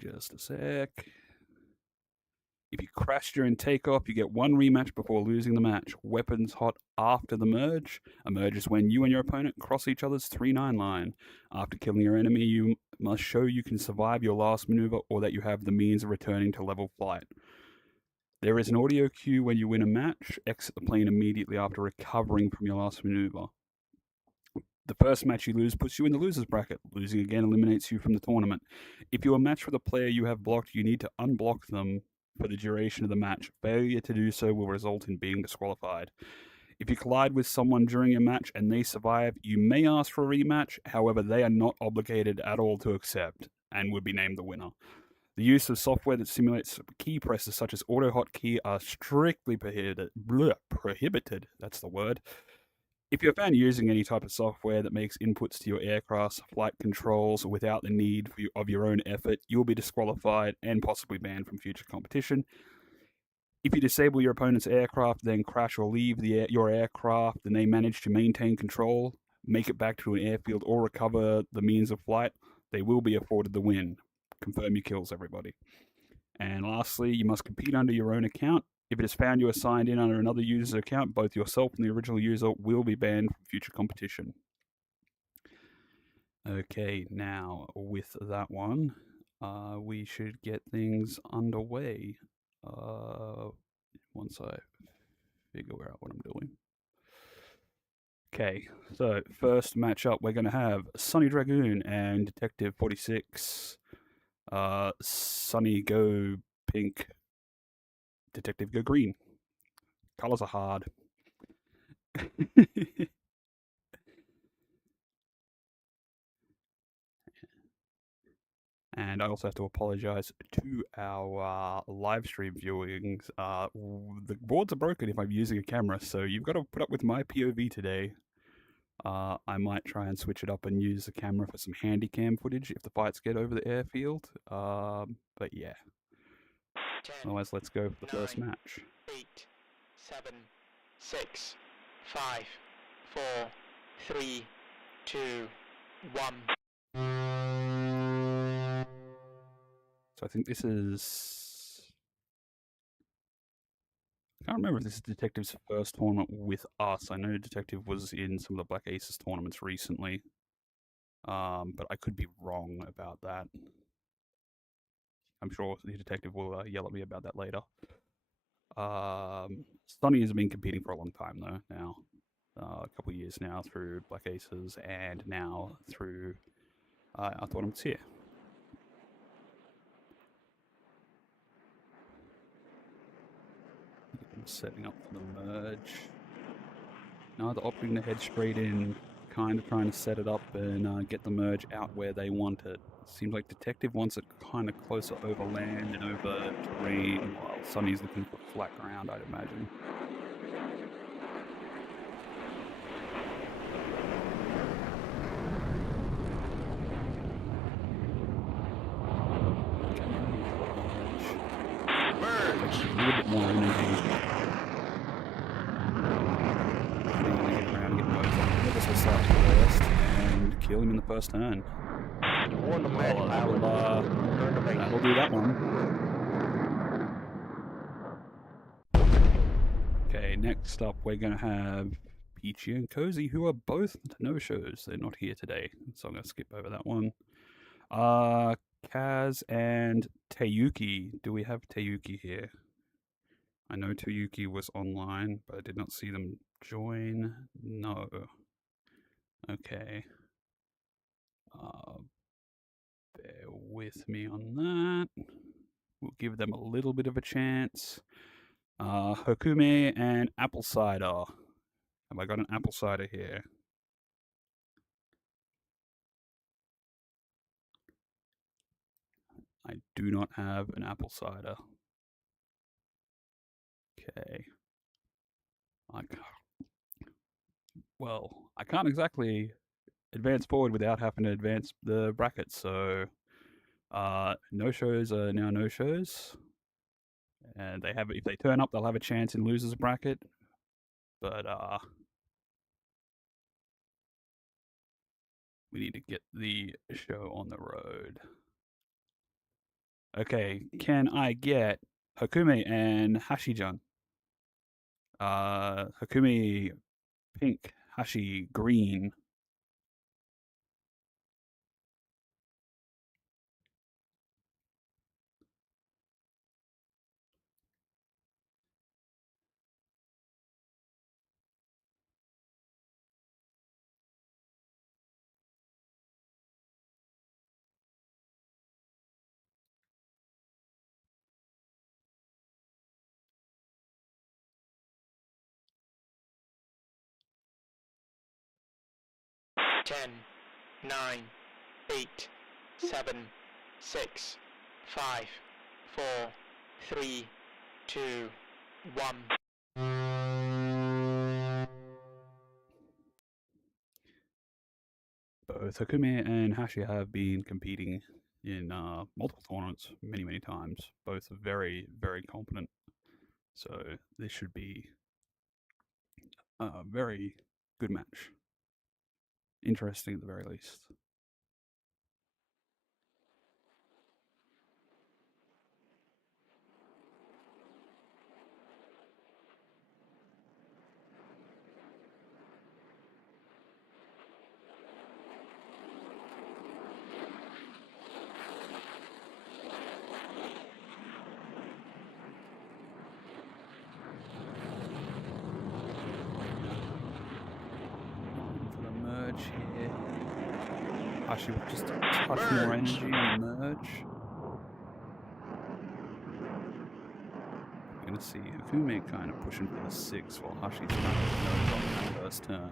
Just a sec. If you crash during takeoff, you get one rematch before losing the match. Weapons hot after the merge. A merge is when you and your opponent cross each other's 3-9 line. After killing your enemy, you must show you can survive your last maneuver or that you have the means of returning to level flight. There is an audio cue when you win a match. Exit the plane immediately after recovering from your last maneuver. The first match you lose puts you in the loser's bracket. Losing again eliminates you from the tournament. If you are matched with a player you have blocked, you need to unblock them for the duration of the match. Failure to do so will result in being disqualified. If you collide with someone during a match and they survive, you may ask for a rematch. However, they are not obligated at all to accept and would be named the winner. The use of software that simulates key presses such as auto hotkey are strictly prohibited. That's the word. If you're found using any type of software that makes inputs to your aircraft's flight controls without the need of your own effort, you'll be disqualified and possibly banned from future competition. If you disable your opponent's aircraft, then crash or leave your aircraft, and they manage to maintain control, make it back to an airfield, or recover the means of flight, they will be afforded the win. Confirm your kills, everybody. And lastly, you must compete under your own account. If it is found you are signed in under another user's account, both yourself and the original user will be banned from future competition. Okay, now with that one, we should get things underway. Once I figure out what I'm doing. Okay, so first matchup, we're going to have Sunny Dragoon and Detective 46. Sunny go pink, Detective go green. Colors are hard. And I also have to apologize to our live stream viewings. The boards are broken if I'm using a camera, so you've got to put up with my POV today. I might try and switch it up and use the camera for some handy cam footage if the fights get over the airfield. But yeah. 10, Otherwise, let's go for the first match. 8, 7, 6, 5, 4, 3, 2, 1. So I think this is... I can't remember if this is Detective's first tournament with us. I know Detective was in some of the Black Aces tournaments recently. But I could be wrong about that. I'm sure the Detective will yell at me about that later. Sunny has been competing for a long time, though, now. A couple of years now through Black Aces and now through our tournaments here. Setting up for the merge. Neither opting to head straight in, kind of trying to set it up and get the merge out where they want it. Seems like Detective wants it kind of closer over land and over terrain, while Sunny's looking for flat ground, I'd imagine. Merge! A little bit more energy. This will start first and kill him in the first turn. Well, that'll do that one. Okay, next up we're going to have Peachy and Cozy, who are both no-shows. They're not here today, so I'm going to skip over that one. Kaz and Teyuki. Do we have Teyuki here? I know Teyuki was online, but I did not see them join. No. Okay. Bear with me on that. We'll give them a little bit of a chance. Hokume and Apple Cider. Have I got an Apple Cider here? I do not have an Apple Cider. Okay. I can't exactly advance forward without having to advance the bracket, so no-shows are now no-shows. And they have, if they turn up, they'll have a chance in losers bracket. But we need to get the show on the road. Okay, can I get Hakume and Hashi-Jun? Hakume pink, Hashi green. Ten, 9, 8, 7, 6, 5, 4, 3, 2, 1. Both Hakume and Hashi have been competing in multiple tournaments many times. Both are very, very competent. So this should be a very good match. Interesting at the very least. For the merge here. Hashi with just a touch more energy on the merge. We're going to see Hakume kind of pushing for the 6 while Hashi's kind of merge on that first turn.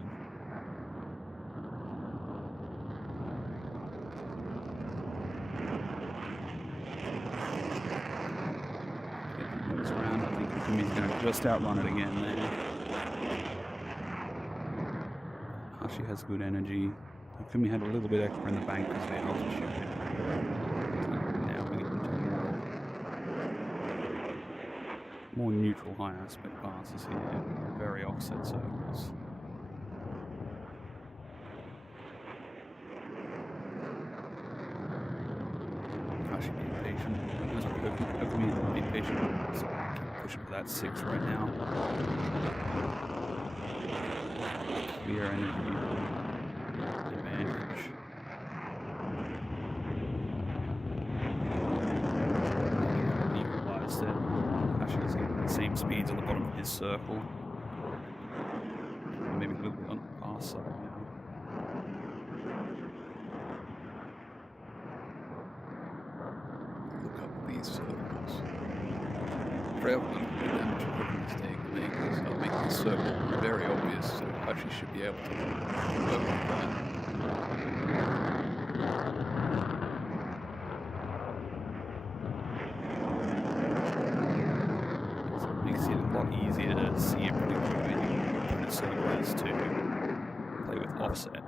Get the moves around. I think Hakume's going to just outrun it again there. Hashi has good energy. Hakumi had a little bit extra in the bank because of the altitude. Now we get into more neutral high aspect passes here, very offset circles. Hashi being patient. Hakumi being patient. So keep pushing for that 6 right now. Clear energy advantage. Equalized it. Hashi's getting the same speeds at the bottom of his circle. Maybe a little bit on the far side now. Look up these circles. Travel them to the damage of mistake to make this. I'll make this circle very obvious, so Hashi should be able to work with that. So it makes it a lot easier to see everything when the circle is to play with offset.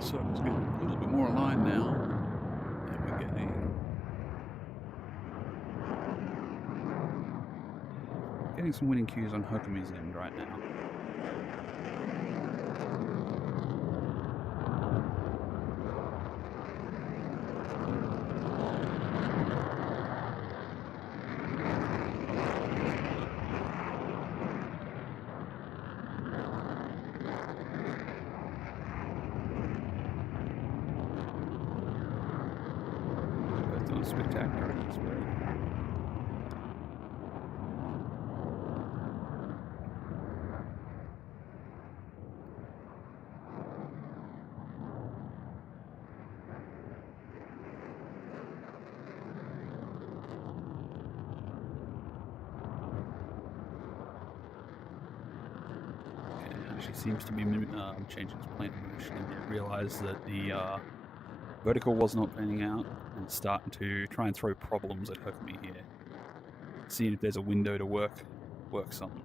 Circle's getting a little bit more aligned now. And we're Getting some winning cues on Hakumi's end right now. was spectacular at this bird. Actually seems to be changing his plane of motion. He realized that the vertical was not panning out and starting to try and throw problems at Herkame here. Seeing if there's a window to work something.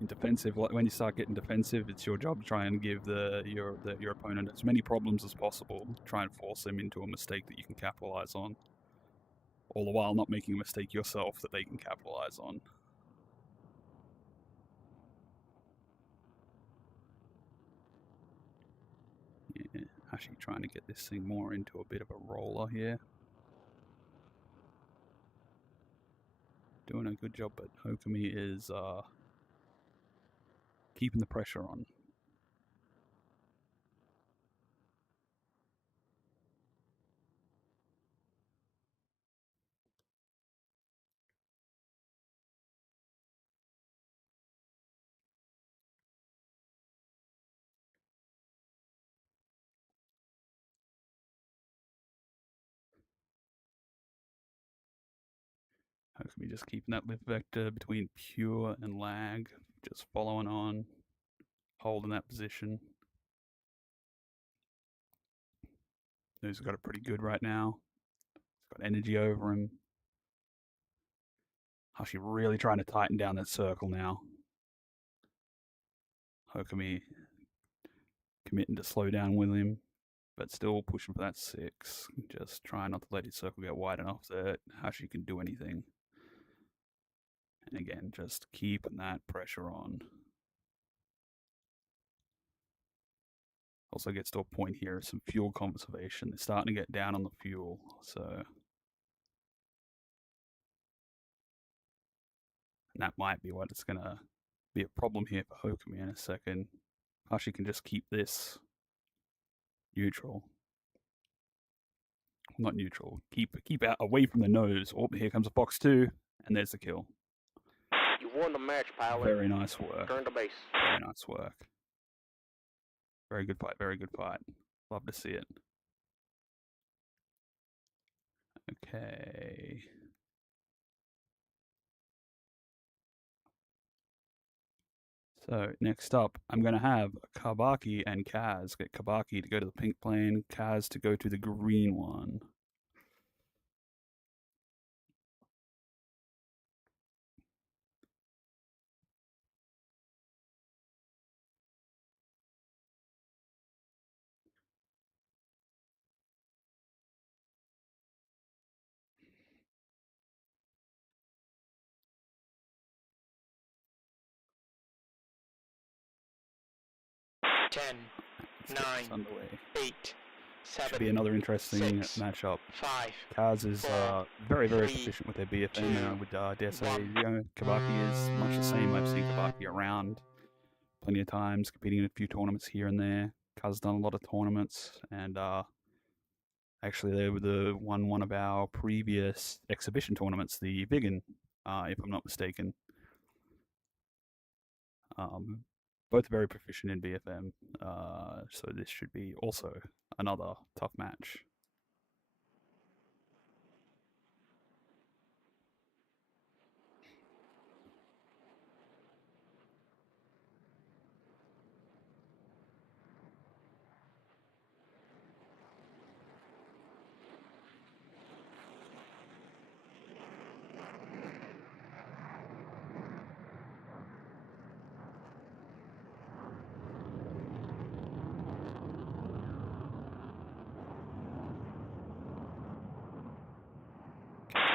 In defensive, when you start getting defensive, it's your job to try and give your opponent as many problems as possible. Try and force them into a mistake that you can capitalize on. All the while not making a mistake yourself that they can capitalize on. Yeah, actually trying to get this thing more into a bit of a roller here. Doing a good job, but Herkame is keeping the pressure on. Herkame just keeping that lift vector between pure and lag, just following on, holding that position. He's got it pretty good right now. He's got energy over him. Actually really trying to tighten down that circle now. Herkame committing to slow down with him, but still pushing for that 6. Just trying not to let his circle get wide enough that Hashi can do anything. And again, just keeping that pressure on. Also gets to a point here, some fuel conservation. They're starting to get down on the fuel, so... And that might be what it's going to be a problem here for Herkame in a second. Hashi can just keep this neutral. Not neutral. Keep out away from the nose. Oh, here comes a Fox 2, and there's the kill. You won the match, pilot. Very nice work. Turn to base. Very nice work. Very good fight, very good fight. Love to see it. Okay. So next up, I'm going to have Kabaki and Kaz. Get Kabaki to go to the pink plane, Kaz to go to the green one. Ten, Let's get this 9, underway. 8, 7, Should be another interesting 6, matchup. 5, Kaz is 4, very 3, proficient with their BFM, and I would dare say 1. Kabaki is much the same. I've seen Kabaki around plenty of times, competing in a few tournaments here and there. Kaz done a lot of tournaments, and actually they were won one of our previous exhibition tournaments, the Vigan, if I'm not mistaken. Both very proficient in BFM, so this should be also another tough match.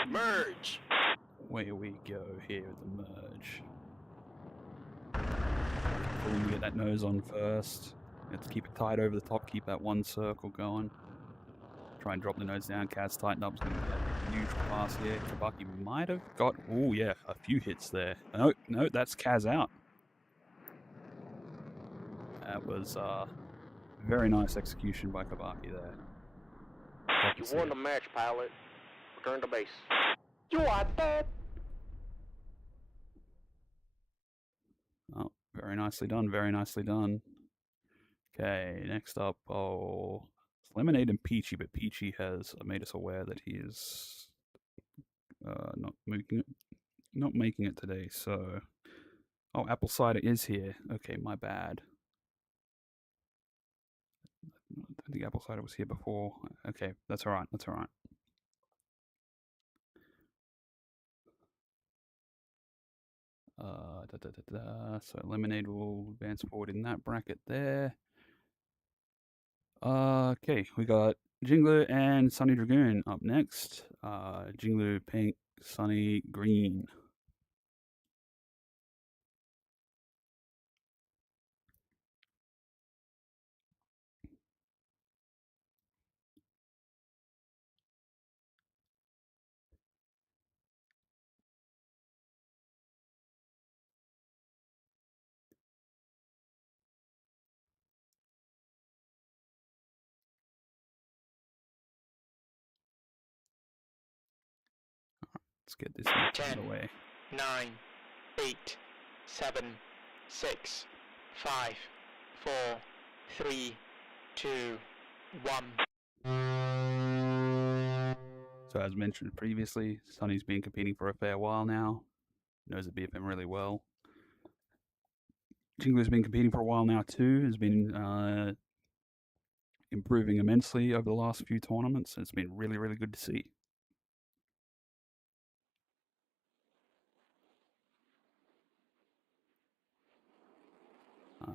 Merge. Where we go here with the merge. Pulling to get that nose on first. Let's keep it tight over the top, keep that one circle going. Try and drop the nose down. Kaz tighten up. He's going to get a neutral pass here. Kabaki might have got, oh yeah, a few hits there. No, that's Kaz out. That was Very nice execution by Kabaki there. Love to You see won it. the match, pilot. Return to base. You are dead. Oh, very nicely done. Very nicely done. Okay, next up, it's Lemonade and Peachy, but Peachy has made us aware that he is not making it today. So, Apple Cider is here. Okay, my bad. I don't think Apple Cider was here before. Okay, that's all right. That's all right. So Lemonade will advance forward in that bracket there. Okay, we got Jinglu and Sunny Dragoon up next. Jinglu pink, Sunny green. Let's get this match out of the way. 9, 8, 7, 6, 5, 4, 3, 2, 1. So as mentioned previously, Sunny's been competing for a fair while now. Knows the BFM really well. Jinglu's been competing for a while now too. Has been improving immensely over the last few tournaments. It's been really, really good to see.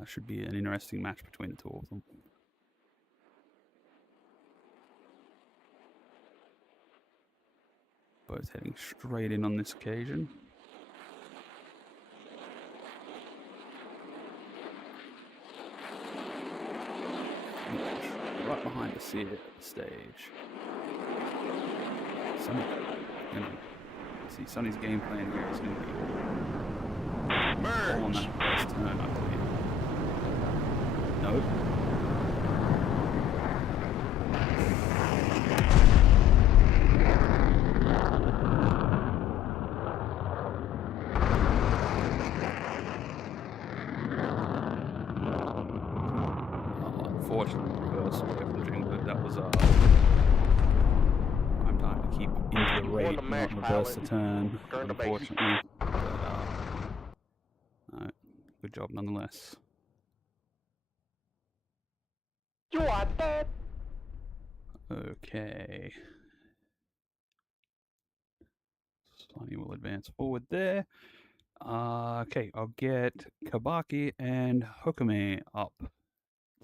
Should be an interesting match between the two of them. Both heading straight in on this occasion. Right behind to see it at the stage. Sunny, see Sunny's game plan here is going to be all on that first turn, I believe. Nope. Unfortunately, reverse away from Jinglu. That was prime time to keep into the rate, the match, not reverse the pilot. turn. Return to base. Unfortunately, but, good job nonetheless. You are dead. Okay. Sunny will advance forward there. Okay, I'll get Kabaki and Hokame up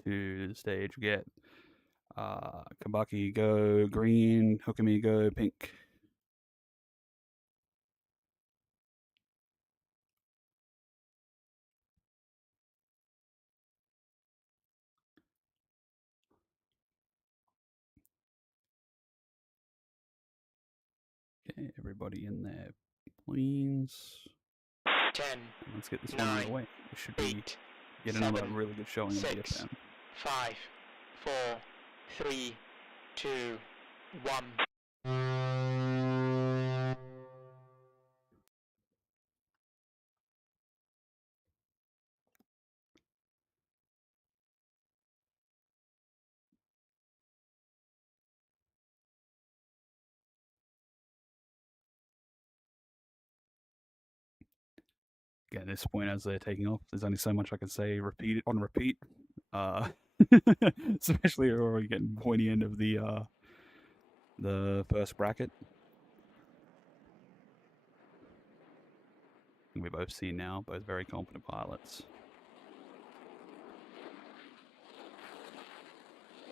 to the stage. Get Kabaki go green, Hokame go pink. Okay, everybody in there, please. 10, Let's get this one out of the way. This should be 8, yet another 7, really good showing of 6, BFM. 5, 4, 3, 2, 1. Again, at this point, as they're taking off, there's only so much I can say. Repeat it on repeat. Especially when we're getting pointy end of the first bracket. We both see now, both very competent pilots.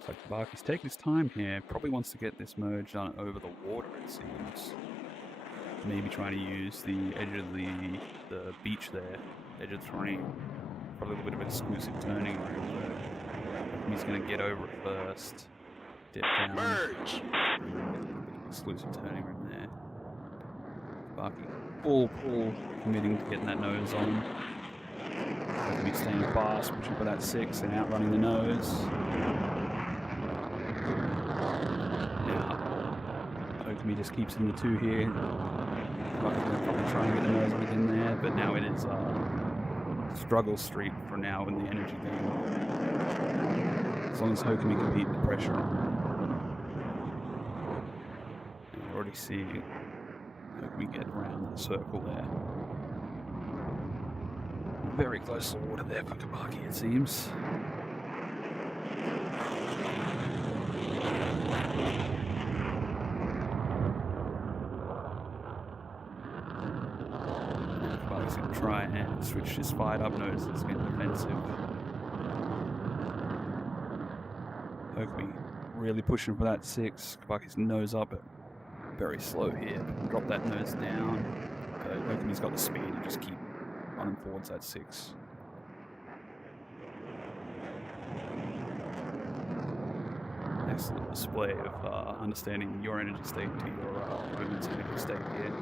Looks like Kabaki's taking his time here. Probably wants to get this merge done over the water, it seems. Maybe trying to use the edge of the beach there, edge of the terrain, for a little bit of exclusive turning room. But he's going to get over it first. Dip down. Merge! Exclusive turning room there. Kabaki all committing to getting that nose on. Okumi staying fast, pushing for that 6 and outrunning the nose. Now, Okumi just keeps in the 2 here. Kabaki's going to probably try and get the nose on again there, but now it is struggle street for now in the energy game. As long as Okumi can beat the pressure. And you're already seeing Okumi get around that circle there. Very close to water there for Kabaki, it seems. Kabaki's going to try and switch his fired up nose. It's getting defensive. Okumi really pushing for that 6. Kabaki's nose up, but very slow here. Drop that nose down. But Okumi's got the speed to just keep running forwards that 6. Excellent display of understanding your energy state to your opponent's energy state here.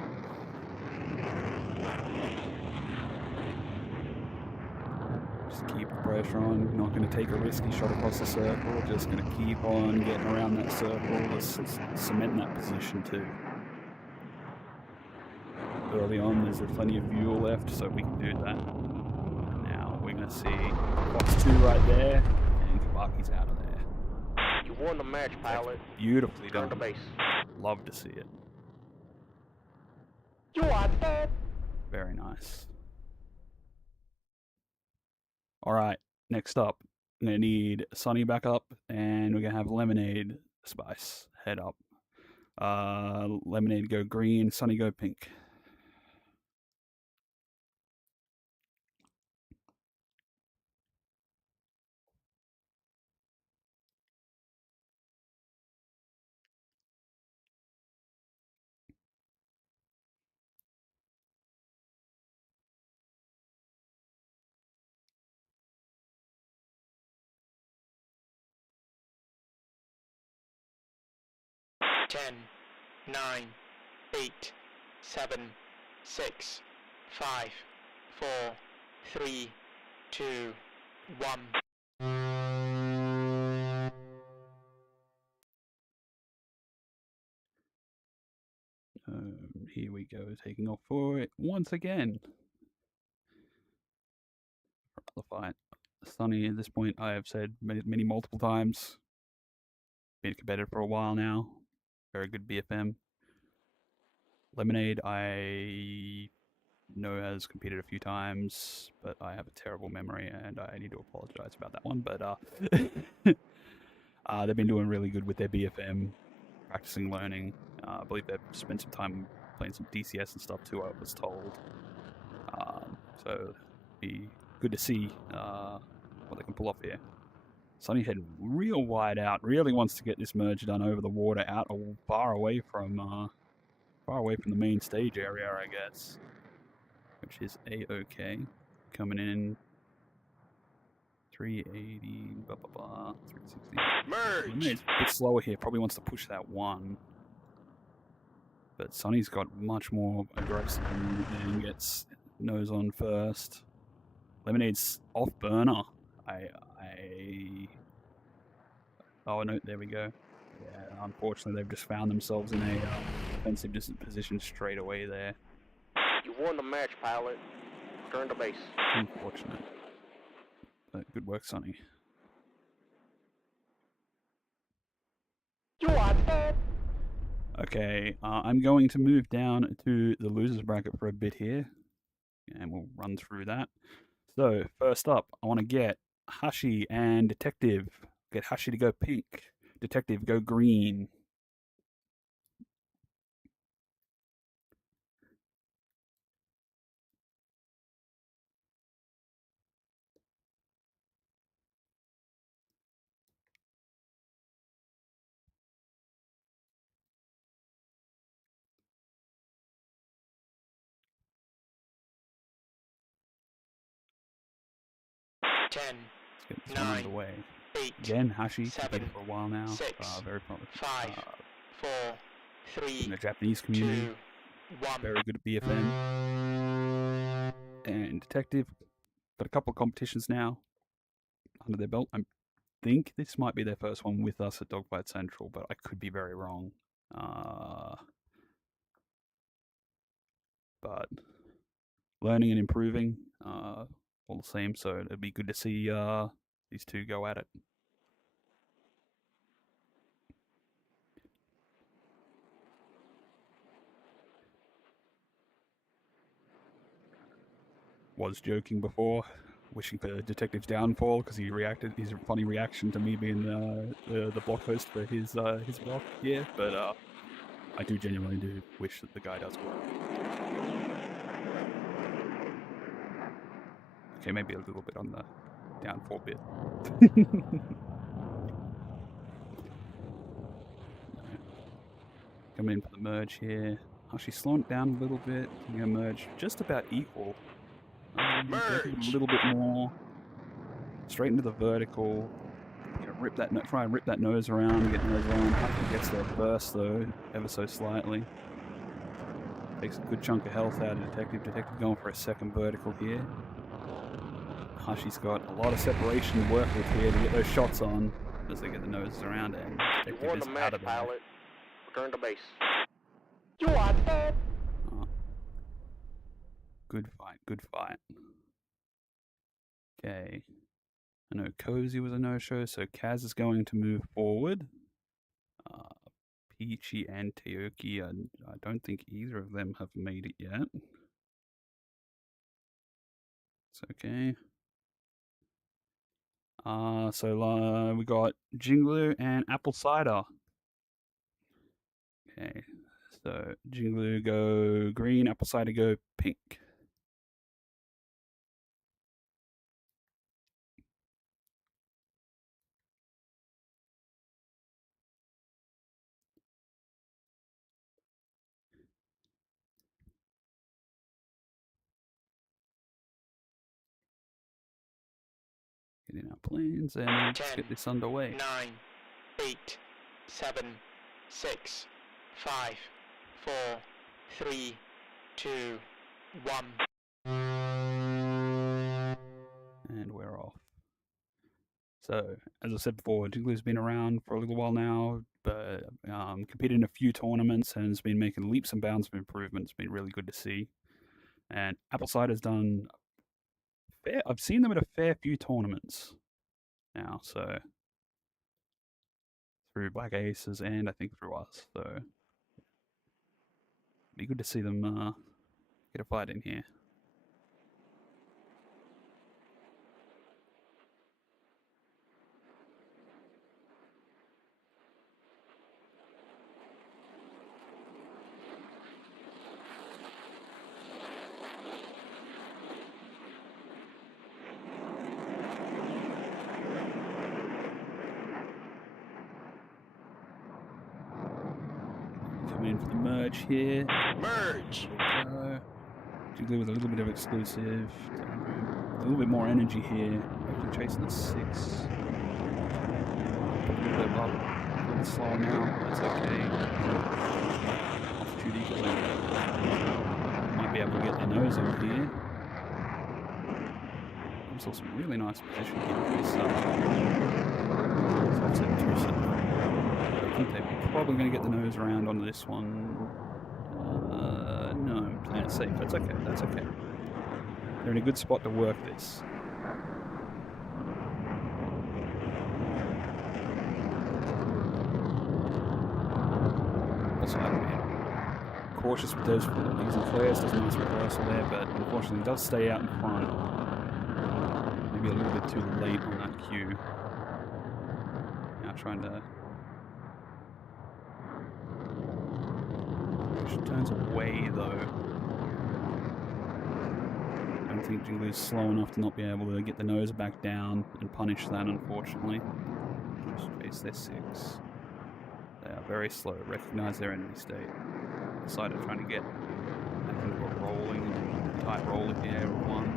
Just keep the pressure on, not going to take a risky shot across the circle, just going to keep on getting around that circle, just cement that position too. Early on, there's plenty of fuel left, so we can do that. Now we're going to see Fox 2 right there, and Kabaki's out of there. You won the match, pilot. Beautifully Return done. to base. Love to see it. You are dead. Very nice. Alright, next up, I'm going to need Sunny back up, and we're going to have Lemonade Spice head up. Lemonade go green, Sunny go pink. Ten, 9, 8, 7, 6, 5, 4, 3, 2, 1. Here we go, taking off for it once again. The fight. Sunny, at this point, I have said many multiple times, been competitive for a while now. Very good BFM. Lemonade, I know has competed a few times, but I have a terrible memory and I need to apologize about that one. But they've been doing really good with their BFM, practicing, learning. I believe they've spent some time playing some DCS and stuff too, I was told. So it'd be good to see what they can pull off here. Sunny heading real wide out, really wants to get this merge done over the water, out far away from the main stage area, I guess. Which is A-OK. Coming in 380, blah, blah, blah, 360. Merge. Lemonade's a bit slower here, probably wants to push that 1. But Sunny's got much more aggressive and gets nose on first. Lemonade's off burner. Oh no, there we go. Yeah, unfortunately they've just found themselves in a defensive position straight away there. You won the match, pilot. Return to base. Unfortunate. But good work, Sunny. You are dead. Okay, I'm going to move down to the losers bracket for a bit here, and we'll run through that. So, first up, I want to get Hashi and Detective. Get Hashi to go pink, Detective go green. Ten, Let's get this one 9, underway. 8, Again, Hashi, 7, competed for a while now. 6, Very prominent. 5, 4, In 3, the Japanese community, 2, 1. very good at BFM. And Detective, got a couple of competitions now under their belt. I think this might be their first one with us at Dogfight Central, but I could be very wrong. But learning and improving all the same, so it'd be good to see these two go at it. Was joking before, wishing for Detective's downfall because he reacted. His funny reaction to me being the block host for his block here, but I do genuinely wish that the guy does well. Okay, maybe a little bit on the downfall bit. Coming in for the merge here. Actually slowing it down a little bit. I'm gonna merge just about equal. Merge. A little bit more. Straight into the vertical. Try and rip that nose around, get the nose around. Hushy gets there first though, ever so slightly. Takes a good chunk of health out of Detective. Detective going for a second vertical here. Hushy's got a lot of separation to work with here to get those shots on as they get the noses around it. And You Detective won is the out match, of there. pilot. Return to base. You are dead. Oh. Good fight, good fight. Okay. I know Cozy was a no-show, so Kaz is going to move forward. Peachy and Teoki, I don't think either of them have made it yet. It's okay. So we got Jinglu and Apple Cider. Okay, so Jinglu go green, Apple Cider go pink. Getting our planes and let's 10, get this underway. 9, 8, 7, 6, 5, 4, 3, 2, 1. And we're off. So, as I said before, Jinglu's been around for a little while now, but competed in a few tournaments and has been making leaps and bounds of improvement. It's been really good to see. And Apple Cider's done I've seen them at a fair few tournaments now, so through Black Aces and I think through us, so it'd be good to see them get a fight in here. Coming in for the merge here. Merge. Jiggly with a little bit of exclusive. A little bit more energy here. Hopefully chasing the 6. A little bit above. A little bit slower now. That's okay. Altitude equally. Might be able to get their nose over here. Saw some really nice position here with this offset twosome. I think they're probably going to get the nose around onto this one. No, playing it safe. That's okay. That's okay. They're in a good spot to work this. Also, I've been cautious with those using flares. Does a nice reversal there, but unfortunately does stay out in front. Maybe a little bit too late on that cue. Now trying to push turns away though. I don't think Jinglu's slow enough to not be able to get the nose back down and punish that, unfortunately. Just chase their 6. They are very slow. Recognize their enemy state. Decided trying to get back into a rolling, tight roller here with 1.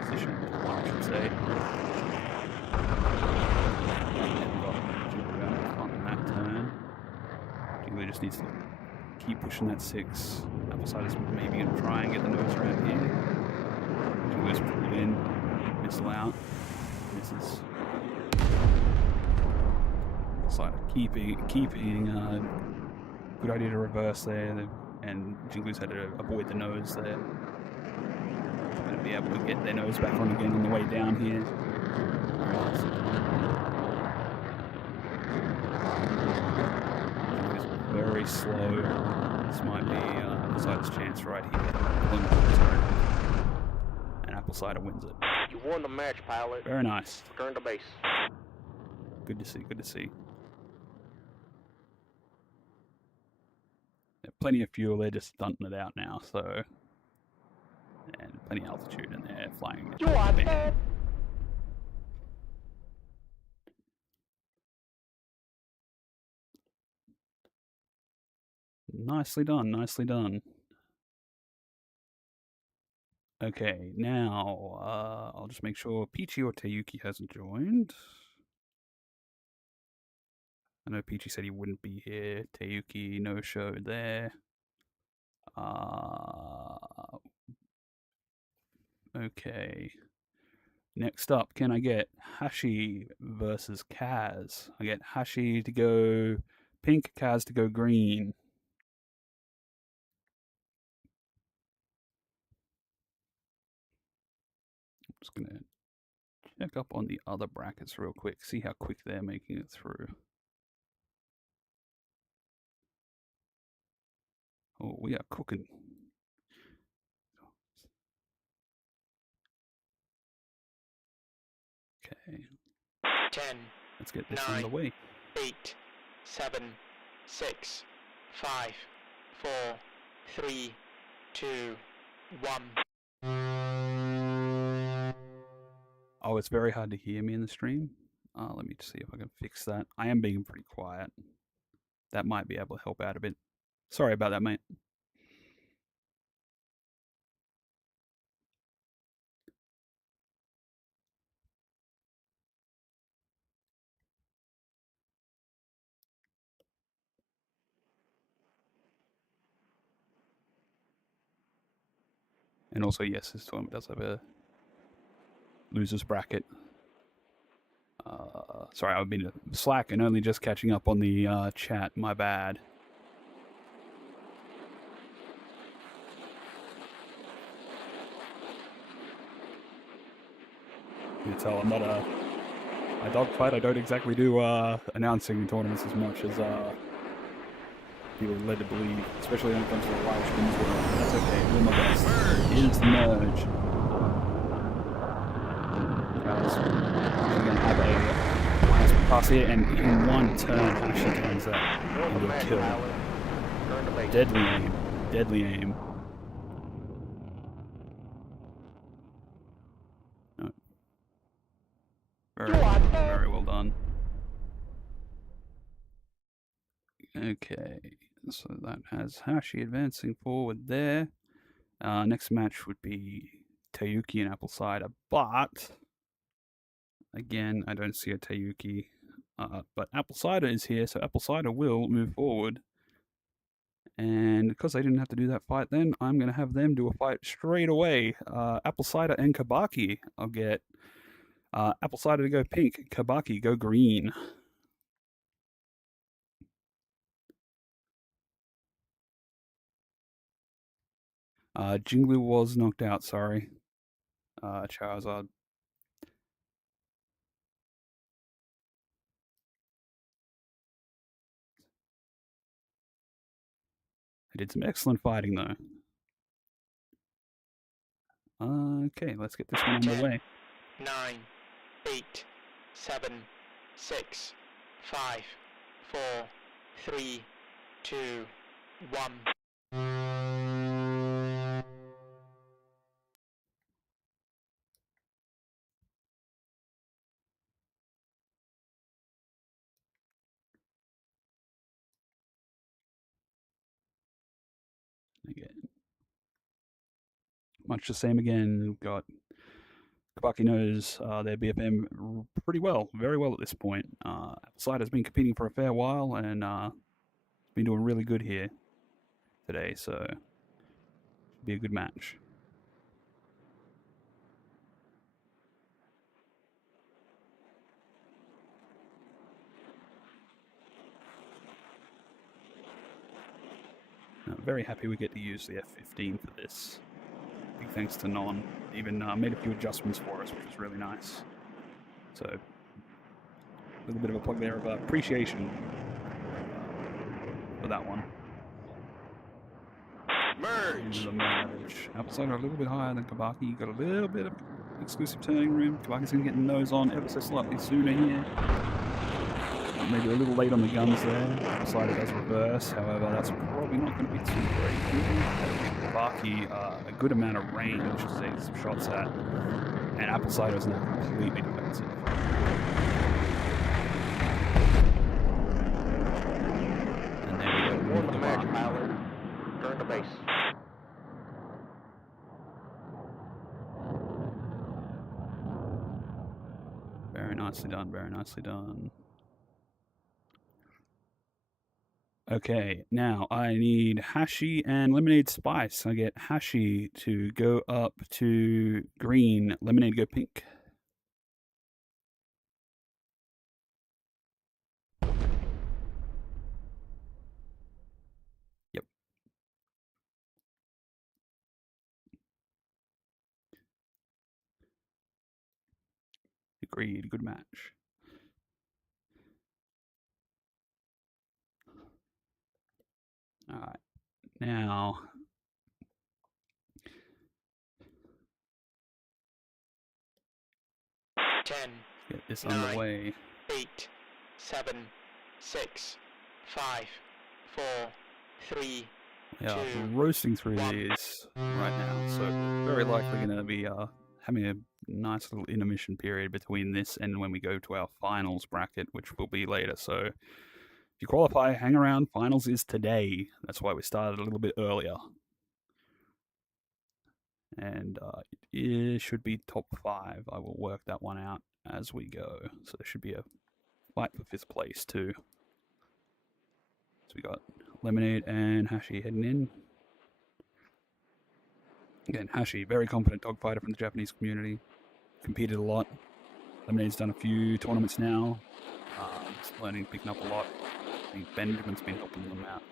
Position, I should say. And got Jinglu out in front in that turn. Jinglu just needs to keep pushing that 6. Apple Cider's maybe going to try and get the nose around here. Jinglu out. Misses. Side keeping. Good idea to reverse there, and Jinglu's had to avoid the nose there. Going to be able to get their nose back on again on the way down here. Very slow. This might be Applesider's chance right here. And Applesider wins it. You won the match, pilot. Very nice. Return to base. Good to see. Good to see. Yeah, plenty of fuel. They're just stunting it out now. So, and plenty of altitude, and they're flying. You are dead. Nicely done. Nicely done. Okay, now I'll just make sure Peachy or Teyuki hasn't joined. I know Peachy said he wouldn't be here. Teyuki no show there. Okay. Next up, can I get Hashi versus Kaz? I get Hashi to go pink, Kaz to go green. I'm just gonna check up on the other brackets real quick, see how quick they're making it through. Oh, we are cooking. Okay. 10, Let's get this 9, underway. 8, 7, 6, 5, 4, 3, 2, 1. Oh, it's very hard to hear me in the stream. Let me see if I can fix that. I am being pretty quiet. That might be able to help out a bit. Sorry about that, mate. And also, yes, this tournament does have a losers bracket. Sorry, I've been slack and only just catching up on the chat. My bad. You can tell I'm not a Dogfight. I don't exactly do announcing in tournaments as much as people are led to believe, especially when it comes to the live streams. That's okay. Doing my best. Is the merge. Guys, we're gonna have a nice pass here, and in one turn, Hashi turns that into a kill. Return to base. Deadly aim. Deadly aim. No. Very well done. Okay, so that has Hashi advancing forward there. Next match would be Teyuki and Applesider, but again, I don't see a Teyuki. But Applesider is here, so Applesider will move forward. And because they didn't have to do that fight then, I'm going to have them do a fight straight away. Applesider and Kabaki. I'll get Applesider to go pink, Kabaki go green. Jinglu was knocked out, sorry. Charizard. I did some excellent fighting, though. Okay, let's get this one underway. 9, 8, 7, 6, 5, 4, 3, 2, 1. Again. Much the same again. Got Kabaki knows their BFM pretty well, very well at this point. Applesider has been competing for a fair while and been doing really good here today, so be a good match. very happy we get to use the F-15 for this. Big thanks to Non. Even made a few adjustments for us, which was really nice. So, a little bit of a plug there of appreciation for that one. Merge! The merge. Outside are a little bit higher than Kabaki. Got a little bit of exclusive turning room. Kabaki's going to get nose on ever so slightly sooner here. Maybe a little late on the guns there. Outside it does reverse. However, that's probably not going to be too great. That'll give Kabaki a good amount of range to take some shots at. And Apple Cider is now completely defensive. And there we go. Warn the match, pilot. Return to base. Very nicely done, very nicely done. Okay, now I need Hashi and Lemonade Spice. I get Hashi to go up to green, Lemonade go pink. Yep. Agreed, good match. All right, now 10, get this 9, underway. 8, 7, 6, 5, 4, 3, Yeah, 2, roasting through 1. these right now, so very likely going to be having a nice little intermission period between this and when we go to our finals bracket, which will be later. So if you qualify, hang around. Finals is today. That's why we started a little bit earlier. And it should be top 5. I will work that one out as we go. So there should be a fight for 5th place too. So we got Lemonade and Hashi heading in. Again, Hashi, very confident dogfighter from the Japanese community. Competed a lot. Lemonade's done a few tournaments now. Just learning, picking up a lot. I think Benjamin's been helping them out.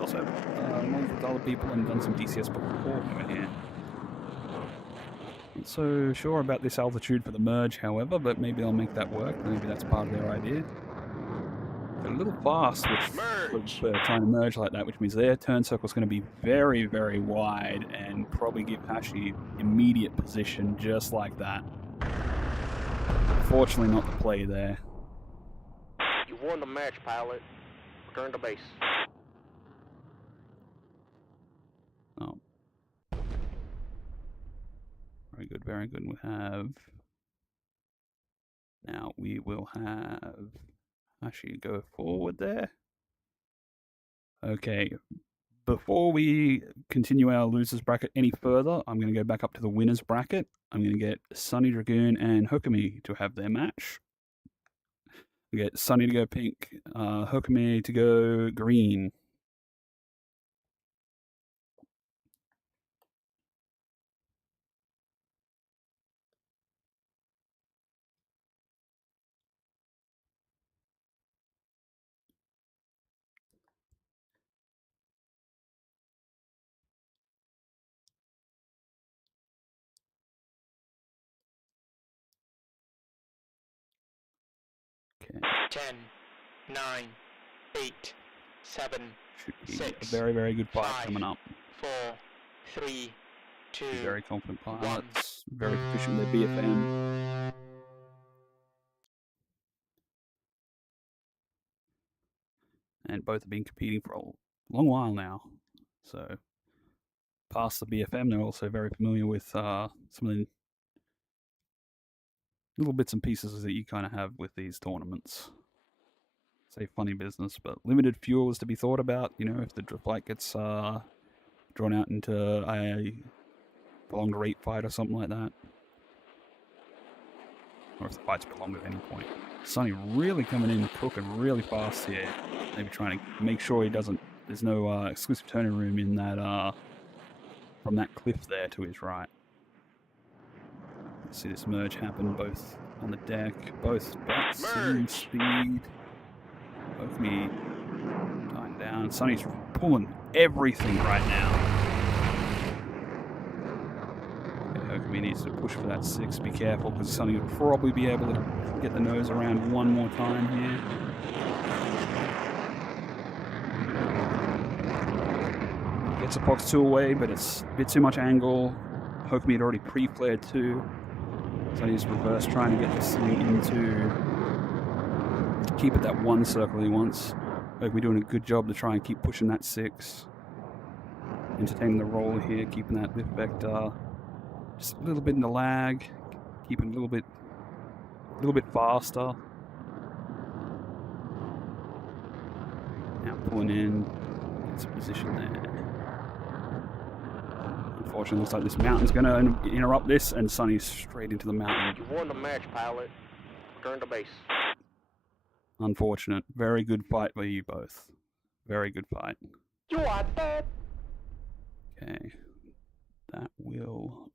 Also, along with other people and done some DCS before we went here. Not so sure about this altitude for the merge, however, but maybe I'll make that work. Maybe that's part of their idea. They're a little fast with trying to merge like that, which means their turn circle is going to be very, very wide and probably give Hashi immediate position just like that. Fortunately, not the play there. You won the match, pilot. Return to base. Oh. Very good, very good. We will have Hashi go forward there. Okay. Before we continue our losers bracket any further, I'm going to go back up to the winners bracket. I'm going to get Sunny Dragoon and Hokami to have their match. We get Sunny to go pink, Hokami to go green. Okay. 10, 9, 8, 7, Should be 6, a very, very good fight 5, coming up. 4, 3, 2, Very confident 1. pilots, very proficient with their BFM. And both have been competing for a long while now. So, past the BFM, they're also very familiar with some of the little bits and pieces that you kind of have with these tournaments. Say funny business, but limited fuel is to be thought about. You know, if the flight gets drawn out into a prolonged rate fight or something like that. Or if the fight's prolonged at any point. Sunny really coming in cooking really fast here. Maybe trying to make sure he doesn't... There's no exclusive turning room in that... from that cliff there to his right. See this merge happen both on the deck, both about same speed. Both me Tighten down. Sonny's pulling everything right now. He needs to push for that 6. Be careful, because Sonny will probably be able to get the nose around one more time here. Gets a Fox 2 away, but it's a bit too much angle. Hokumie had already pre-flared 2. Sonny's reverse trying to get this thing into... keep it that 1 circle he wants. Hokumie doing a good job to try and keep pushing that 6. Entertaining the roll here, keeping that lift vector. Just a little bit in the lag, keeping a little bit faster. Now pulling in, get some position there. Unfortunately, looks like this mountain's going to interrupt this, and Sonny's straight into the mountain. You won the match, pilot. Return to base. Unfortunate. Very good fight by you both. Very good fight. You are dead. Okay, that will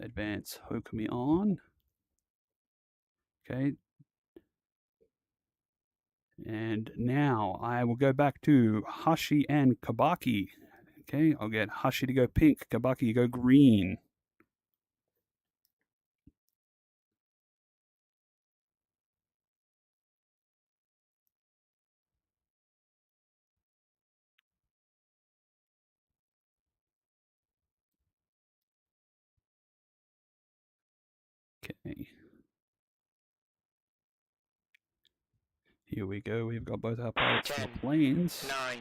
advance Hokumie on. Okay. And now I will go back to Hashi and Kabaki. Okay, I'll get Hashi to go pink, Kabaki to go green. Okay. Here we go. We've got both our pilots for the 10, planes. 9,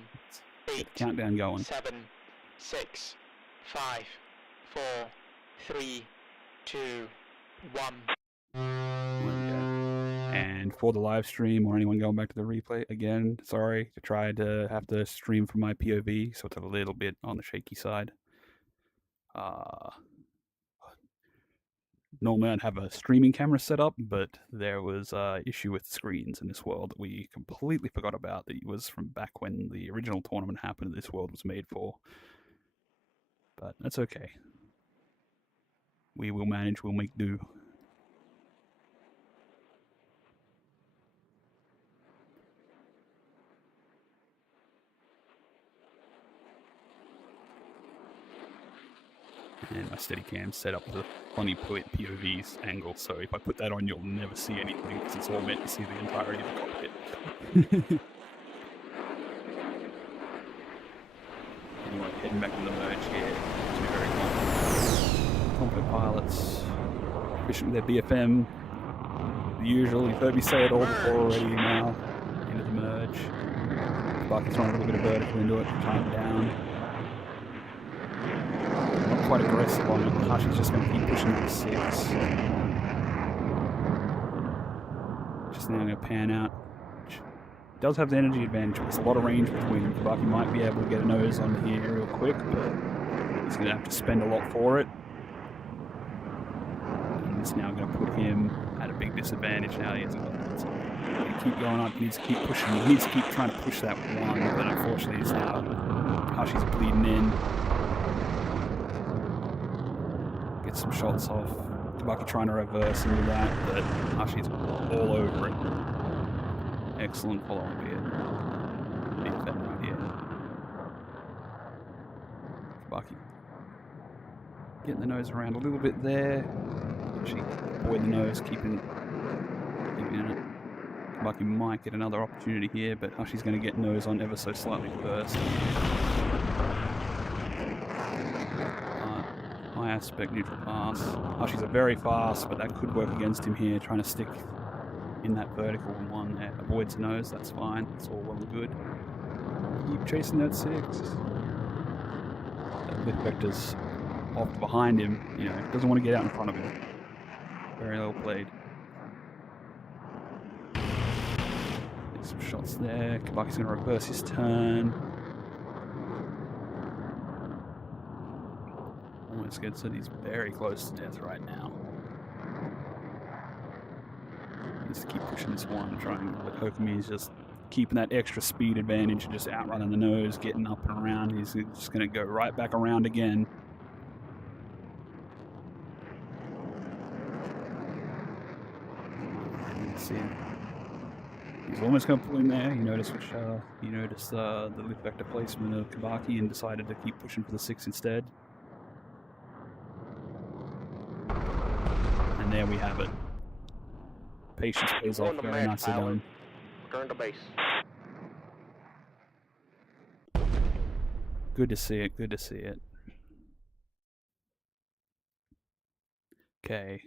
8, Countdown going. 7, 6, 5, 4, 3, 2, 1. There we go. And for the live stream or anyone going back to the replay, again, sorry to try to have to stream from my POV, so it's a little bit on the shaky side. Normally I'd have a streaming camera set up, but there was an issue with screens in this world that we completely forgot about. That was from back when the original tournament happened that this world was made for. But that's okay. We will manage, we'll make do. And my Steadicam set up with a funny POV's angle, so if I put that on, you'll never see anything, because it's all meant to see the entirety of the cockpit. Anyway, heading back to the merge here. Two very confident pilots, efficient with their BFM. The usual, you've heard me say it all before already now. Into the merge. Bucky's throwing a little bit of vertical into it, tying it down. Quite aggressive on it. Hashi's just going to keep pushing it to 6. Just now going to pan out. Does have the energy advantage. There's a lot of range between them. Kabaki might be able to get a nose on here real quick, but he's going to have to spend a lot for it. And it's now going to put him at a big disadvantage now. He hasn't got that. So he's going to keep going up. He needs to keep pushing. He needs to keep trying to push that 1, but unfortunately it's now Hashi's bleeding in. Get some shots off. Kabaki trying to reverse into that, but Hashi's all over it. Excellent follow-up here. Big fan right here. Kabaki getting the nose around a little bit there. Actually, avoid the nose, keeping in it. Kabaki might get another opportunity here, but Hashi's going to get nose on ever so slightly first. High aspect, neutral pass. Hashi's a very fast, but that could work against him here, trying to stick in that vertical 1 there. Avoids nose, that's fine. It's all well and good. Keep chasing that 6. That lift vector's off behind him, you know, doesn't want to get out in front of him. Very well played. Get some shots there. Kabaki's going to reverse his turn. Almost gets it. He's very close to death right now. Just keep pushing this 1, trying, but Hokumie is just keeping that extra speed advantage, just outrunning the nose, getting up and around. He's just going to go right back around again. Let's see. He's almost going to pull in there. He noticed the lift vector placement of Kabaki and decided to keep pushing for the 6 instead. And there we have it. Patience pays Won off. the Very match, nicely pilot. done. Return to base. Good to see it. Good to see it. Okay.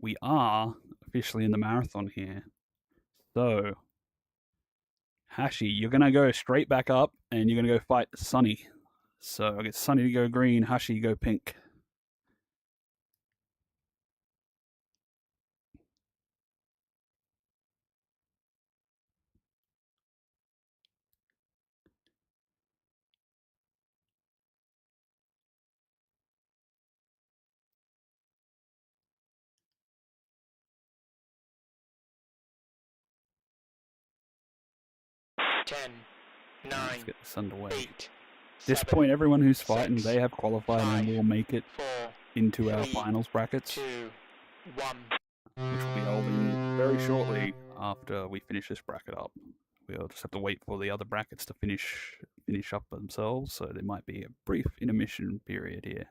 We are officially in the marathon here. So, Hashi, you're going to go straight back up and you're going to go fight Sunny. So, I get Sunny to go green, Hashi go pink. Ten, Let's nine, get this underway. 8, At this 7, point, everyone who's fighting, 6, they have qualified and 5, will make it 4, into our 3, finals brackets, 2, 1. which will be holding very shortly after we finish this bracket up. We'll just have to wait for the other brackets to finish up themselves, so there might be a brief intermission period here.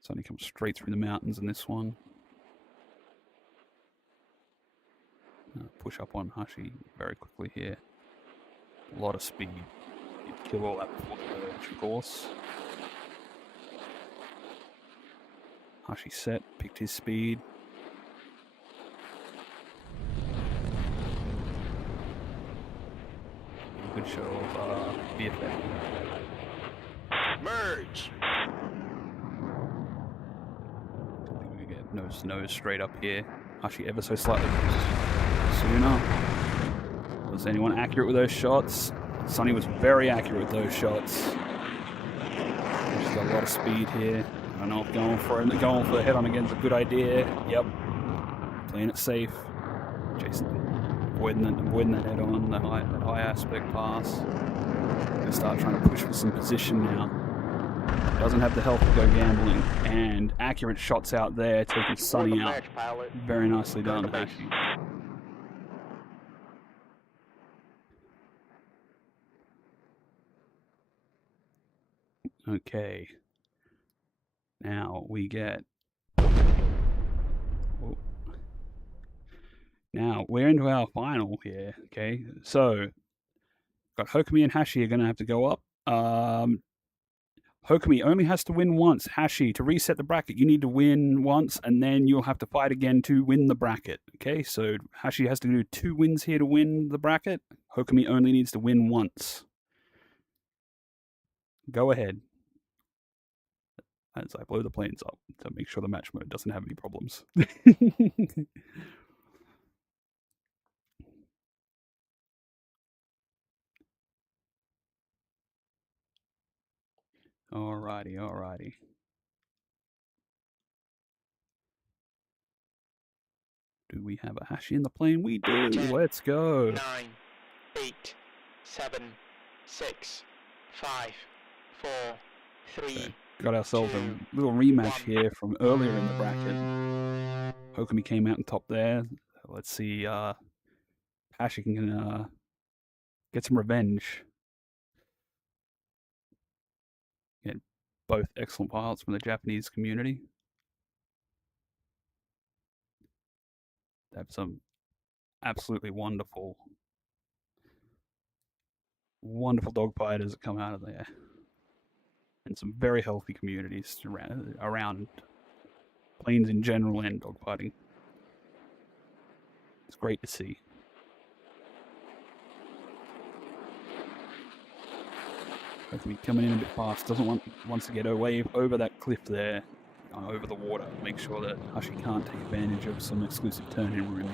Sunny comes straight through the mountains in this one. Push up on Hashi very quickly here. A lot of speed. You'd kill all that before the merge, of course. Hashi set, picked his speed. Good show of BFF. Merge. I think we can get nose to nose straight up here. Hashi ever so slightly sooner. Was anyone accurate with those shots? Sunny was very accurate with those shots. She's got a lot of speed here. I don't know if going for the head on again is a good idea. Yep. Playing it safe. Jason avoiding that head on, that high aspect pass. Gonna start trying to push for some position now. Doesn't have the health to go gambling. And accurate shots out there, taking Won the Sunny out. match, pilot. Very nicely Return done, to base. Hashi. Okay. Now we get. Oh. Now we're into our final here. Okay, so got Hokumi and Hashi are going to have to go up. Hokumi only has to win once. Hashi, to reset the bracket, you need to win once, and then you'll have to fight again to win the bracket. Okay, so Hashi has to do 2 wins here to win the bracket. Hokumi only needs to win once. Go ahead. As I blow the planes up to make sure the match mode doesn't have any problems. Alrighty. Do we have a Hashi in the plane? We do. 10, Let's go. 9, 8, 7, 6, 5, 4, 3. Okay. Got ourselves a little rematch here from earlier in the bracket. Hokumi came out on top there. Let's see. Hashi can get some revenge. Get both excellent pilots from the Japanese community. They have some absolutely wonderful dogfighters that come out of there. And some very healthy communities around planes in general and dogfighting. It's great to see. Hopefully coming in a bit fast. Wants to get away over that cliff there, over the water. Make sure that Hashi can't take advantage of some exclusive turn-in room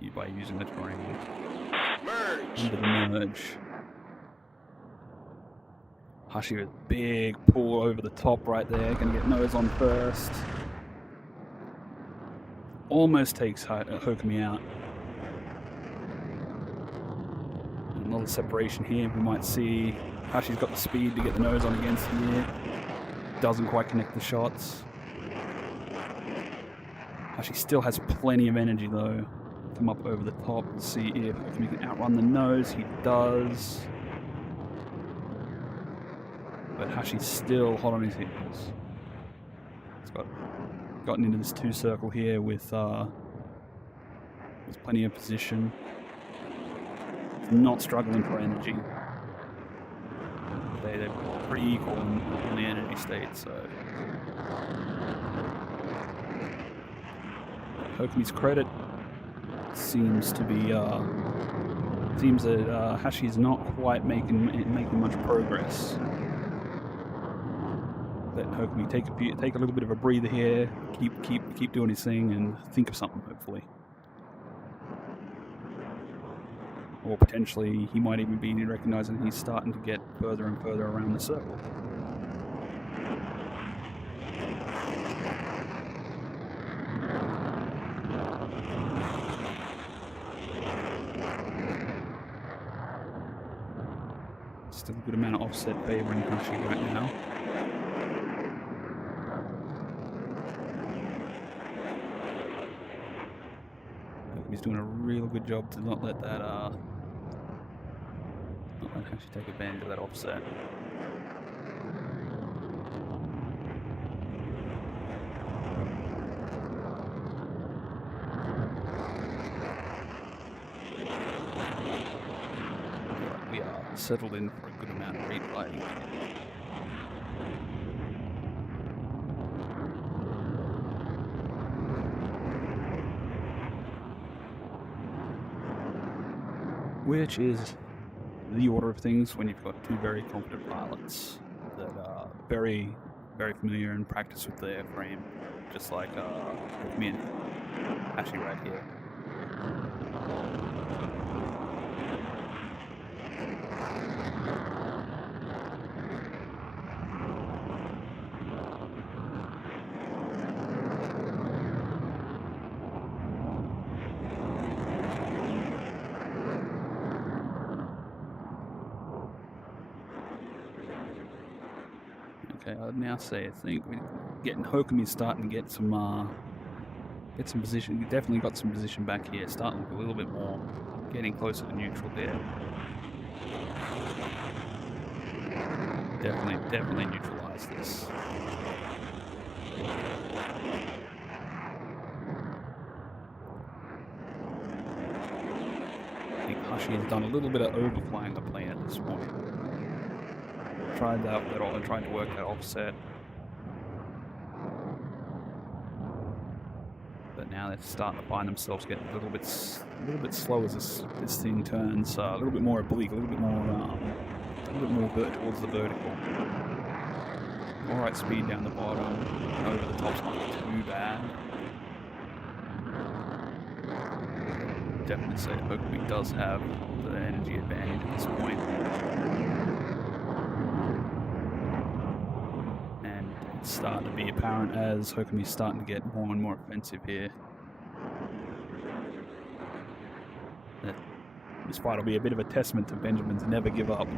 there. By using the terrain. Merge. Into the merge. Hashi with a big pull over the top right there. Gonna get nose on first. Almost takes Hokumi out. the separation here. We might see Hashi's got the speed to get the nose on against him here. Doesn't quite connect the shots. Hashi still has plenty of energy though. Come up over the top and see if he can outrun the nose. He does. But Hashi's still hot on his heels. He's gotten into this 2-circle here with there's plenty of position. He's not struggling for energy. They're pretty equal in the energy state, so. Hokumi's credit seems to be seems that Hashi is not quite making much progress. Let Hokumi take a little bit of a breather here, keep doing his thing, and think of something hopefully. Or potentially he might even be recognizing he's starting to get further and further around the circle. Still a good amount of offset favoring Hashi right now. He's doing a real good job to not let that Hashi take advantage of that offset. We are settled in for a good amount of rate gliding. Which is the order of things when you've got two very confident pilots that are very, very familiar and practice with the airframe, just like me and Hashi right here. Okay, I'd now say I think we're getting Hokumi starting to get some position. We definitely got some position back here. Starting a little bit more, getting closer to neutral there. Definitely neutralize this. I think Hashi has done a little bit of overflying the plane at this point. Tried to work that offset. But now they're starting to find themselves getting a little bit slow as this thing turns, a little bit more oblique, a little bit more towards the vertical. All right, speed down the bottom, over the top's not too bad. Definitely say Hokumi does have the energy advantage at this point. It's starting to be apparent as Hokumi's starting to get more and more offensive here. This fight will be a bit of a testament to Benjamin's never give up.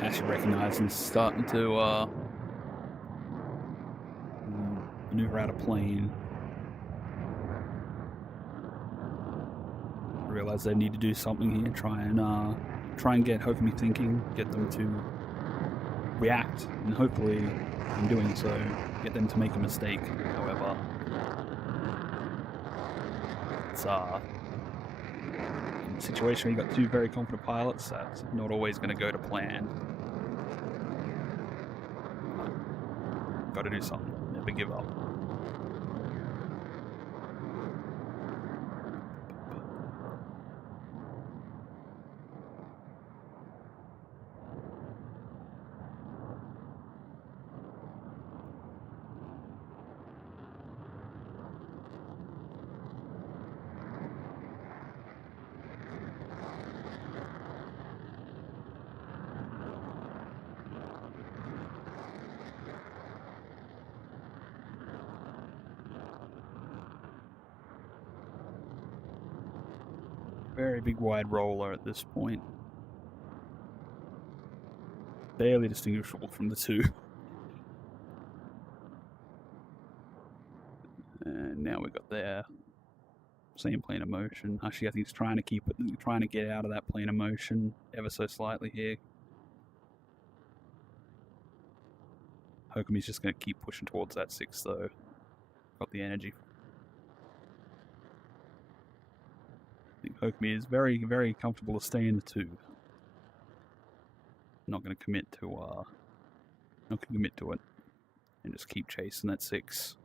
Hashi recognizing starting to maneuver out a plane. Realize they need to do something here. Try and get Hokumi thinking. Get them to react, and hopefully, in doing so, get them to make a mistake. However, it's in a situation where you've got two very confident pilots, that's not always going to go to plan. Got to do something. Never give up. very big wide roller at this point. Barely distinguishable from the two. And now we've got their same plane of motion. Actually, I think he's trying to keep it, trying to get out of that plane of motion ever so slightly here. Hokumi's just going to keep pushing towards that 6 though. Got the energy. I think Hokumi is very, very comfortable to stay in the 2. Not going to commit to it, and just keep chasing that 6.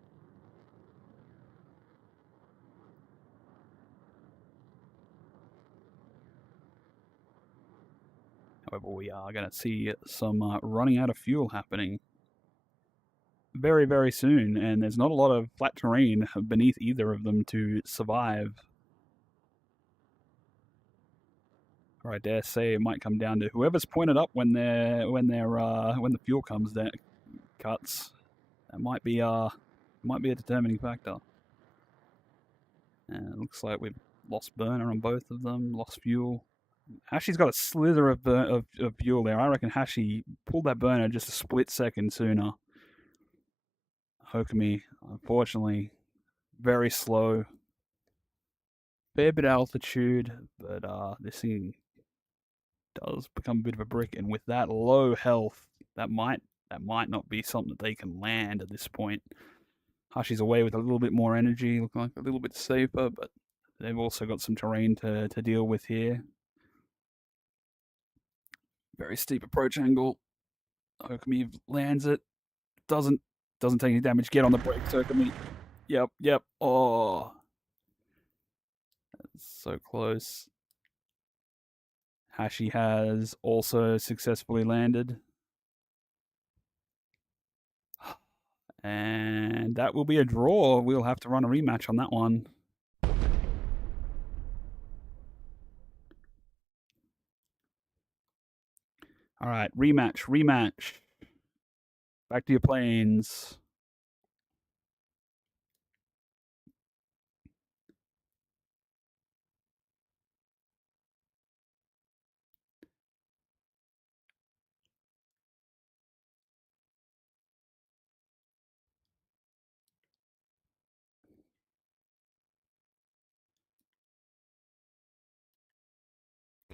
However, we are going to see some running out of fuel happening very, very soon, and there's not a lot of flat terrain beneath either of them to survive. Or I dare say it might come down to whoever's pointed up when the fuel comes down, cuts. That might be a determining factor. And it looks like we've lost burner on both of them, lost fuel. Hashi's got a slither of fuel there. I reckon Hashi pulled that burner just a split second sooner. Hokumi, unfortunately, very slow. Fair bit of altitude, but this thing does become a bit of a brick, and with that low health, that might not be something that they can land at this point. Hashi's away with a little bit more energy, looking like a little bit safer, but they've also got some terrain to deal with here. Very steep approach angle. Hokumi lands it. Doesn't take any damage. Get on the brakes, Hokumi. Yep. Oh. That's so close. Hashi has also successfully landed. And that will be a draw. We'll have to run a rematch on that one. All right, rematch. Back to your planes.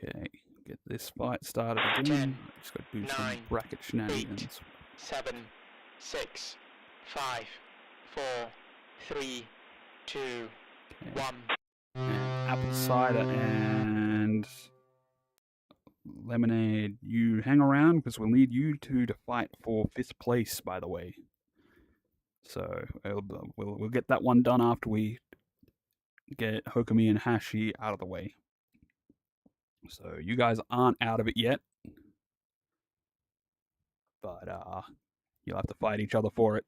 Okay, get this fight started again. 10, Just got to do some 9, bracket shenanigans. 7, 6, 5, 4, 3, 2, Okay. 1. And apple cider and lemonade, you hang around because we'll need you two to fight for 5th place, by the way. So we'll get that one done after we get Hokumi and Hashi out of the way. So you guys aren't out of it yet, but you'll have to fight each other for it.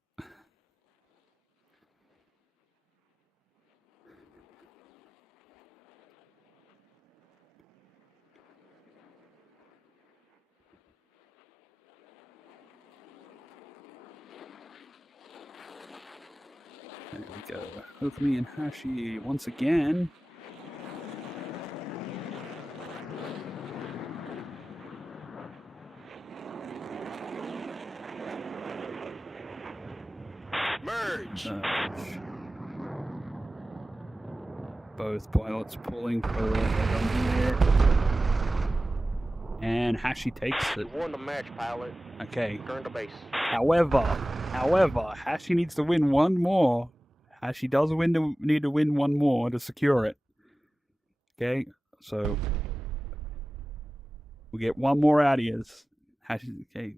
There we go. Hokumi and Hashi once again. Merge. Both pilots pulling for the run here. And Hashi takes it. You won the match, pilot. Okay. Return to base. However, Hashi needs to win one more. Hashi does need to win one more to secure it. Okay, so we get one more out of yours. Hashi, okay.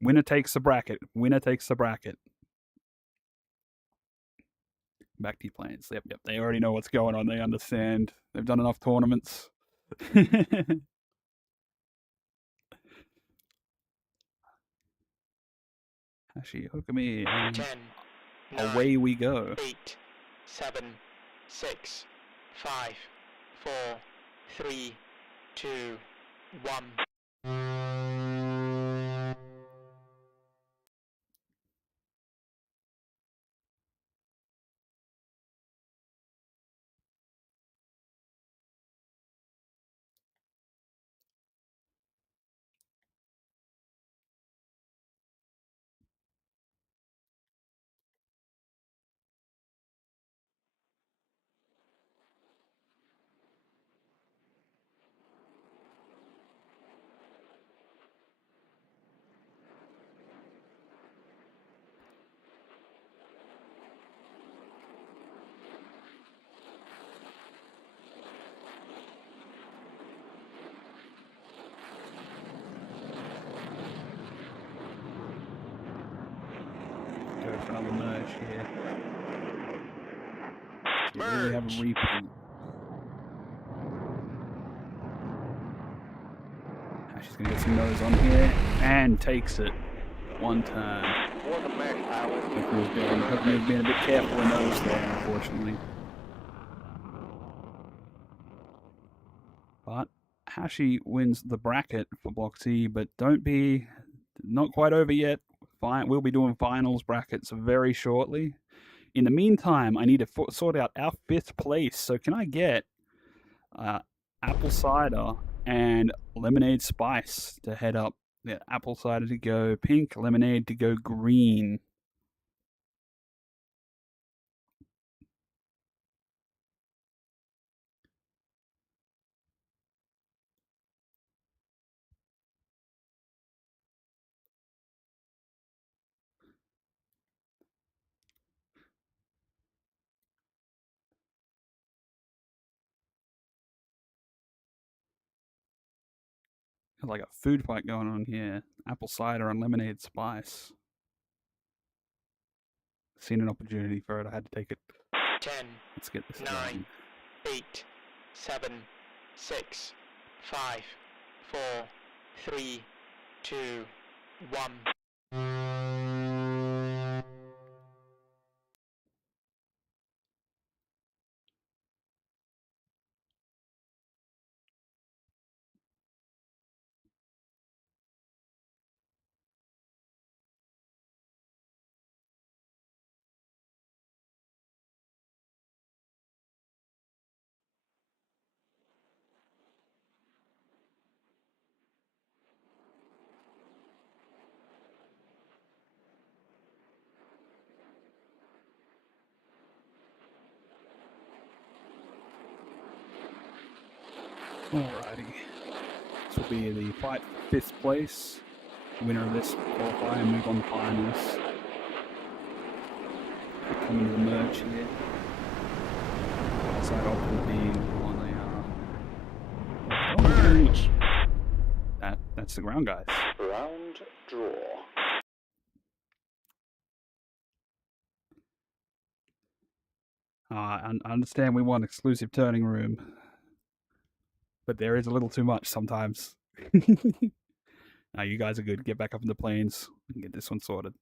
Winner takes the bracket. Back to your plans. Yep. They already know what's going on. They understand. They've done enough tournaments. Hashi, Hokumi, and 10, away 9, we go. 8, 7, 6, 5, 4, 3, 2, 1. another merge here. So will we have a repeat? She's going to get some nose on here and takes it. One turn. Hopefully he's being a bit careful in nose there, unfortunately. But Hashi wins the bracket for Block C, but don't be not quite over yet. We'll be doing finals brackets very shortly. In the meantime, I need to sort out our 5th place. So can I get apple cider and lemonade spice to head up? Yeah, apple cider to go pink, lemonade to go green. Like a food fight going on here. Apple cider and lemonade spice. Seen an opportunity for it. I had to take it. 10. Let's get this 9. done. 8. 7. 6. 5. 4. 3. 2. 1. Alrighty. This will be the fight for 5th place. Winner of this qualify and move on to finals. Coming to the merge here. Outside off will be on the merge. That's the ground guys. Round draw. I understand we want exclusive turning room, but there is a little too much sometimes. Now you guys are good. Get back up in the planes and get this one sorted.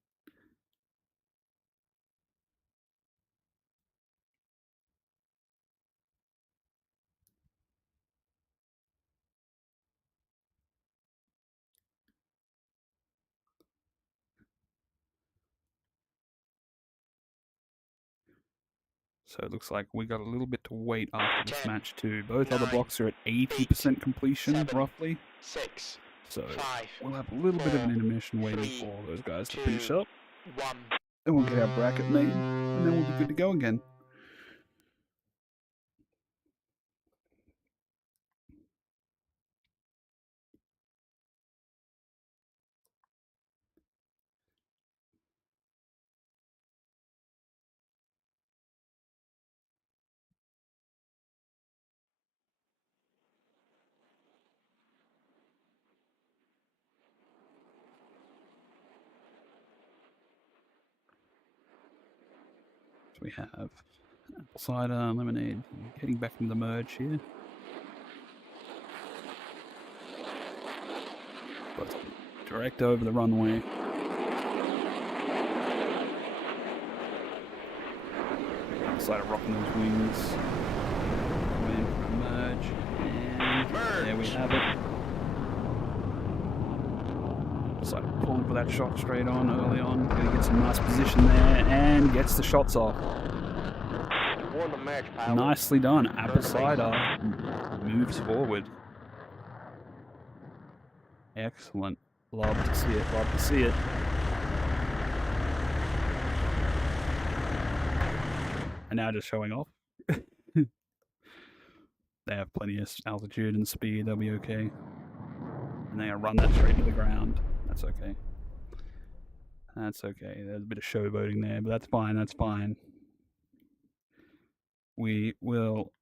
So it looks like we got a little bit to wait after this 10, match too. Both other 9, blocks are at 80% completion, 7, roughly. 6. So 5. we'll have a little bit of an 4, intermission waiting 3, for all those guys to 2, finish up. 1. Then we'll get our bracket made, and then we'll be good to go again. So we have apple cider, lemonade, heading back into the merge here. Both direct over the runway. Apple cider rocking those wings. Waiting for a merge. And there we have it. Cider pulling for that shot straight on early on. Gonna get some nice position there and gets the shots off. Won the match, pal. Nicely done. Apple cider moves forward. Excellent. Love to see it. Love to see it. And now just showing off. They have plenty of altitude and speed. They'll be okay. And they run that straight to the ground. That's okay. That's okay. There's a bit of showboating there, but that's fine. That's fine. We will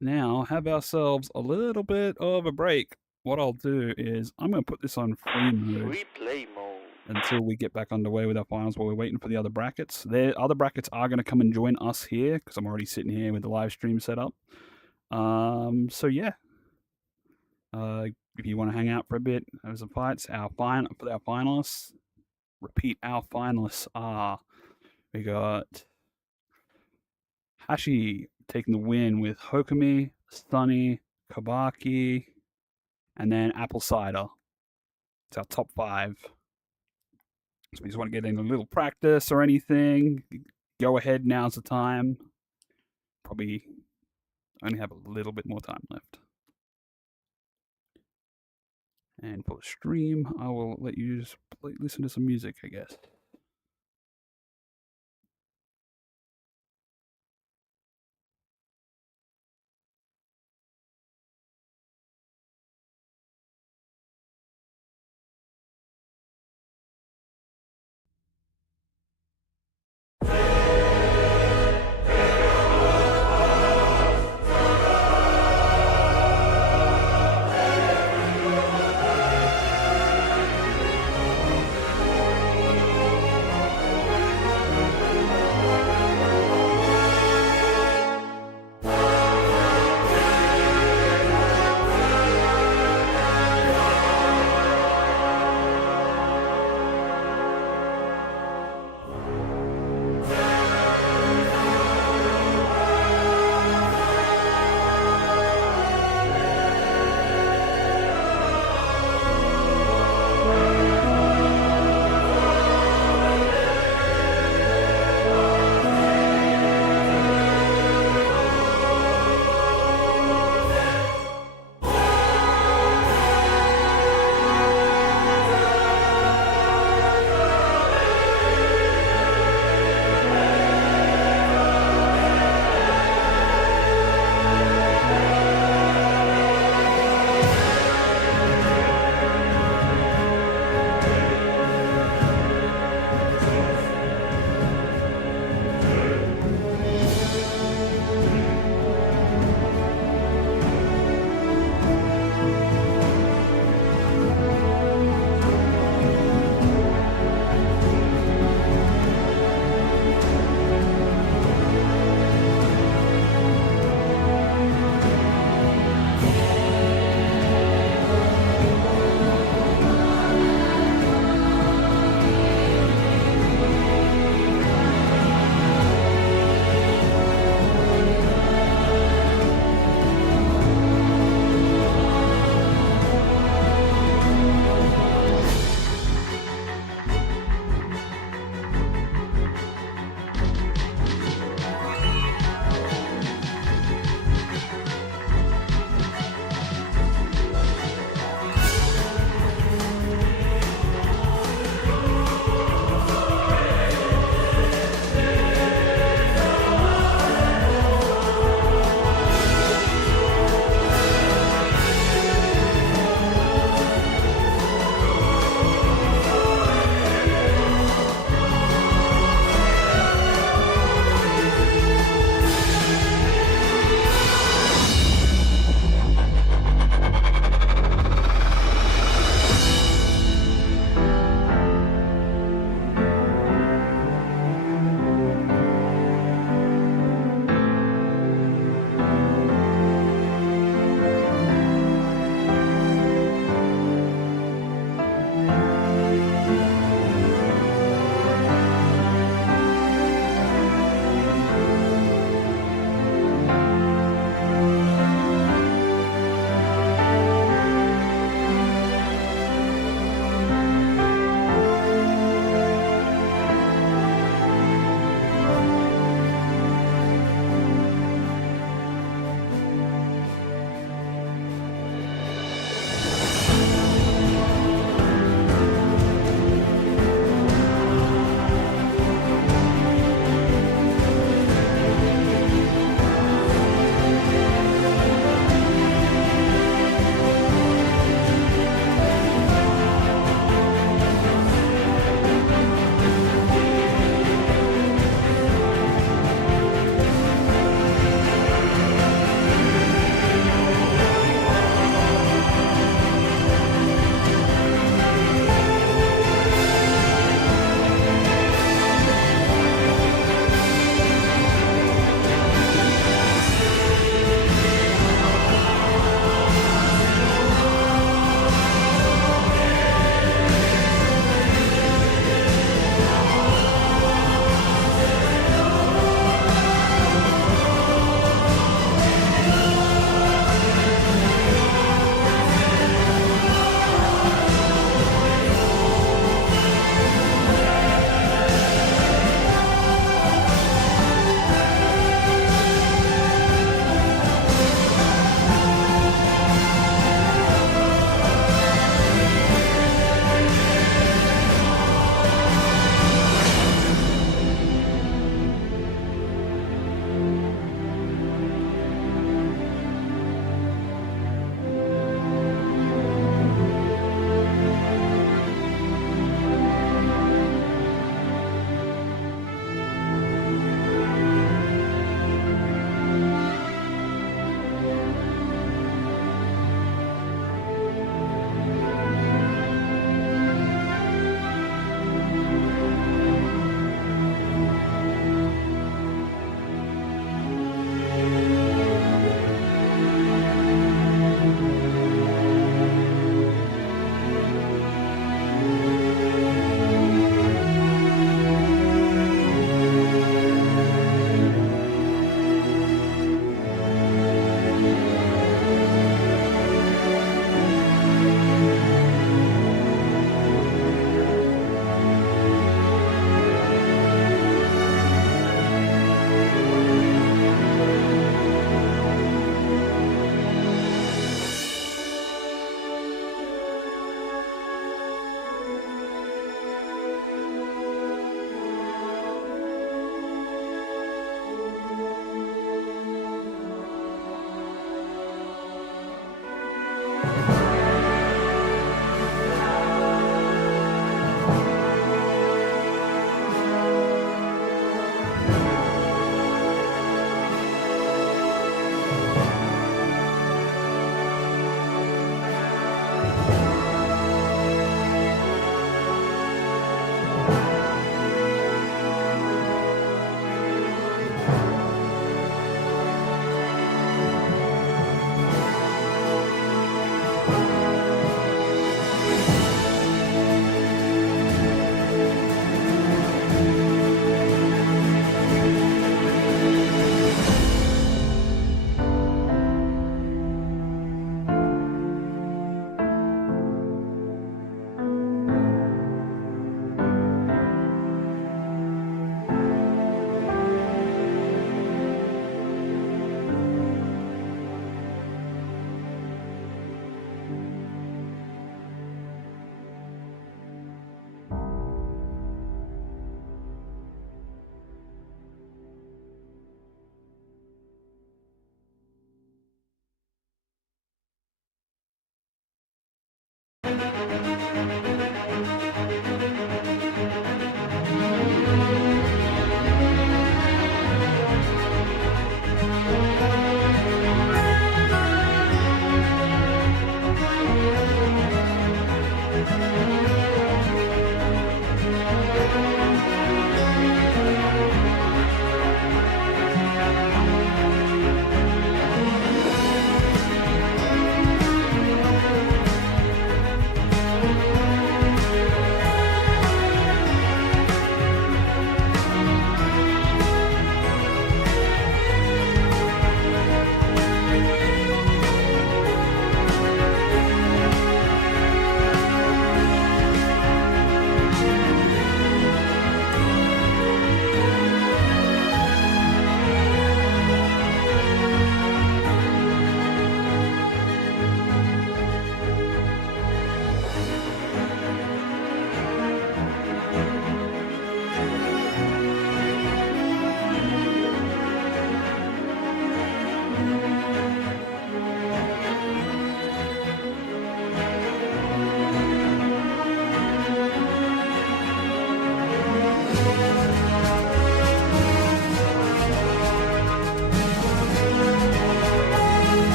now have ourselves a little bit of a break. What I'll do is I'm going to put this on free mode. Replay mode. until we get back underway with our finals while we're waiting for the other brackets. The other brackets are going to come and join us here because I'm already sitting here with the live stream set up. So yeah. If you want to hang out for a bit, those are fights. For our finalists. Repeat, our finalists are, we got Hashi taking the win with Hokami, Sunny, Kabaki, and then Apple Cider. It's our top 5. So if you just want to get in a little practice or anything, go ahead, now's the time. Probably only have a little bit more time left. And for the stream, I will let you just listen to some music, I guess.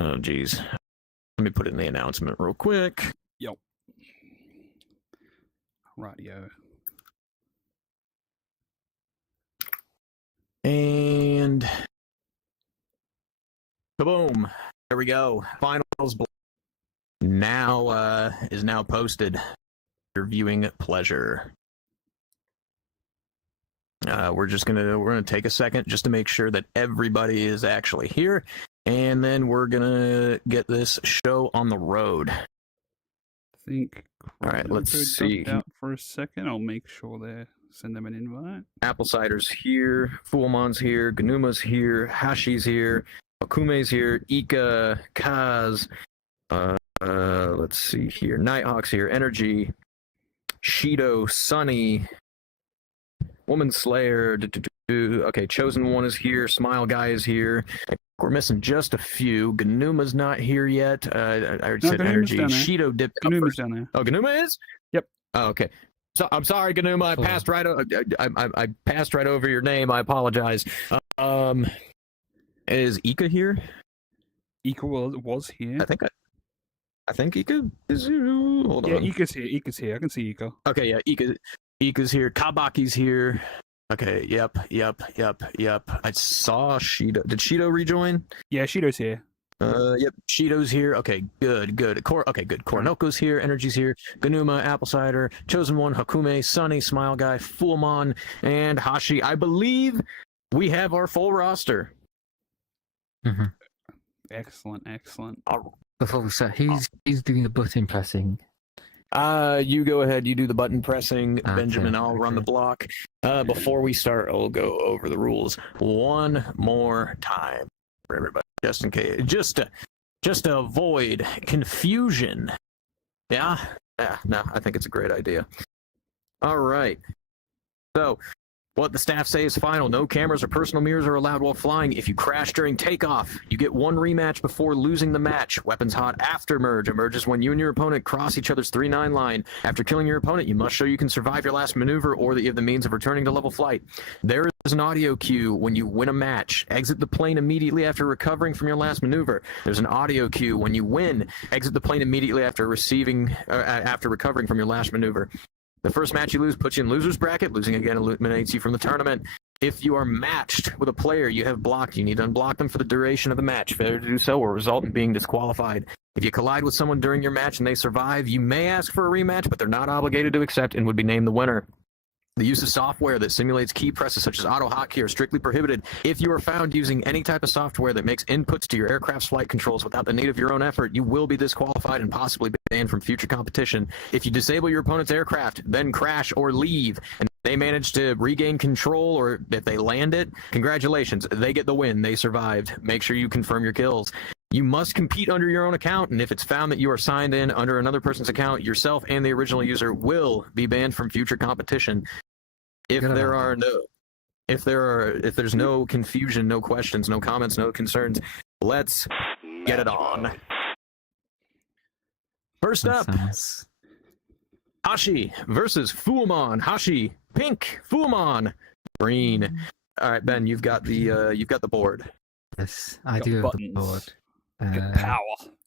Oh, geez. Let me put it in the announcement real quick. Yo. Radio. And kaboom. There we go. Finals now is now posted. Your viewing pleasure. We're gonna take a second just to make sure that everybody is actually here, and then we're gonna get this show on the road. I think. All right, let's Code see. dropped out for a second. I'll make sure they send them an invite. Apple Cider's here, Fullmon's here, Ganuma's here, Hashi's here, Akume's here, Ika, Kaz, let's see here, Nighthawk's here, Energy, Shido, Sunny, Woman Slayer, okay, Chosen One is here, Smile Guy is here. We're missing just a few. Ganuma's not here yet. I already said Ganuma's Energy. down there. Shido dipped up Ganuma's first. down there. Oh, Ganuma is? Yep. Oh, okay. So I'm sorry, Ganuma. I passed right. I passed right over your name. I apologize. Is Ika here? Ika was here. I think Ika is here. Hold on. Yeah, Ika's here. Ika's here. I can see Ika. Okay, yeah, Ika's here. Kabaki's here. Okay, yep. I saw Shido. Did Shido rejoin? Yeah, Shido's here. Yep, Shido's here. Okay, good. Good. Kornoko's here. Energy's here. Ganuma, Apple Cider, Chosen One, Hakume, Sunny, Smile Guy, Fullmon, and Hashi. I believe we have our full roster. Mm-hmm. Excellent. Before we start, who's doing the button pressing? You go ahead. You do the button pressing, Okay, Benjamin. I'll run the block. Before we start, I'll go over the rules one more time for everybody, just in case, just to avoid confusion. Yeah. No, I think it's a great idea. All right. So, what the staff say is final. No cameras or personal mirrors are allowed while flying. If you crash during takeoff, you get one rematch before losing the match. Weapons hot after merge. Emerges when you and your opponent cross each other's 3-9 line. After killing your opponent, you must show you can survive your last maneuver or that you have the means of returning to level flight. There is an audio cue when you win a match. Exit the plane immediately after recovering from your last maneuver. There's an audio cue when you win. Exit the plane immediately after recovering from your last maneuver. The first match you lose puts you in loser's bracket. Losing again eliminates you from the tournament. If you are matched with a player you have blocked, you need to unblock them for the duration of the match. Failure to do so will result in being disqualified. If you collide with someone during your match and they survive, you may ask for a rematch, but they're not obligated to accept and would be named the winner. The use of software that simulates key presses such as auto hotkey are strictly prohibited. If you are found using any type of software that makes inputs to your aircraft's flight controls without the need of your own effort, you will be disqualified and possibly banned from future competition. If you disable your opponent's aircraft, then crash or leave, and they manage to regain control, or if they land it, congratulations, they get the win. They survived. Make sure you confirm your kills. You must compete under your own account, and if it's found that you are signed in under another person's account, yourself and the original user will be banned from future competition. If there's no confusion, no questions, no comments, no concerns, let's get it on. First up, Hashi versus Fullmon. Hashi, pink. Fullmon, green. All right, Ben, you've got the board. Yes, I Got do have buttons. the board. Good power.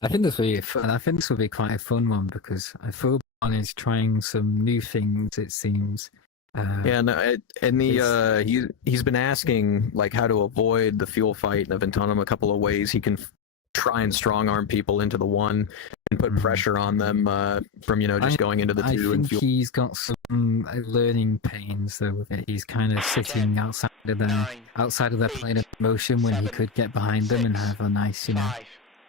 I think this will be fun. I think this will be quite a fun one because Fullmon is trying some new things. It seems. Yeah, and he's been asking like how to avoid the fuel fight, and I've been telling him a couple of ways he can try and strong arm people into the one and put pressure on them from just going into the two and fuel. I think he's got some learning pains though with it. He's kind of sitting outside of their plane of motion when he could get behind them and have a nice,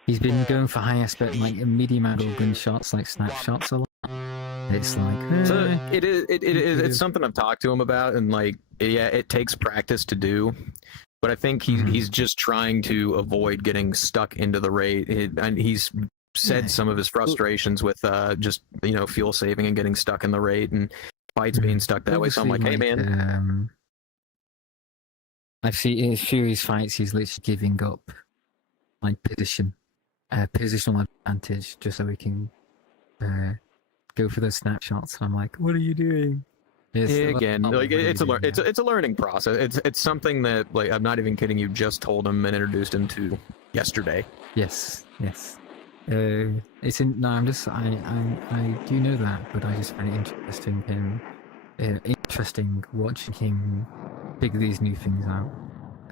He's been going for high aspect, like medium angle gunshots, like snapshots a lot. It's like so it's something I've talked to him about, and it takes practice to do. But I think he's just trying to avoid getting stuck into the rate, and he's said some of his frustrations with just fuel saving and getting stuck in the rate and fights being stuck that way. So I'm like, hey man, I've seen in a few of his fights, he's literally giving up like positional advantage just so he can go for those snapshots. And I'm like, what are you doing? It's a learning process. It's something that I'm not even kidding you. Just told him and introduced him to yesterday. Yes, yes. It's in. No, I'm just. I do know that, but I just find it interesting watching him figure these new things out.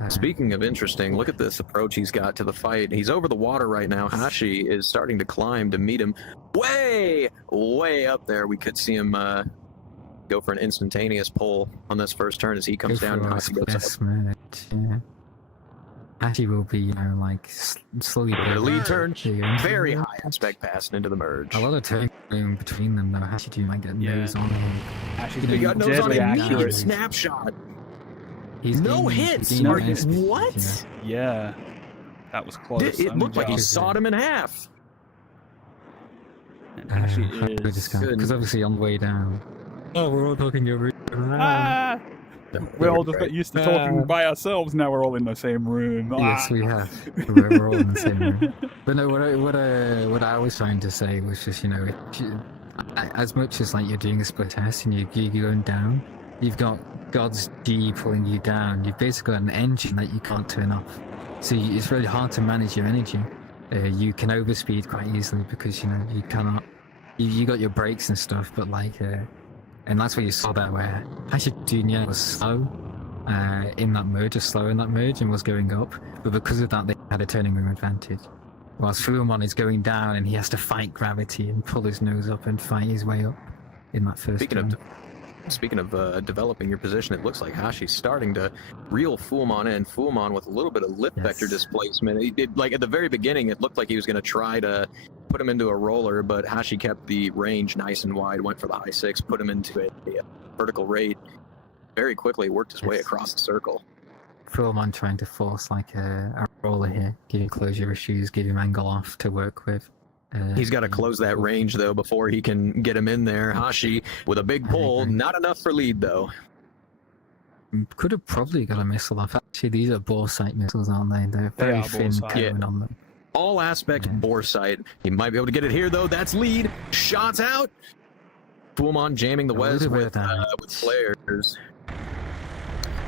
Speaking of interesting, look at this approach he's got to the fight. He's over the water right now. Hashi is starting to climb to meet him way up there. We could see him go for an instantaneous pull on this first turn as he comes down and Hashi goes up. Yeah. Hashi will be, like, slowly... The lead turn, Yeah. very high aspect passing into the merge. A lot of turning room between them, though. Hashi might get nose on him. Actually, He got nose on deadly immediate accurate. snapshot. He's No gaining- hits. he's gaining Are- speed, what? Yeah, that was close. It looked like he just- sawed him in half. Actually, good. because obviously on the way down. Oh, we're all talking over each other. Ah! We all just got used to talking by ourselves. Now we're all in the same room. Yes, we have. We're all in the same room. But no, what I was trying to say was just, as much as like you're doing a split test and you're going down, you've got God's G pulling you down. You've basically got an engine that you can't turn off. So it's really hard to manage your energy. You can overspeed quite easily because you cannot. You got your brakes and stuff, but and that's where you saw that where Hashi Junior was slow in that merge, and was going up. But because of that, they had a turning room advantage. Whilst Fuomon is going down and he has to fight gravity and pull his nose up and fight his way up in that first turn. Speaking of developing your position, it looks like Hashi's starting to reel Fuomon in. Fuomon with a little bit of lift vector displacement. He did, like at the very beginning, it looked like he was going to try to put him into a roller, but Hashi kept the range nice and wide, went for the high six, put him into a vertical rate. Very quickly worked his way across the circle. Fuomon trying to force like a roller here, give him closure issues, give him angle off to work with. He's got to close that range, though, before he can get him in there. Hashi with a big pull. Not enough for lead, though. Could have probably got a missile off. Actually, these are bore sight missiles, aren't they? They're very thin going on them. All aspect bore sight. He might be able to get it here, though. That's lead. Shots out. Fuomon jamming the Wes with flares.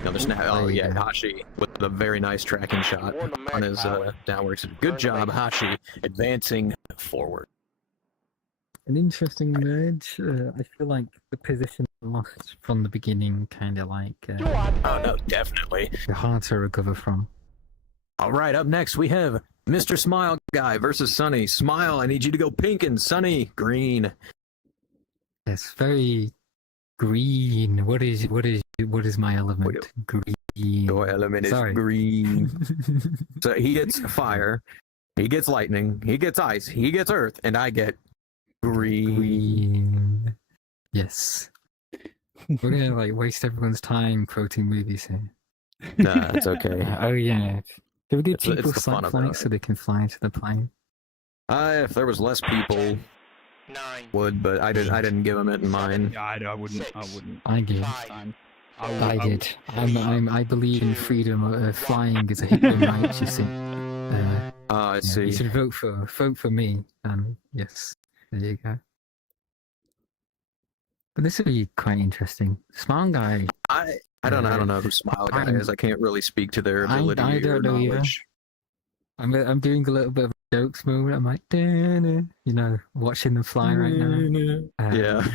Another snap. Oh, yeah, Hashi with a very nice tracking shot on his downwards. Good job, Hashi, advancing forward. An interesting merge. I feel like the position lost from the beginning, kind of like... oh, no, definitely. hard to recover from. All right, up next we have Mr. Smile Guy versus Sunny. Smile, I need you to go pink, and Sunny, green. Yes, very green. What is my element? Green. Your element is green. So he gets fire, he gets lightning, he gets ice, he gets earth, and I get green. Yes. We're gonna waste everyone's time quoting movies here. Nah, it's okay. Oh yeah. Can we give It's people the fun slack of flights so they can fly into the plane? If there was less people, 9, would, but I didn't give them it in mine. Yeah, I wouldn't. I did. I did. I believe in freedom. Flying is a human right. You see. I see. You should vote for me. Yes, there you go. But this would be quite interesting. Smile Guy. I don't know who Smile Guy is. I can't really speak to their ability I or don't know either. knowledge. I'm doing a little bit of a jokes moment. I'm like, watching them fly right now. Yeah.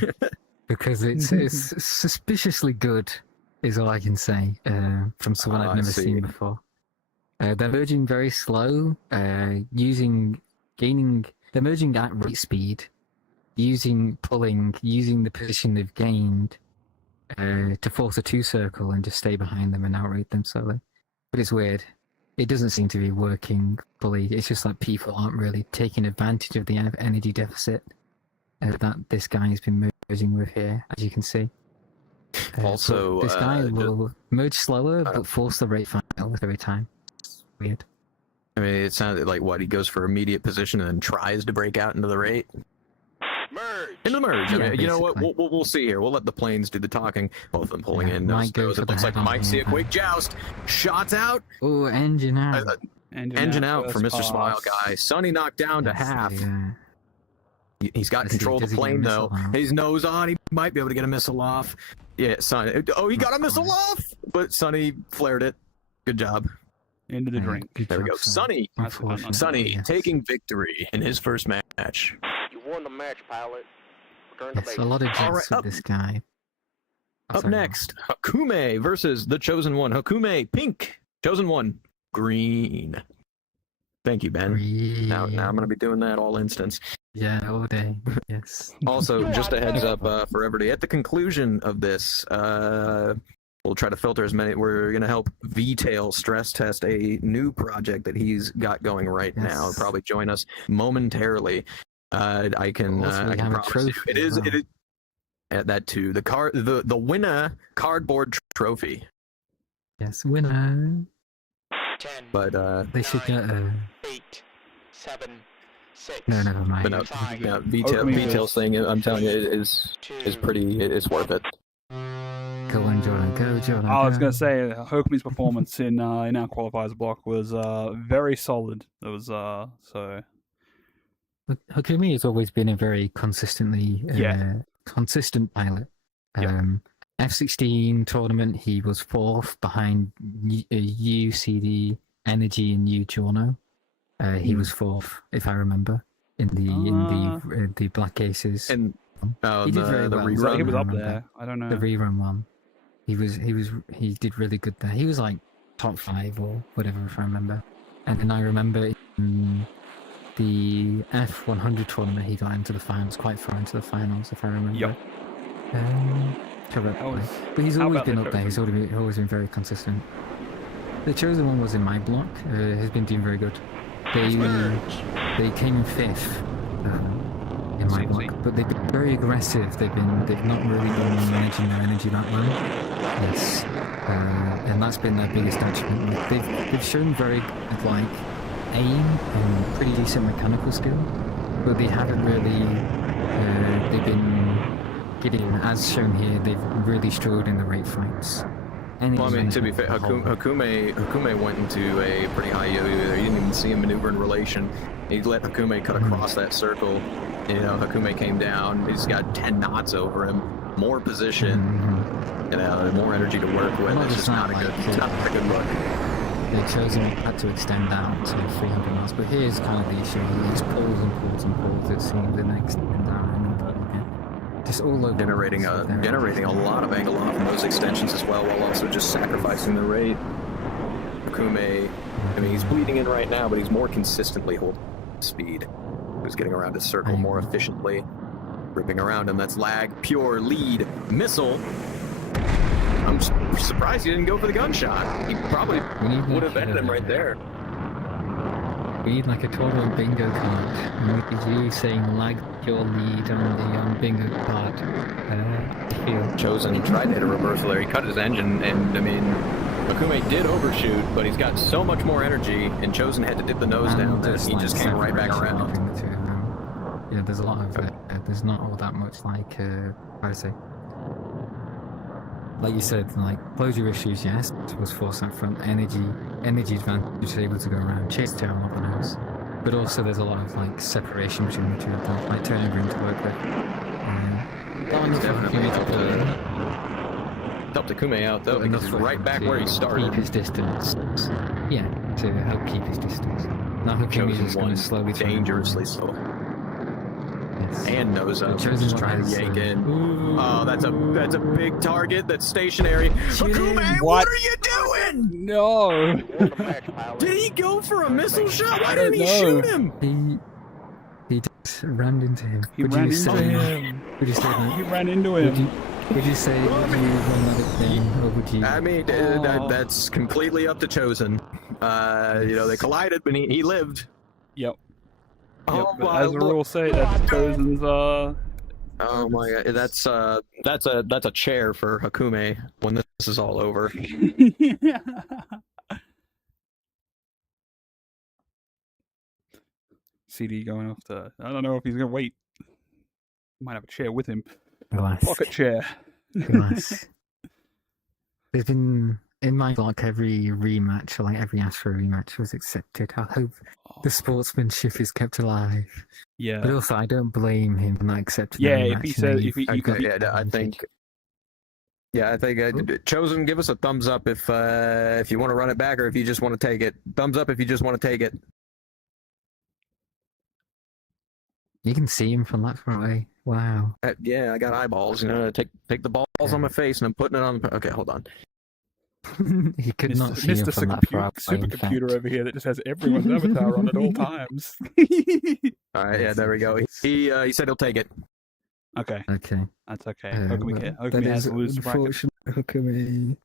Because it's suspiciously good, is all I can say, from someone I've never seen before. They're merging very slow, they're merging at rate speed, using the position they've gained to force a 2 circle and just stay behind them and outrate them slowly. But it's weird. It doesn't seem to be working fully. It's just like people aren't really taking advantage of the energy deficit that this guy has been merging with here, as you can see. Also, this guy will merge slower but force the rate final every time. It's weird. I mean, it sounded like he goes for immediate position and then tries to break out into the rate. Merge. In the merge. Yeah, I mean, you know what? basically. We'll see here. We'll let the planes do the talking. Both of them pulling in. Might go It for the looks like we head-on might see a here. quick joust. Shots out. Oh, engine out. Engine out for first Mr. Smile pass. Guy. Sunny knocked down to half. Yeah. He's got Does he- control of does the he get a plane, though. missile out? His nose on. He might be able to get a missile off. Yeah, Sunny. Oh, he got a missile off! But Sunny flared it. Good job. Into the drink. Good There we job, go. Sonny. Unfortunately, Sonny yes. taking victory in his first match. You won the match, pilot. Return to Yes, base. a lot of All jets right, with up- this guy. Oh, Up sorry, next, Hakume versus the Chosen One. Hakume, pink. Chosen One, green. Thank you, Ben. Green. Now I'm going to be doing that all instance. Yeah, all day. Yes. Also, just a heads up for everybody. At the conclusion of this, we'll try to filter as many. We're going to help V-Tail stress test a new project that he's got going right now. He'll Yes. probably join us momentarily. I can Also, we have a promise you, trophy it as is. well. It is that too. The winner cardboard trophy. Yes, winner. 10, But They should get a. 8, 7, 6, No, never mind. but no, Five. no, Hakume V-Tail's thing. I'm telling you, is 2, pretty. It's worth it. Go on, Jordan. Go, Jordan. I was go. going to say, Hokumi's performance in our qualifiers block was very solid. It was so. But Hakumi has always been a very consistent Yeah. pilot. Yeah. F-16 tournament, he was fourth behind UCD Energy and U Giorno. He was fourth, if I remember, in the Black Aces. And He did very the well. rerun. He was I up remember. there. I don't know. The rerun one. He did really good there. He was like top 5 or whatever, if I remember. And then I remember in the F100 tournament, he got into the finals, quite far into the finals, if I remember. Yep. Correctly. But he's how always about been the up there. He's always been very consistent. The Chosen One was in my block. Has been doing very good. They came in 5th in my Seems block, but they've been very aggressive. They've not really been managing their energy that well. Yes, and that's been their biggest achievement. They've shown very good, like, aim and pretty decent mechanical skill, but they haven't really. They've been getting, as shown here, they've really struggled in the rate fights. Well, I mean, to be fair, Hakume went into a pretty high yo there. You didn't even see him maneuver in relation. He let Hakume cut across that circle. You know, Hakume came down. He's got 10 knots over him, more position, more energy to work with. Well, It's it's just not a not good, like it's not a good look. The Chosen had to extend out to 300 miles, but here's kind of the issue. He just pulls and pulls and pulls. It seems the next extend out and pull again. Just all over. Generating a lot of angle off in those extensions as well, while also just sacrificing the rate. Hakume, I mean, he's bleeding in right now, but he's more consistently holding speed. He's getting around his circle more efficiently, ripping around him. That's lag, pure lead, missile. I'm surprised he didn't go for the gunshot. He probably would have ended him right there. We need like a total bingo card. We need you saying lag your lead on the bingo card. Chosen, he tried to hit a reversal there. He cut his engine, and I mean, Hakume did overshoot, but he's got so much more energy, and Chosen had to dip the nose down that he just came right back around. Yeah, there's a lot of there's not all that much like how to say. Like you said, like closure issues, yes, was forced out front. Energy advantage was able to go around, chase tail off the nose. But also there's a lot of like separation between the two of them, like turning room to work with. It's definitely helped Hakume out though, because he's right back where he started. Keep his distance. Yeah, to help keep his distance. Now Hakume is going to slowly turn dangerously slow. Yes. And nose up, Chosen just trying to has, yank in. Oh, that's a big target that's stationary. Hakume, What? what are you doing? No. You won the match, pilot. Did he go for a missile shot? Why I don't didn't he know. shoot him? He just rammed into him. He Would ran you into say? him. Would you say that? He ran into Would him. you say would you run that thing, or would you? I mean, that's completely up to Chosen. You know, they collided, but he lived. Yep. Oh, Yep, but my as the lord. rules say, that's Chosen's. Oh my god, that's a chair for Hakume when this is all over. CD going off to. I don't know if he's gonna wait. Might have a chair with him. Relax. Pocket chair. Relax. There's been in my block every rematch, or like every Astro rematch, was accepted. I hope the sportsmanship is kept alive. Yeah. But also, I don't blame him for not accepting. Yeah, the if he rematch, said- you if he- know, you got could- Yeah, I think Yeah, I think Chosen, give us a thumbs up if you want to run it back or if you just want to take it. Thumbs up if you just want to take it. You can see him from that far away. Wow. Yeah, I got eyeballs. You know, take the balls on my face and I'm putting it on. Okay, hold on. He could not see him Mr. from that far away. Supercomputer over here that just has everyone's avatar on at all times. All right, yeah, there we go. He said he'll take it. Okay, Okay. that's okay. That Hokumi has is to lose the bracket. unfortunate. Hokumi.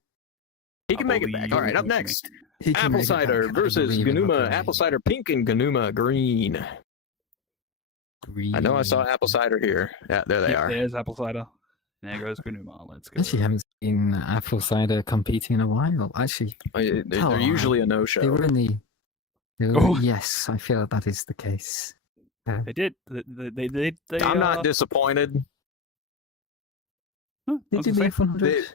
He can I make it back. believe All right, up Hokumi. next, He can Apple make it Cider back. I versus believe in Ganuma. Hokumi. Apple Cider pink and Ganuma green. I know I saw Apple Cider here. Yeah, there they are. There's Apple Cider. There goes Gunuma. Let's go. Actually, haven't seen Apple Cider competing in a while. Actually, They're usually a they no-show. were in the. Oh. Yes, I feel that is the case. They did. They I'm not disappointed. Huh, I They was did gonna the say,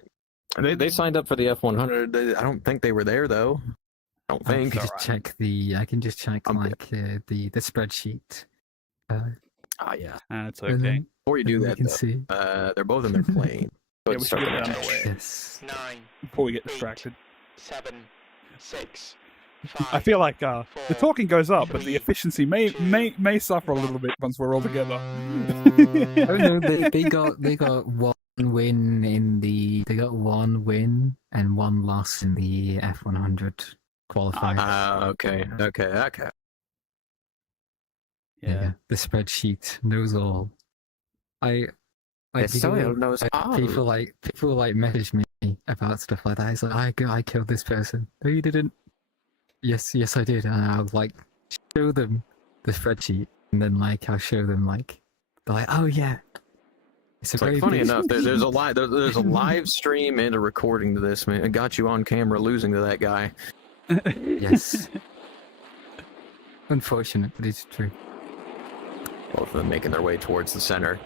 F100. They signed up for the F100. I don't think they were there though. I don't I think. can just check the. I can just check I'm like the spreadsheet. Yeah. That's and okay. then- Before you do and we that, can though, see. they're both in their plane. So Yeah, let's we should start get the that match. underway Yes. 9, before we get 8, distracted. 7, 6, I 5. feel like the talking goes up, but the efficiency may suffer a little bit once we're all together. Oh no, they got one win in the. They got one win and one loss in the F100 qualifiers. Okay. Yeah. The spreadsheet knows all. I people like message me about stuff like that. It's like I killed this person. No, you didn't. Yes, I did. And I'll like show them the spreadsheet, and then like I'll show them like they're like, oh yeah. It's Like, funny enough, there's a live stream and a recording to this. Man, it got you on camera losing to that guy. Yes. Unfortunate, but it's true. Both of them making their way towards the center.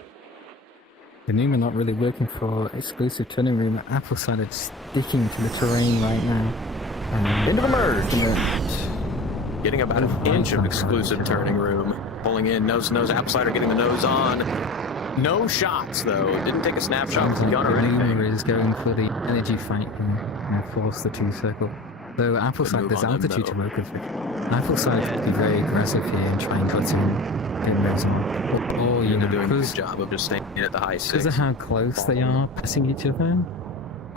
The Numa not really working for exclusive turning room. Apple Cider sticking to the terrain right now. Into the merge. And Getting about an inch of exclusive turning room. Pulling in, nose to nose, Apple Cider getting the nose on. No shots, though. Didn't take a snapshot with the gun or the Numa anything. is going for the energy fight and force the two circle. Though Apple Good Cider, move there's on them, altitude to though. work with. Apple Cider could be very aggressive here and try and cut in, get those on. Or you They're know, doing a good because job of just staying at the high of six. how close they are pressing each other,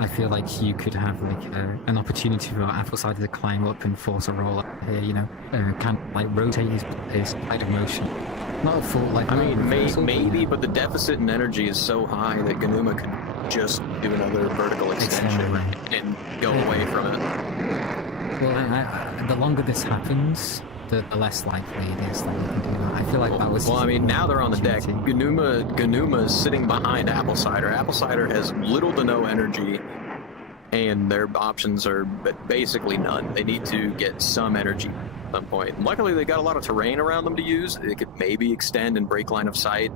I feel like you could have like an opportunity for Apple Cider to climb up and force a roll up here, you know, kind of like rotate his side of motion. Not a full like. I not a mean, reversal, maybe, but the deficit in energy is so high that Ganuma could just do another vertical extension and go away from it. Well, the longer this happens, the less likely it is that you can do that. I feel like that was. Well, I mean, now they're on the deck. opportunity. Ganuma is sitting behind Apple Cider. Apple Cider has little to no energy, and their options are basically none. They need to get some energy at some point. Luckily, they got a lot of terrain around them to use. They could maybe extend and break line of sight,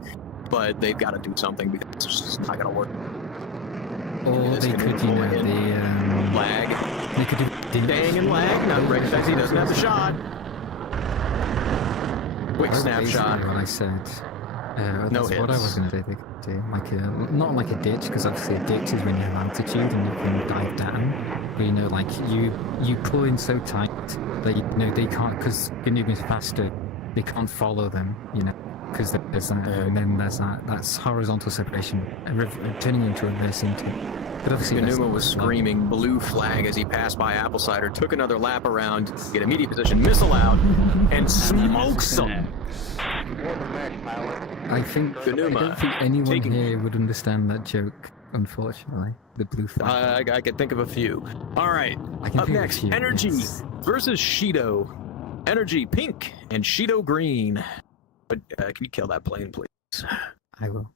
but they've got to do something because it's just not going to work. Or This they can could, you pull know, in. Lag. they could do. Dang and lag. Not break fast. He doesn't have the shot. Quick That's snapshot. basically what I said. No That's what I hits. was going to say. They could do like not like a ditch, because obviously a ditch is when you have altitude and you can dive down. But you know, like you pull in so tight that you know they can't, because Ganuma's faster. They can't follow them. You know, because there's that, and then there's that's horizontal separation, turning into reverse into. But obviously, Ganuma was screaming blue flag as he passed by Apple Cider, took another lap around, get immediate position, missile out, and smokes them. I think I Ganuma don't think anyone taking- here would understand that joke. Unfortunately, the blue flag. I could think of a few. All right, I can up think of a next, few, Energy yes. versus Shido. Energy pink and Shido green. But can you kill that plane, please? I will.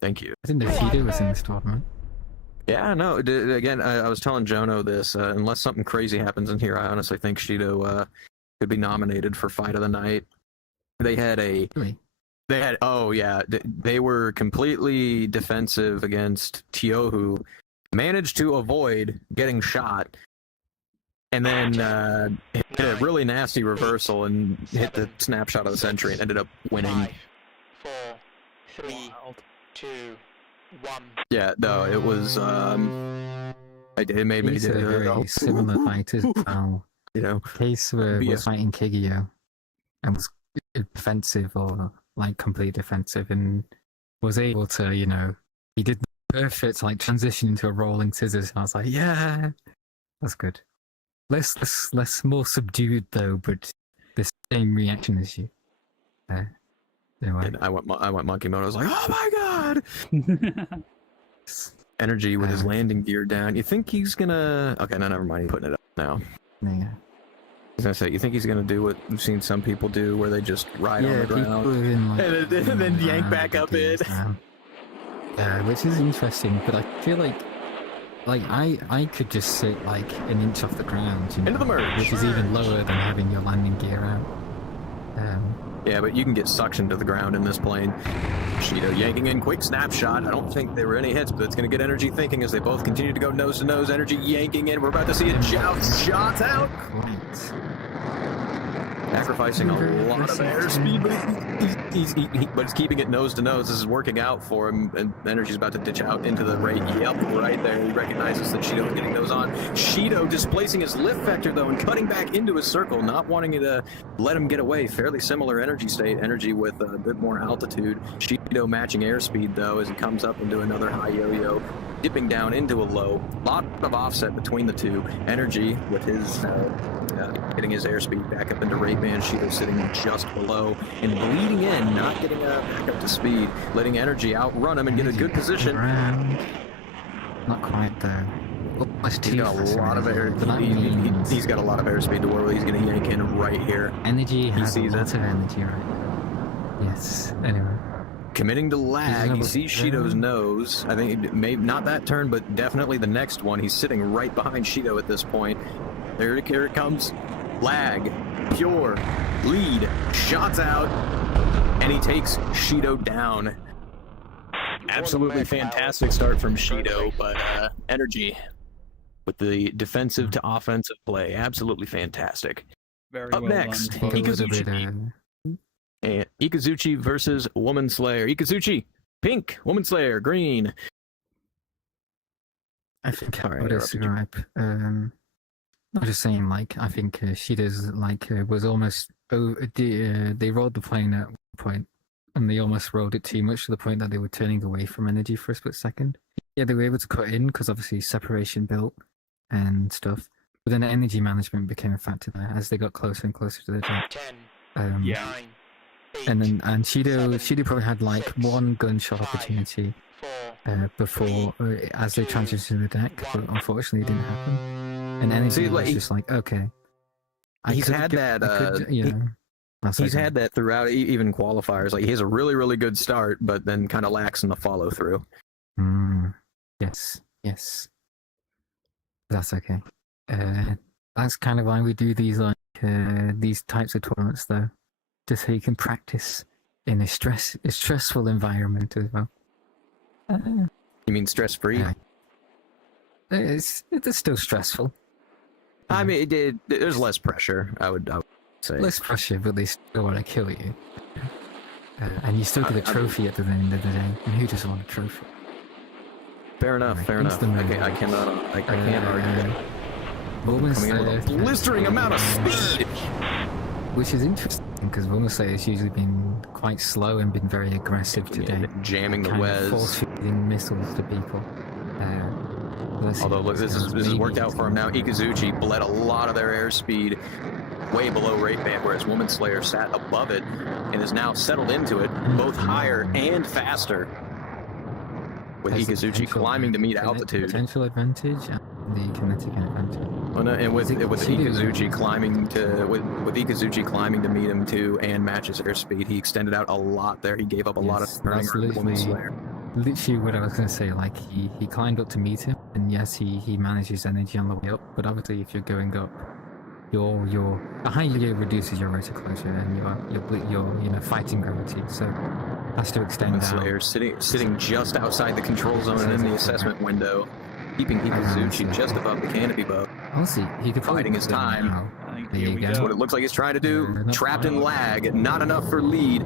Thank you. I didn't know Shido was in this tournament. Yeah, no. Again, I was telling Jono this. Unless something crazy happens in here, I honestly think Shido could be nominated for Fight of the Night. They had Really? oh yeah, they were completely defensive against Tiohu, managed to avoid getting shot, and then hit a really nasty reversal and hit the snapshot of the century and ended up winning. 5, 4, 3, 2, 1. Yeah, no, it was. It made me He's a very similar fighter as well. You know, Case was fighting Kigyo and was defensive or like complete defensive and was able to, he did the perfect like transition into a rolling scissors. I was like, yeah, that's good. Less more subdued though, but the same reaction as you. Anyway. and I went monkey mode. I was like, oh my god! Energy with his landing gear down. You think he's gonna? Okay, no, never mind. He's putting it up now. Yeah. I was gonna say, you think he's gonna do what we've seen some people do, where they just ride on the ground and then yank back up in? Yeah, which is interesting, but I feel like I could just sit like an inch off the ground, Into the merge, which is even lower than having your landing gear out. Yeah, but you can get suctioned to the ground in this plane. Shido yanking in, quick snapshot. I don't think there were any hits, but it's going to get Energy thinking as they both continue to go nose to nose. Energy yanking in. We're about to see a shots out. Quite. Sacrificing a lot of airspeed, but he's keeping it nose to nose. This is working out for him, and Energy's about to ditch out into the right. Yep, right there. He recognizes that Shido is getting those on. Shido displacing his lift vector, though, and cutting back into his circle, not wanting to let him get away. Fairly similar energy state. Energy with a bit more altitude. Shido matching airspeed, though, as he comes up into another high yo-yo, dipping down into a low. Lot of offset between the two. Energy with his getting his airspeed back up into rate band. Shido sitting just below and bleeding in, not getting back up to speed, letting Energy outrun him and get a good position. Not quite there. He's got a lot of air. He's got a lot of airspeed to work with. He's going to yank in right here. Energy has a lot of energy, right? Yes. Anyway. Committing to lag, you see Shido's nose. I think maybe not that turn, but definitely the next one. He's sitting right behind Shido at this point. Here it comes. Lag. Pure. Lead. Shots out. And he takes Shido down. Absolutely fantastic start from Shido, but Energy with the defensive to offensive play. Absolutely fantastic. Very Up well next, done. Ikazuchi. And Ikazuchi versus Woman Slayer. Ikazuchi, pink. Woman Slayer, green. I think Sorry, I would interrupted you. describe. I'm just saying, like, I think Shido's was almost. They rolled the plane at one point, and they almost rolled it too much to the point that they were turning away from Energy for a split second. Yeah, they were able to cut in because obviously separation built and stuff. But then the energy management became a factor there as they got closer and closer to the deck. 10, Yeah. 9, 8, And Shido 7, probably had like 6, one gunshot 5, opportunity 4, before as they transitioned to the deck, but unfortunately it didn't happen. And Energy See, like, was just like, okay. He's had that. He's had that throughout even qualifiers. Like, he has a really, really good start, but then kind of lacks in the follow through. Yes. That's okay. That's kind of why we do these these types of tournaments, though, just so you can practice in a stressful environment as well. You mean stress free? Yeah. It's still stressful. I mean, there's less pressure. I would say Less pressure, but they still want to kill you. And you still get a trophy at the end of the day. And who doesn't want a trophy? Fair enough. Right, Fair enough. instant I can't argue. Woman Coming in with a Slayer, blistering amount of speed. which is interesting because Woman Slayer has usually been quite slow and been very aggressive today. Jamming the Kind of Wes. force-feeding missiles to people. Although, look, this has worked out for him now. Ikazuchi bled a lot of their airspeed way below rate band, whereas Woman Slayer sat above it and is now settled into it, both higher and faster. With Has the Ikazuchi potential- climbing to meet the altitude. Potential advantage and the kinetic advantage. Oh, no, and with Ikazuchi- Ikazuchi climbing to with Ikazuchi climbing to meet him too, and matches airspeed, he extended out a lot there. He gave up a lot of Yes, turning that's around the Woman literally- Slayer. Literally what I was going to say, like, he climbed up to meet him, and yes, he manages energy on the way up, but obviously if you're going up, your a high yield reduces your rate of closure and your fighting gravity, so has to extend Woman out. Slayer sitting just outside the control zone and in the assessment window, keeping Ikazuchi just above the canopy above. Honestly, he could probably Biding his put them time. now. I think There here you we go. That's go. what it looks like he's trying to do. Not Trapped in quite. lag, not enough for lead.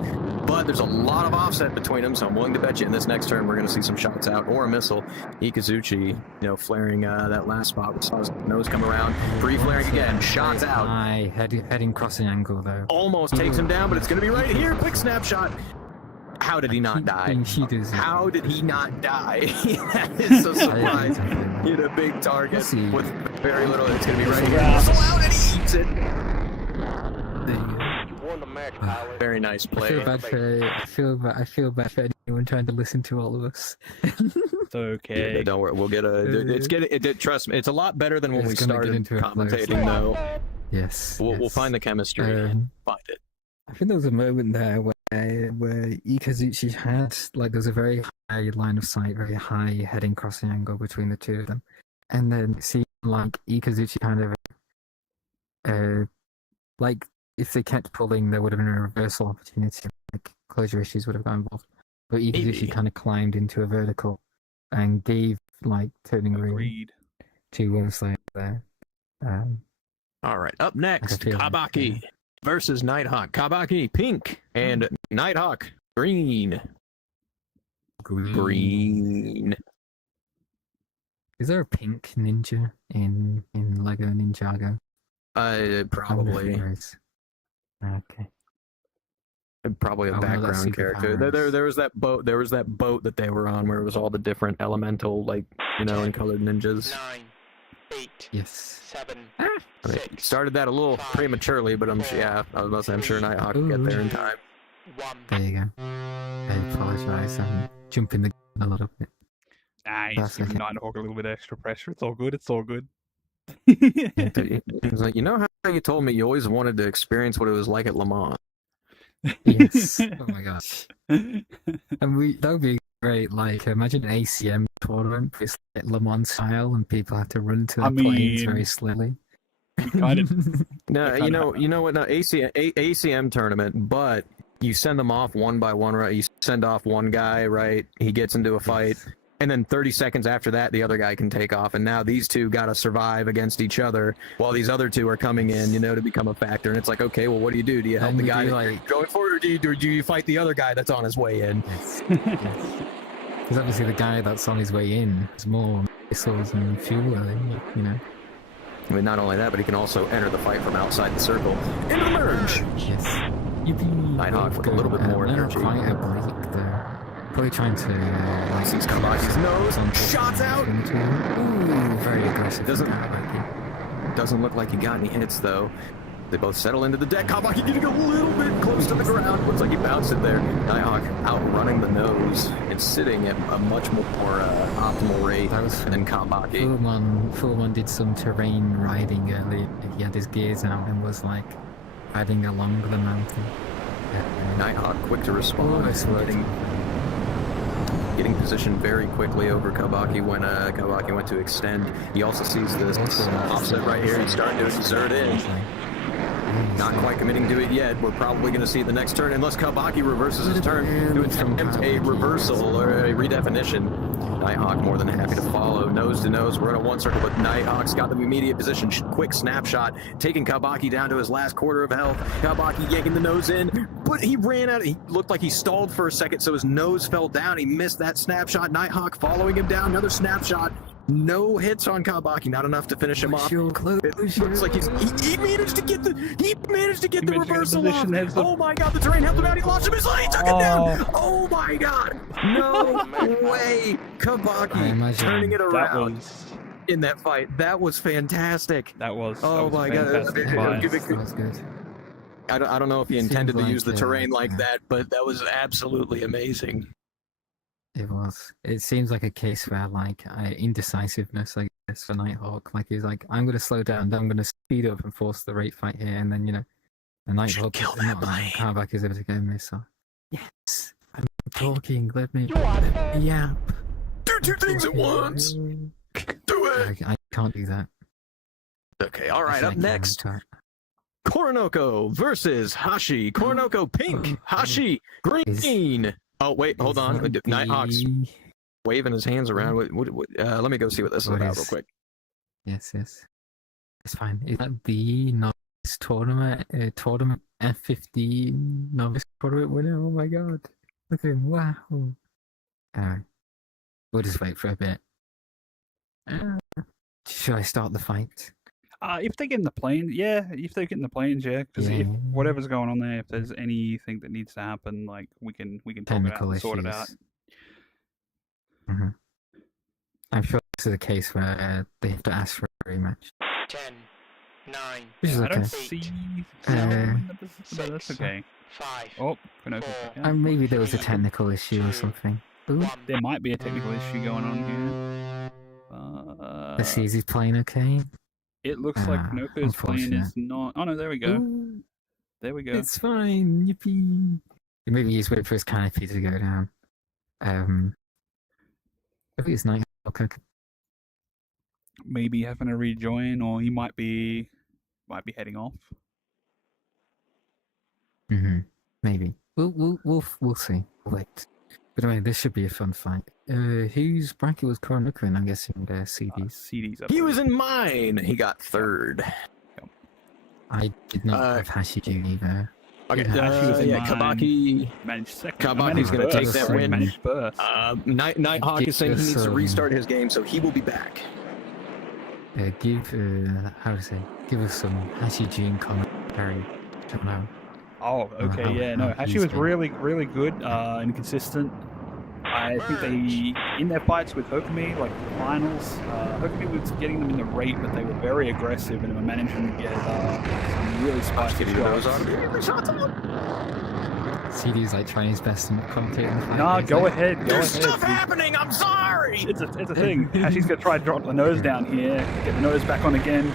but there's a lot of offset between them, so I'm willing to bet you in this next turn we're going to see some shots out or a missile. Ikazuchi, flaring that last spot. We saw his nose come around. Pre-flaring again. Shots out. High heading crossing angle though. Almost takes him down, but it's going to be right here. Quick snapshot. How did he not die? How did he not die? That is so surprising. Hit a big target with very little. It's going to be right here. Missile out, and he eats it. You won the match, pilot. Very nice I play. feel bad for anyone trying to listen to all of us. It's okay. Yeah, don't worry, we'll get a. Trust me, it's a lot better than when we It's gonna get started into a flow. commentating. Though Yes. we'll find the chemistry. Find it. I think there was a moment there where Ikazuchi had there's a very high line of sight, very high heading crossing angle between the two of them, and then it seemed like Ikazuchi kind of if they kept pulling, there would have been a reversal opportunity, closure issues would have got involved. But Ikazuchi kind of climbed into a vertical and gave turning room Agreed. to Winslayer there. All right, up next, feel like, Kabaki versus Nighthawk. Kabaki pink and Nighthawk green. Green. Is there a pink ninja in Lego Ninjago? Probably. Okay. Probably a Oh, no, that's background character. There was that boat. There was that boat that they were on where it was all the different elemental, and colored ninjas. 9, 8, Yes. 7, I mean, 6. started that a little prematurely, but I'm sure Nighthawk will get there in time. 1. There you go. I apologize. I'm jumping the gun a little bit. He's That's giving okay. Nighthawk a little bit extra pressure. It's all good. It's all good. He's like, how you told me you always wanted to experience what it was like at Le Mans. Yes. Oh my gosh. And that would be great. Imagine an ACM tournament, but it's Le Mans style, and people have to run to the planes very slowly. Kind of. No, you know what? No, ACM tournament, but you send them off one by one, right? You send off one guy, right? He gets into a fight. And then 30 seconds after that, the other guy can take off. And now these two got to survive against each other while these other two are coming in, to become a factor. And it's like, okay, well, what do you do? Do you help the guy going forward, or do you fight the other guy that's on his way in? Yes. Because obviously the guy that's on his way in has more missiles and fuel, I mean, not only that, but he can also enter the fight from outside the circle and emerge. Yes. Nighthawk with a little bit more energy. Quite a break there. Probably trying to Sees Kabaki's nose, shots out. Ooh, very aggressive. Doesn't look like he got any hits though. They both settle into the deck. Kabaki getting a little bit close to the ground. Looks like he bounced it there. Nighthawk outrunning the nose and sitting at a much more optimal rate than Kabaki. Fullman did some terrain riding earlier. He had his gears out and was riding along the mountain. Nighthawk quick to respond. Getting positioned very quickly over Kabaki when Kabaki went to extend. He also sees this offset right here. He's starting to exert in. Not quite committing to it yet. We're probably going to see the next turn, unless Kabaki reverses his turn to attempt a reversal or a redefinition. Nighthawk more than happy to follow. Nose to nose, we're in a one circle, but Nighthawk's got the immediate position. Quick snapshot, taking Kabaki down to his last quarter of health. Kabaki yanking the nose in, but he ran out. He looked like he stalled for a second, so his nose fell down. He missed that snapshot. Nighthawk following him down, another snapshot. No hits on Kabaki, not enough to finish him off. It looks like he managed to get the reversal off. Oh my god, the terrain helped him out. He launched him his lane, took him down. Oh my god, no way. Kabaki turning it around in that fight. That was fantastic. That was. Oh my god, That was good. I don't know if he intended to use the terrain like that, but that was absolutely amazing. It was. It seems like a case where indecisiveness, I guess, for Nighthawk. He's like, I'm going to slow down, then I'm going to speed up and force the rate fight here, and then the Nighthawk Kabak is able to go missile. Yes, I'm talking. Let me yap. Do two things at once. Do it. I can't do that. Okay, all right. Up next, Koronoko versus Hashi. Koronoko pink, Hashi green. Oh, wait, hold on. Nighthawk's waving his hands around. Let me go see what this is about real quick. Yes. It's fine. Is that the not tournament F-15 novice tournament winner. Oh my god. Look at him. Wow. We'll just wait for a bit. Should I start the fight? If they get in the planes, yeah. If they get in the planes, yeah. Because if Yeah. whatever's going on there, if there's anything that needs to happen, like we can talk it out Technical and sort it out. issues. I'm sure this is a case where they have to ask for a rematch. 10, 9, Which is I okay. don't see. But that's okay. 5, Oh, Konoko. Yeah. Maybe there was a technical issue or something. Ooh. 1. There might be a technical issue going on here. Let's see, is he playing okay? It looks like Konoko's plane unfortunate. is not. Oh no, there we go. Ooh, There we go. it's fine, yippee. Maybe he's waiting for his canopy to go down. Maybe it's night. Okay. Maybe having to rejoin, or he might be heading off. Maybe. We'll see. Wait. But anyway, this should be a fun fight. Whose bracket was Koronoko in? I'm guessing CDs. CD's up. He there. was in mine. He got third. I did not have Hashiju either. Okay, Hashi was in mine. Kabaki. Managed second. Kabaki's gonna take that win. Managed first. Nighthawk is saying he needs to restart his game, so he will be back. Give us some Hashiju commentary. I don't know. Oh, okay, yeah, no. Hashi was really, really good and consistent. I think they, in their fights with Hokumi, like the finals, Hokumi was getting them in the rate, but they were very aggressive and were managing to get some really spicy shots. CD's like trying his best to not commentate in the fight. Nah, go ahead, go There's ahead. stuff happening. I'm sorry. It's a thing. Hashi's gonna try to drop the nose down here, get the nose back on again,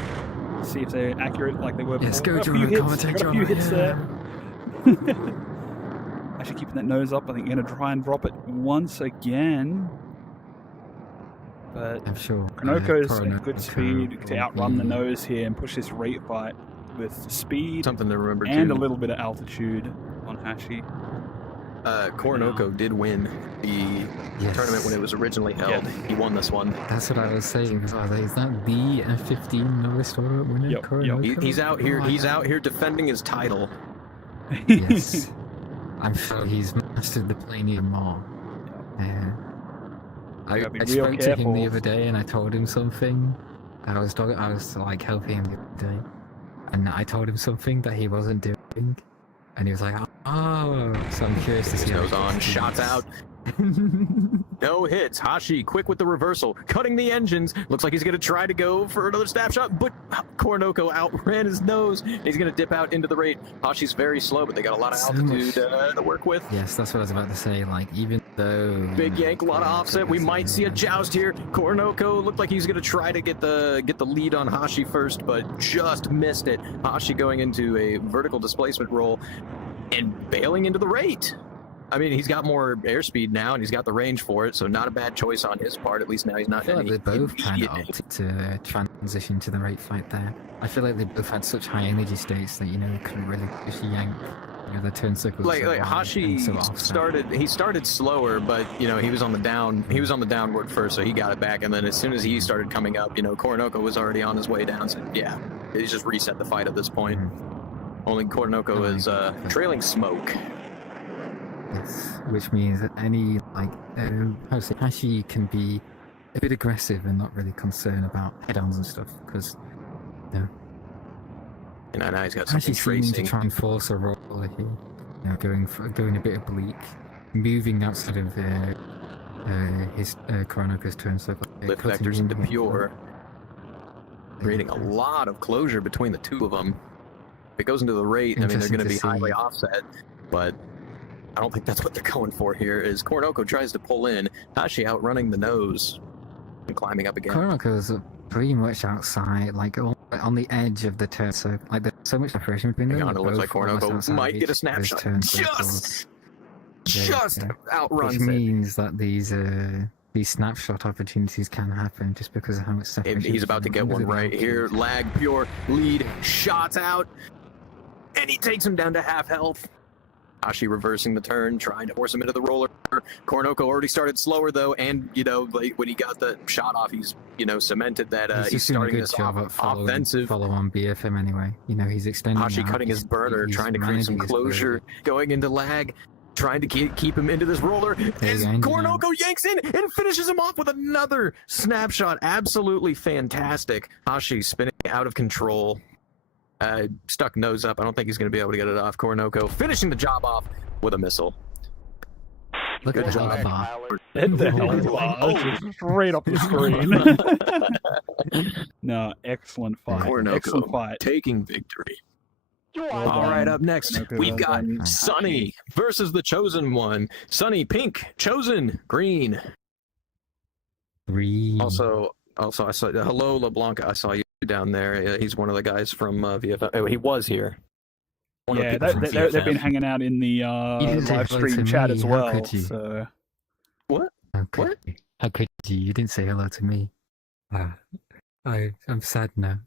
see if they're accurate like they were before. Yes, go, Got a John, few hits, commentate, got a few John, hits yeah. there. Actually keeping that nose up. I think you're going to try and drop it once again. But I'm sure. Konoko's at Koronoko good speed to outrun the will be- nose here and push this rate fight with speed Something to remember and too. a little bit of altitude on Hashi. Koronoko did win the Yes. tournament when it was originally held. Yeah. He won this one. That's what I was saying. I was like, is that the F-15 novice tournament winner? Yep, Koronoko? He's out here. Oh, He's out here defending his title. Yes. I'm sure he's mastered the plane even more. I gotta be real spoke to him careful. the other day and I told him something. I was like helping him the other day. And I told him something that he wasn't doing. And he was like, oh, so I'm curious to His see how nose he on, does. shots out. No hits. Hashi quick with the reversal, cutting the engines. Looks like he's going to try to go for another snapshot, but Koronoko outran his nose. He's going to dip out into the rate. Hashi's very slow, but they got a lot of So altitude to work with. Yes, that's what I was about to say. Like, even though Big yank, a lot of offset. We might see a joust here. Koronoko looked like he's going to try to get the lead on Hashi first, but just missed it. Hashi going into a vertical displacement roll and bailing into the rate. I mean, he's got more airspeed now, and he's got the range for it, so not a bad choice on his part. At least now he's I not feel like any they both kind of immediate- opted to transition to the rate fight there. I feel like they both had such high energy states that, you know, you couldn't really push yank. You know, the turn circles Like Hashi started slower, but you know he was on the downward first, so he got it back, and then as soon as he started coming up, you know Koronoko was already on his way down. So yeah, he just reset the fight at this point. Only Koronoko is trailing smoke. Yes, which means that any like Hashi can be a bit aggressive and not really concerned about head-ons and stuff because And now he's got something Hashi seeming to tracing. try and force a roll here, you know, going a bit oblique, moving outside of his Koronoko's turn circle, Lift cutting vectors in into here. pure, creating a lot of closure between the two of them. If it goes into the rate, I mean they're Interesting going to to be highly see. offset, but I don't think that's what they're going for here. As Koronoko tries to pull in, Hashi outrunning the nose and climbing up again. Koronoko's pretty much outside, like on the edge of the turn circle. Like there's so much separation between them. Hang on, it looks like both almost Koronoko outside might each get a of those snapshot. turn circles. Just Yeah. outruns Which it. means that these snapshot opportunities can happen just because of how much And separation. he's about to get one right here. Lag, pure, lead, shots out. And he takes him down to half health. Hashi reversing the turn, trying to force him into the roller. Kornoko already started slower though, and like when he got the shot off, he's cemented that He's he's just doing a starting good this job at offensive. follow on BFM anyway. He's extending. Hashi out, cutting his burner, he's trying to create some managing his closure, burner. going into lag, trying to keep him into this roller. As you go. Kornoko yanks in and finishes him off with another snapshot. Absolutely fantastic. Hashi spinning out of control. Stuck nose up. I don't think he's going to be able to get it off. Kornoko finishing the job off with a missile. Look Good at job. that bar. Hit the hell just straight up the screen. No, excellent fight. Kornoko Excellent fight. taking victory. You Well All done. right, up next, Kornoko, we've well got done. Sunny versus the Chosen One. Sunny, pink. Chosen, green. Green. Also, I saw. Hello, LeBlanc. I saw you down there. He's one of the guys from VFM. Oh, he was here. One of the Yeah, people from they've been VFM. hanging out in the didn't say live hello to stream chat me, as how well. could you? So How could What? you? How could you? You didn't say hello to me. I'm sad now.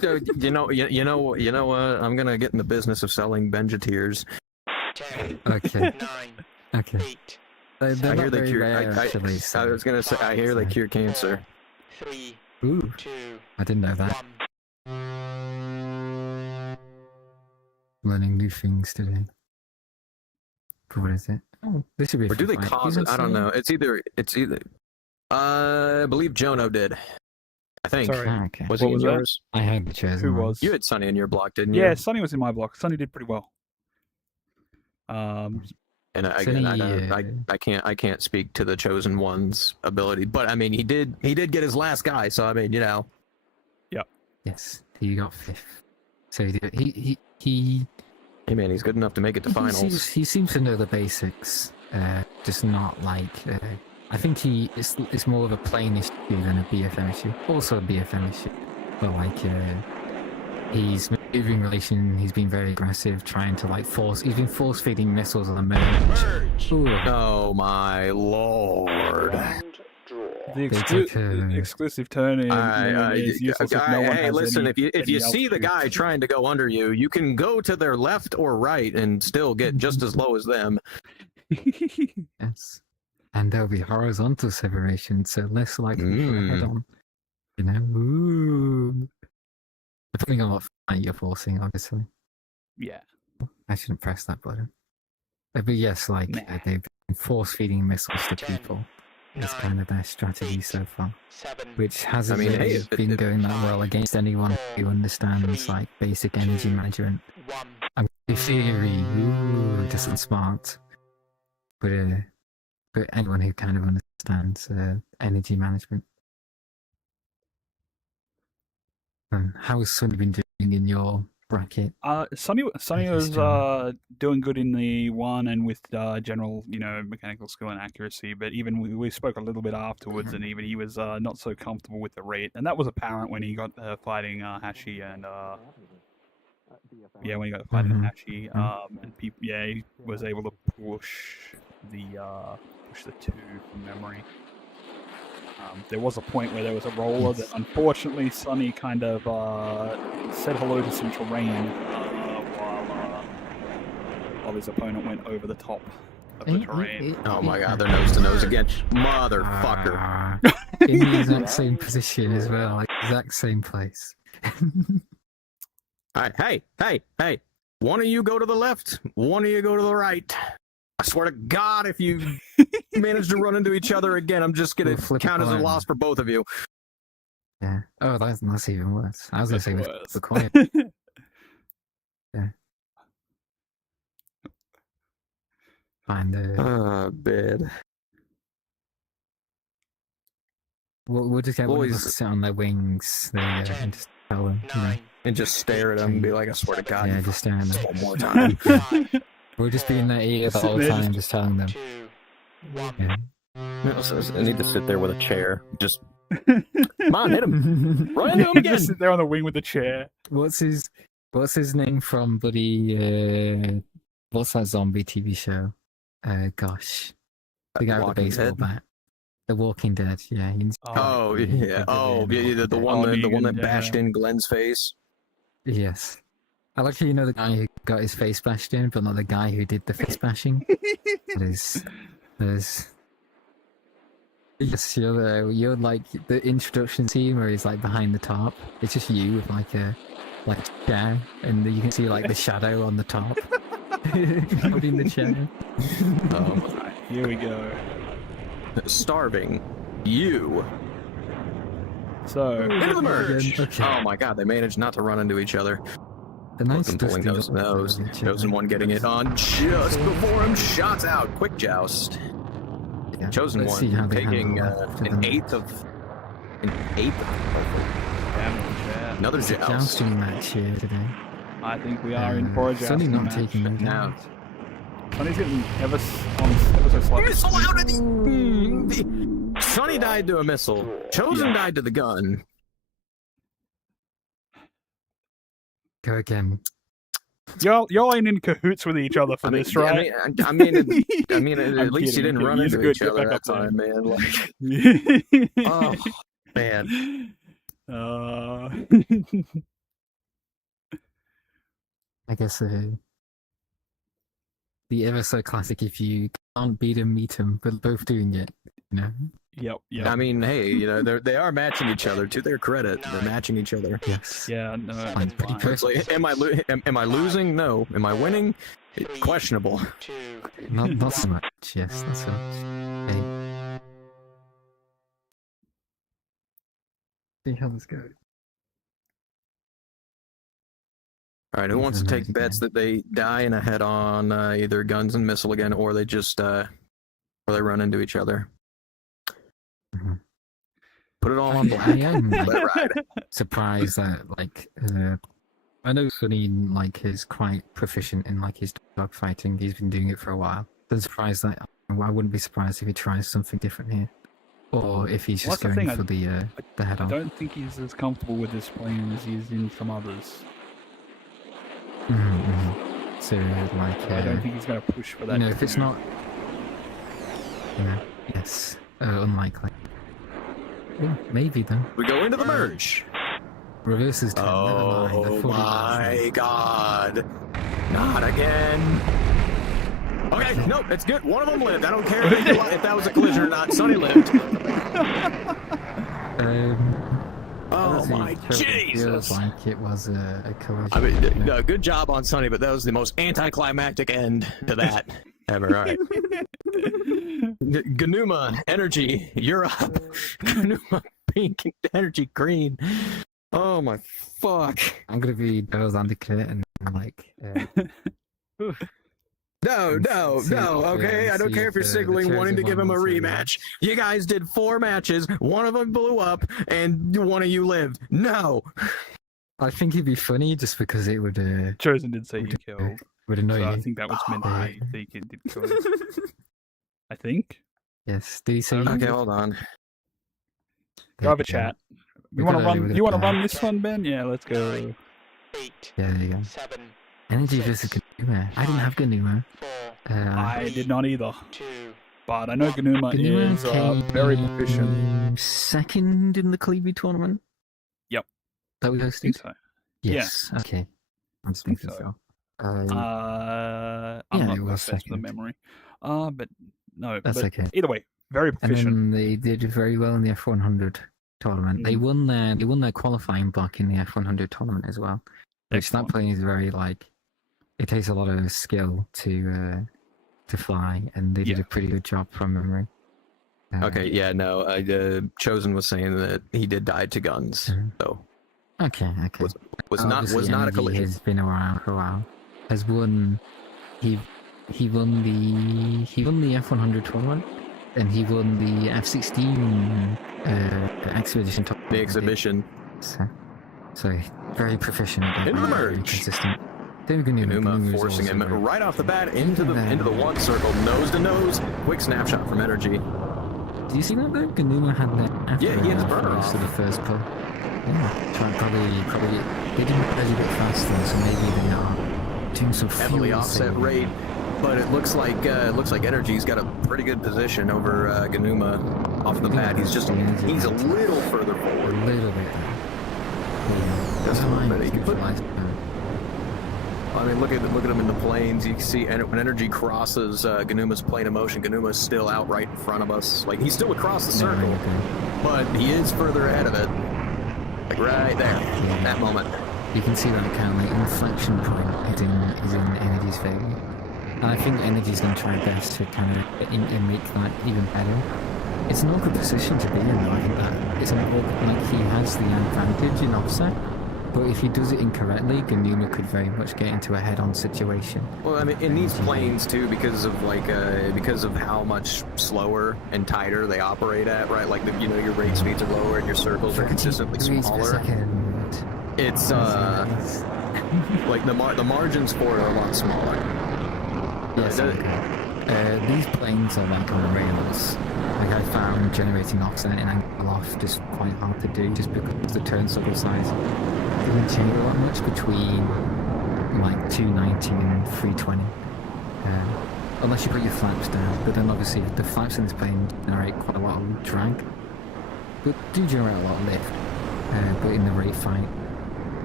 So, you know what? I'm gonna get in the business of selling Benjateers. 10, Okay. 9, Okay. 8, They're I not hear they very cure. rare, actually. I So. was gonna say. I hear they cure cancer. 3, Ooh, 2, I didn't know that. 1. Learning new things today. But what is it? Oh, this should be. A Or do they fun fight. cause You it? I don't know. It's either. I believe Jono did. I think. Sorry. Ah, okay. Was What he in was that? yours? I had the chairs. who was? You had Sunny in your block, didn't you? Yeah, Sonny was in my block. Sonny did pretty well. And Sunny, I can't speak to the Chosen One's ability, but I mean, he did get his last guy, so I mean, Yes, he got fifth. So he hey man, he's good enough to make it to finals. He seems to know the basics, just not like. I think it's more of a plane issue than a BFM issue. Also a BFM issue, but like he's moving relation. He's been very aggressive, trying to like force. He's been force feeding missiles on the merge. Ooh, Oh my lord! Round draw. the took a- exclusive turn is useless if no one Hey, has listen, any, if you see the guy altitude. trying to go under you, you can go to their left or right and still get just as low as them. yes, and there'll be horizontal separation, so less likely for a head on. You know, ooh. Depending on what fight you're forcing, obviously. Yeah. I shouldn't press that button. But yes, like Nah. they've been force feeding missiles to 10, people. It's 9, kind of their strategy so far, 7, which hasn't I mean, really hey, been going that well against anyone who understands like basic energy management. 1. I mean, in theory, ooh, it isn't smart, but anyone who kind of understands energy management. How has Sonny been doing in your bracket? Sonny I was just, doing good in the one and with general, mechanical skill and accuracy. But even we spoke a little bit afterwards, and even he was not so comfortable with the rate, and that was apparent when he got fighting Hashi and when he got fighting Mhm. Hashi, and he was able to push the 2 from memory. There was a point where there was a roller that unfortunately Sonny kind of said hello to some terrain while his opponent went over the top of the terrain. Oh my god, they're nose to nose again. Motherfucker. Ah, in the exact same position as well, like exact same place. All right, hey. One of you go to the left, one of you go to the right. I swear to God, if you manage to run into each other again, I'm just gonna We'll flip a count as a coin. loss for both of you. Yeah. Oh, that's even worse. I was gonna That's say with worse. the coin. Find Bed. we'll just get one of Boys. us to sit on their wings there you go, and just tell them. 9, And just stare at him and be like, I swear to God, Yeah, just staring at just them. one more time. 5, We'll just be in their ear the Sit whole there, time, just telling them. 2, 1. Yeah. I need to sit there with a chair. Just, come on, hit him. Run into him again. Just sit there on the wing with the chair. What's his name from bloody what's that zombie TV show? Gosh. The guy with the Walking baseball Dead? bat. The Walking Dead, yeah. Oh yeah. Oh yeah. The one that bashed in Glenn's face. Yes. I like how you know the guy who got his face bashed in, but not the guy who did the face bashing. There's yes, you're like the introduction scene where he's like behind the top. It's just you with like a chair, and you can see like the shadow on the top, holding the chair. Alright, here we go. Starving. You. So, Into the merge! Okay. Oh my god, they managed not to run into each other. The nice Wilson pulling dusty nose to look nose. of the Chosen one getting it on just before him. Shots out. Quick joust. Yeah. Chosen Let's see how one they taking handle after an the- eighth of damage, yeah. another It's a joust. jousting match here today. I think we are in for a Sonny jousting not match. taking no Now. damage. Sonny's getting ever so slightly. Missile out of the... Sonny died to a missile. Chosen died to the gun. Go again. Y'all ain't in cahoots with each other for this, right? I mean, at I'm least you kidding, didn't I'm run kidding. He's into good. each Get other back that up there. time, man. Like, oh, man. I guess the ever so classic. If you can't beat him, meet him. But both doing it, you know. Yep. I mean, hey, you know, they are matching each other. To their credit, they're matching each other. Yes. Yeah, no. Fine, it's pretty fine. perfect. It's like, am I losing? No. Am I winning? Questionable. Not so much. Yes, not so much. Hey. See how this goes. All right, who wants to take bets that they die in a head-on either guns and missile again, or they just or they run into each other? Mhm. Put it all on I black. am Let it ride. surprised that I know Sonny is quite proficient in his dogfighting. He's been doing it for a while. I'm surprised that I wouldn't be surprised if he tries something different here, or if he's Well, just that's the going thing, for the head I on. don't think he's as comfortable with this plane as he is in some others. Mm-hmm. So I don't think he's going to push for that. if it's not, yes, unlikely. Yeah, maybe though. We go into the merge. Reverses turn. never mind, I Oh thought it was my god. Not again. Okay, nope, it's good. One of them lived. I don't care if that was a collision or not. Sonny lived. Oh honestly, my it feels Jesus. like it was a collision. I mean, no, good job on Sonny, but that was the most anticlimactic end to that ever. All right. Ganuma, energy, you're up. Ganuma, pink, energy, green. Oh my fuck. I'm gonna be Devil's Advocate and No, okay? I don't care if you're signaling wanting to give him a rematch. You guys did 4 matches, one of them blew up, and one of you lived. No! I think it'd be funny just because it would Chosen did say he killed. annoy So I you. think that was meant to be. Think it did kill him. I think. Yes. Did he say? Okay, hold on. Go have a chat. You want to run? You want to run this one, Ben? Yeah, let's go. 8, Yeah, there you go. 7, Energy versus Ganuma. I didn't have Ganuma. 4, I did not either, 2, but I know Ganuma Ganuma is came very proficient. second in the Cleavey tournament. Yep. That we I hosted. think so. Yes. Okay. I'm think thinking so. so. I'm yeah, not it was obsessed with the second. memory. But no. That's but okay. Either way, very And proficient. then they did very well in the F100 tournament. They won their qualifying block in the F100 tournament as well. Which Excellent. that plane is very it takes a lot of skill to fly, and they did Yeah. a pretty good job from memory. Okay, yeah, no, Chosen was saying that he did die to guns, so Okay. was not Obviously, a Energy collision. has been around for a while. Has won. He won the F100 tournament, and he won the F16 expedition tournament. The exhibition. So very proficient. Again, Into the very merge. Consistent. David Ganuma Ganuma is forcing also him very- right off the bat into the one circle, nose to nose. Quick snapshot from energy. Do you see that though? Ganuma had that. Yeah, he had his burner to the off. first pull. Yeah, probably they didn't really bit faster, so maybe they are doing some Heavily fuel offset saving. rate, but it looks like energy's got a pretty good position over Ganuma off the bat. He's a little further A forward. little bit. Yeah. Just a little bit. He can put I mean, look at him in the planes. You can see when energy crosses Ganuma's plane of motion, Ganuma's still out right in front of us. Like, he's still across the circle, but he is further ahead of it. Like, right there, that moment. You can see that kind of like inflection point is in energy's favor. And I think energy's going to try best to kind of make that even better. It's an awkward position to be in, though. I think that it's an awkward, like, he has the advantage in offset. But if he does it incorrectly, Ganuma could very much get into a head-on situation. Well, I mean, in these planes too, because of how much slower and tighter they operate at, right? Like, your rate speeds are lower and your circles are consistently smaller. It's like the margins for it are a lot smaller. Yes. These planes are like on rails. Like, I found generating offset and angle off just quite hard to do, just because the turn circle size doesn't change a lot much between like 290 and 320. Unless you put your flaps down, but then obviously the flaps in this plane generate quite a lot of drag, but do generate a lot of lift. But in the rate fight,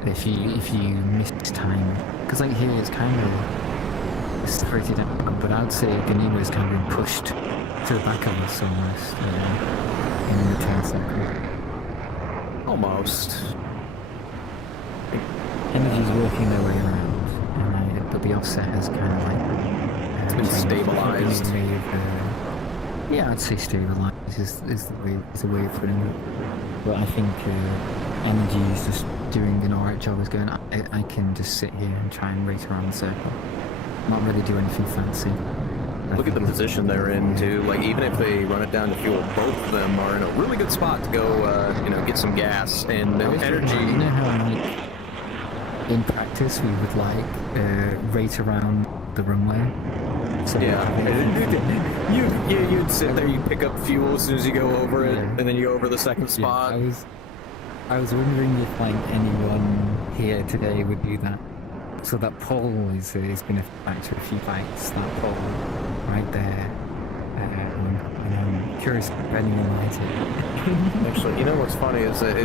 if you miss time, because like here it's kind of separated out, but I'd say Ganuma is kind of been pushed to the back of us almost in the turn circle. Almost. Energy's working their way around, but the offset has kind of like it's been stabilized. Yeah, I'd say stabilized is the way of putting it. But I think energy is just doing an alright job as going. I can just sit here and try and race around the circle, not really do anything fancy. Look at the position they're in too. Like, even if they run it down to fuel, both of them are in a really good spot to go, get some gas and energy. You know how like in practice we would like rate around the runway. So yeah, you'd sit there, you pick up fuel as soon as you go over it, and then you go over the second spot. Yeah, I was wondering if like anyone here today would do that. So that pole is been a factor a few fights. That pole right there. I'm curious if anyone likes it. Actually, you know what's funny is that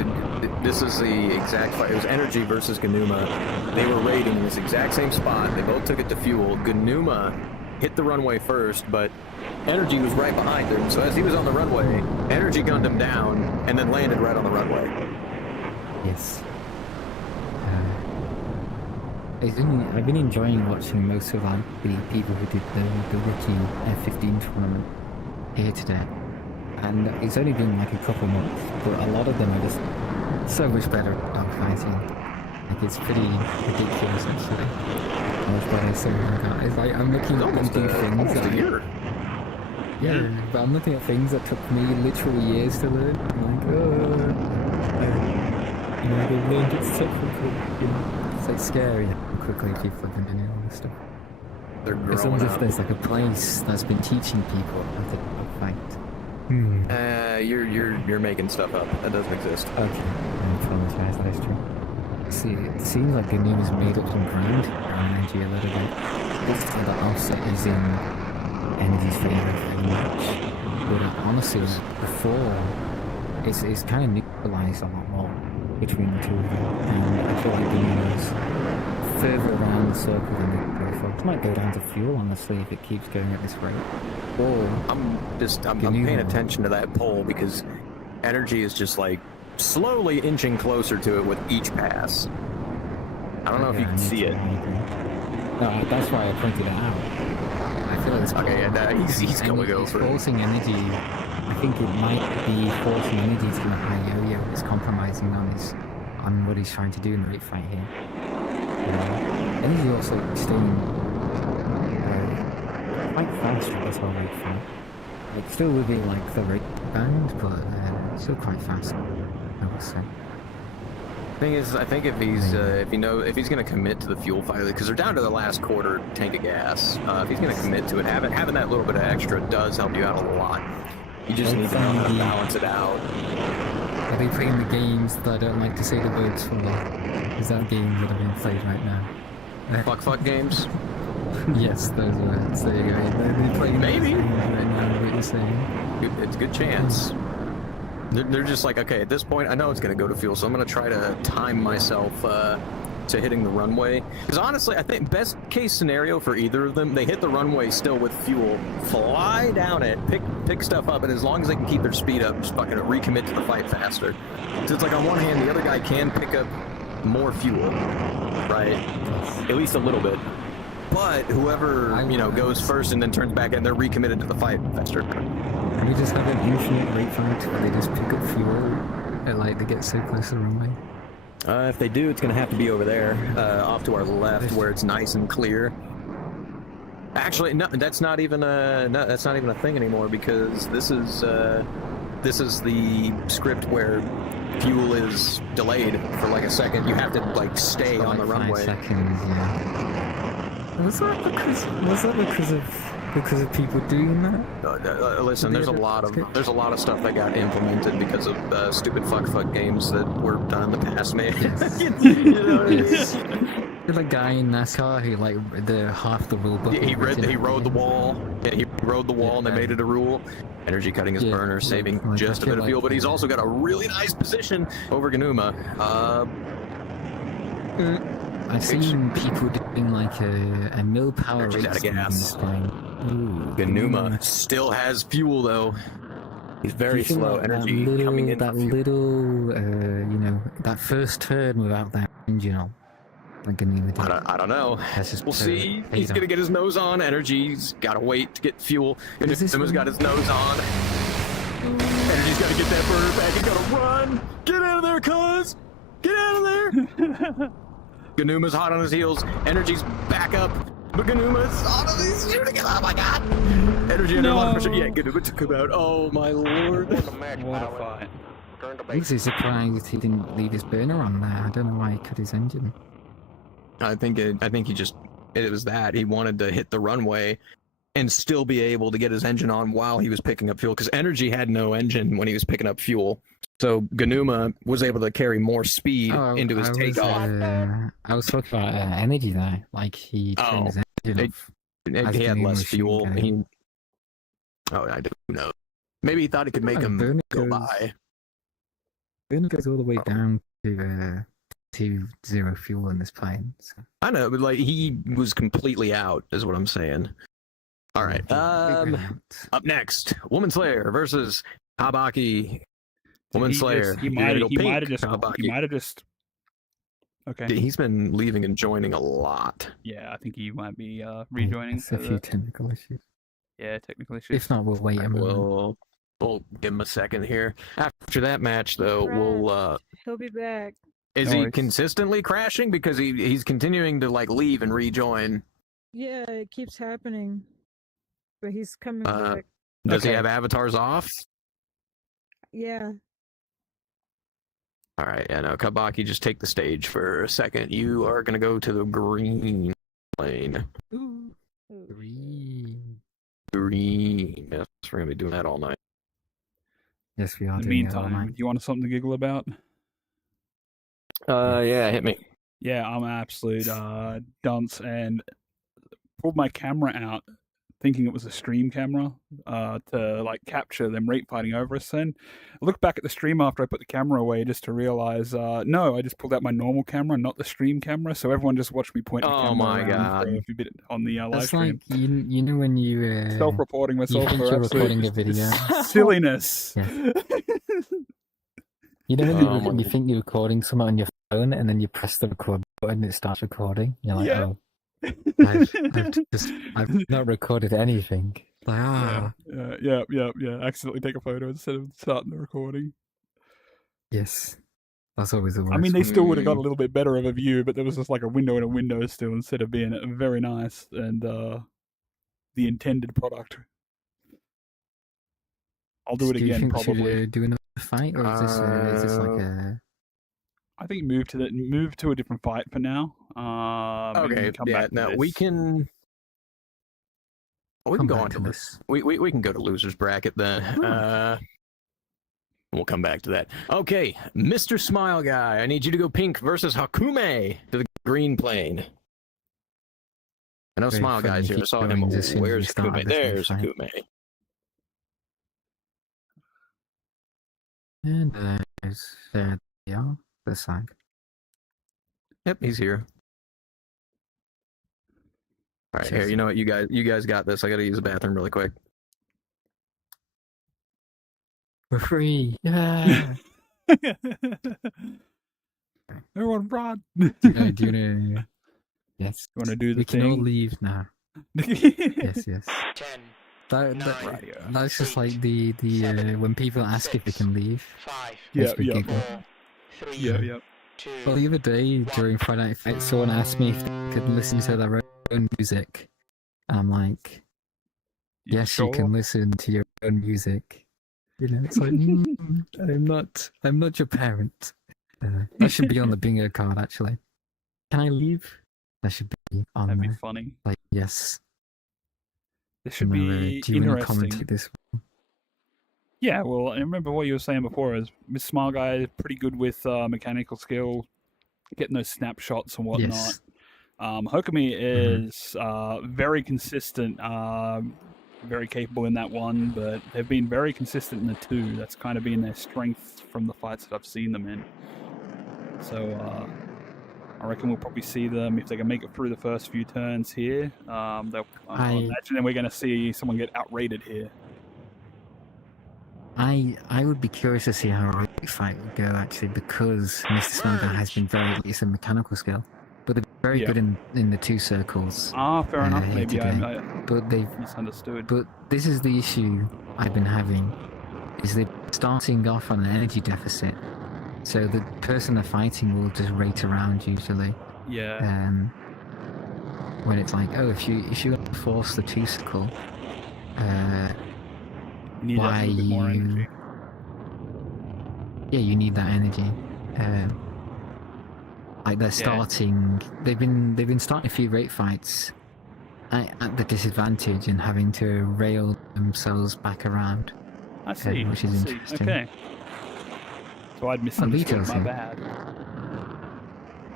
this is the exact fight. It was Energy versus Ganuma. They were raiding in this exact same spot. They both took it to fuel. Ganuma hit the runway first, but Energy was right behind him. So as he was on the runway, Energy gunned him down and then landed right on the runway. Yes. I've been enjoying watching most of the people who did the rookie F-15 tournament here today, and it's only been like a couple months, but a lot of them are just so much better at dogfighting. Like, it's pretty ridiculous actually. It's like I'm looking at them do things that but I'm looking at things that took me literally years to learn. I'm like, they've learned it so quickly. It's like scary how quickly people have been doing all this stuff. They're growing It's almost up. if there's like a place that's been teaching people how to fight. You're making stuff up. That doesn't exist. Okay, I apologize, that is true. See, it seems like Ganuma's made up some ground around energy a little bit. This is the offset is in energy's favour very much. But honestly, before, it's kind of neutralised a lot more between the two of them. And I feel like Ganuma's further around the circle than the other folks. Might go down to fuel, honestly, if it keeps going at this rate. Or I'm paying attention to that pole because Energy is just like slowly inching closer to it with each pass. I don't know if you can see it. No, that's why I pointed it out. I feel like it's he's going over. It's forcing energy. I think it might be forcing energy to a high yo-yo. It's compromising on what he's trying to do in the rate fight here. Energy also staying quite fast with this whole rate fight. Like, still within like the rate band, but still quite fast, I would say. Thing is, I think if he's going to commit to the fuel fight, because they're down to the last quarter tank of gas. If he's going to commit to it, having that little bit of extra does help you out a lot. You just need to know how to balance it out. Are they playing the games that I don't like to say the words for? Is that games that are being played right now? Fuck games? Yes, those words. There you go. They're playing Maybe. right now, what you're saying. It's a good chance. They're just like, okay, at this point, I know it's going to go to fuel, so I'm going to try to time myself to hitting the runway. Because honestly, I think best case scenario for either of them, they hit the runway still with fuel, fly down it, pick stuff up, and as long as they can keep their speed up, just fucking recommit to the fight faster. So it's like on one hand, the other guy can pick up more fuel, right? At least a little bit. But whoever, goes first and then turns back and they're recommitted to the fight faster. Can we just have an infinite rate fight where they just pick up fuel and like they get so close to the runway? If they do, it's going to have to be over there, off to our left, where it's nice and clear. Actually, no, that's not even a thing anymore, because this is the script where fuel is delayed for like a second. You have to like stay on the runway. 5 seconds, yeah. Was that because of people doing that? Listen, there's a lot of stuff that got implemented because of stupid fuck games that were done in the past, man. There's a guy in NASCAR who like half the rule book. He rode the wall. Yeah, he rode the wall, and they made it a rule. Energy cutting his burner, saving like, just a bit of fuel, but he's also got a really nice position over Ganuma. I've seen people doing like a mill power Energy's race out of gas. Ganuma still has fuel though. He's very slow. Energy coming in. That first turn without that engine on. Like Ganuma did. I don't know. We'll see. He's on. gonna get his nose on. Energy's gotta wait to get fuel. Ganuma's got his nose on. Energy's gotta get that burner back. He's gotta run. Get out of there, cuz. Get out of there. Ganuma's hot on his heels. Energy's back up. But Ganuma's he's shooting it. Oh my god. Energy under a lot of pressure. Yeah, Ganuma took him out. Oh my lord. Won the match, What a pilot. fight. Return to I'm base. actually surprised he didn't leave his burner on there. I don't know why he cut his engine. I think it was that he wanted to hit the runway and still be able to get his engine on while he was picking up fuel, because Energy had no engine when he was picking up fuel. So Ganuma was able to carry more speed into his takeoff. I was talking about energy there. Like he turned his engine off. as He had the less machine fuel. gun. I don't know. Maybe he thought he could make him burner go goes- by. Burner goes all the way down to 0 fuel in this plane. So. I know, but like he was completely out, is what I'm saying. All right. Up next, Woman Slayer versus Habaki. Woman Slayer. He You're might gonna go have pink, just. Habaki. He might have just. Okay. He's been leaving and joining a lot. Yeah, I think he might be rejoining. It's a few technical issues. Yeah, technical issues. If not, we'll wait a moment. We'll give him a second here. After that match, though, we'll. He'll be back. Is No he worries. consistently crashing because he's continuing to like leave and rejoin? Yeah, it keeps happening. But he's coming Uh, back. Does he Okay. have avatars off? Yeah. All right, yeah, no, Kabaki, just take the stage for a second. You are gonna go to the green lane. Ooh. Green. Yes, we're gonna be doing that all night. Yes, we are In the doing it all meantime, night. do you want something to giggle about? Yeah, hit me. Yeah, I'm an absolute dunce and pulled my camera out thinking it was a stream camera to like capture them rape fighting over us. Then I looked back at the stream after I put the camera away just to realize, no, I just pulled out my normal camera, not the stream camera. So everyone just watched me point the Oh camera my around for God. a few bit on the live That's stream. like you know when you Self-reporting you myself think for you're absolute recording a video. silliness. Yeah. You know Oh when my- you think you're recording something on your phone and then you press the record button and it starts recording. You're like, Yeah. oh, I've not recorded anything. Like, Yeah. Accidentally take a photo instead of starting the recording. yes, that's always the worst. I mean, they one. still would have got a little bit better of a view, but there was just like a window in a window still instead of being very nice and the intended product. I'll do it Do you again think we probably. should do another fight, or is this like a? I think move to a different fight for now. And Okay, come yeah, back to no, this. we can Come go back on to to this. we can go to losers bracket then. We'll come back to that. Okay, Mr. Smile Guy, I need you to go pink versus Hakume to the green plane. I know Very Smile Guy's funny. here. I Keep saw him. going as soon as we Where's start Hakume? this new There's fight. Hakume. And there's there they are. The side. Yep, he's here. All right, here. You know what? You guys got this. I gotta use the bathroom really quick. We're free. Yeah. Everyone run! Do you know? Yes. You want to do the We can all thing? leave now. Yes, yes. 10, That's just like the when people ask if we can leave. 5, Yeah, makes me yeah. giggle. 4, 3, Yeah. 2, Well, the other day during Friday Night Fight, someone asked me if they could listen to their own music. And I'm like, yes, sure? you can listen to your own music. You know, it's like, I'm not your parent. That should be on the bingo card, actually. Can I leave? That should be on That'd be there. funny. Like, yes. This should No, be do you want to interesting. commentate this? Yeah, well, I remember what you were saying before is Miss Smile Guy is pretty good with mechanical skill, getting those snapshots and whatnot. Yes. Hokami is very consistent, very capable in that one, but they've been very consistent in the two. That's kind of been their strength from the fights that I've seen them in. So I reckon we'll probably see them, if they can make it through the first few turns here. I imagine then we're going to see someone get outrated here. I would be curious to see how a right fight would go, actually, because Mr. Smaga has been very, it's a mechanical skill, but they're very Yeah. good in the two circles. Fair enough. here Maybe today. I But they've misunderstood. But this is the issue I've been having, is they're starting off on an energy deficit. So the person they're fighting will just rate around usually. Yeah. When it's like, oh, if you force the two circle, You need why that little bit more you- energy. yeah, you need that energy. Like they're starting, they've been starting a few rate fights at the disadvantage and having to rail themselves back around. I see. which is I see. interesting. Okay. So I'd misunderstood. details My here. bad.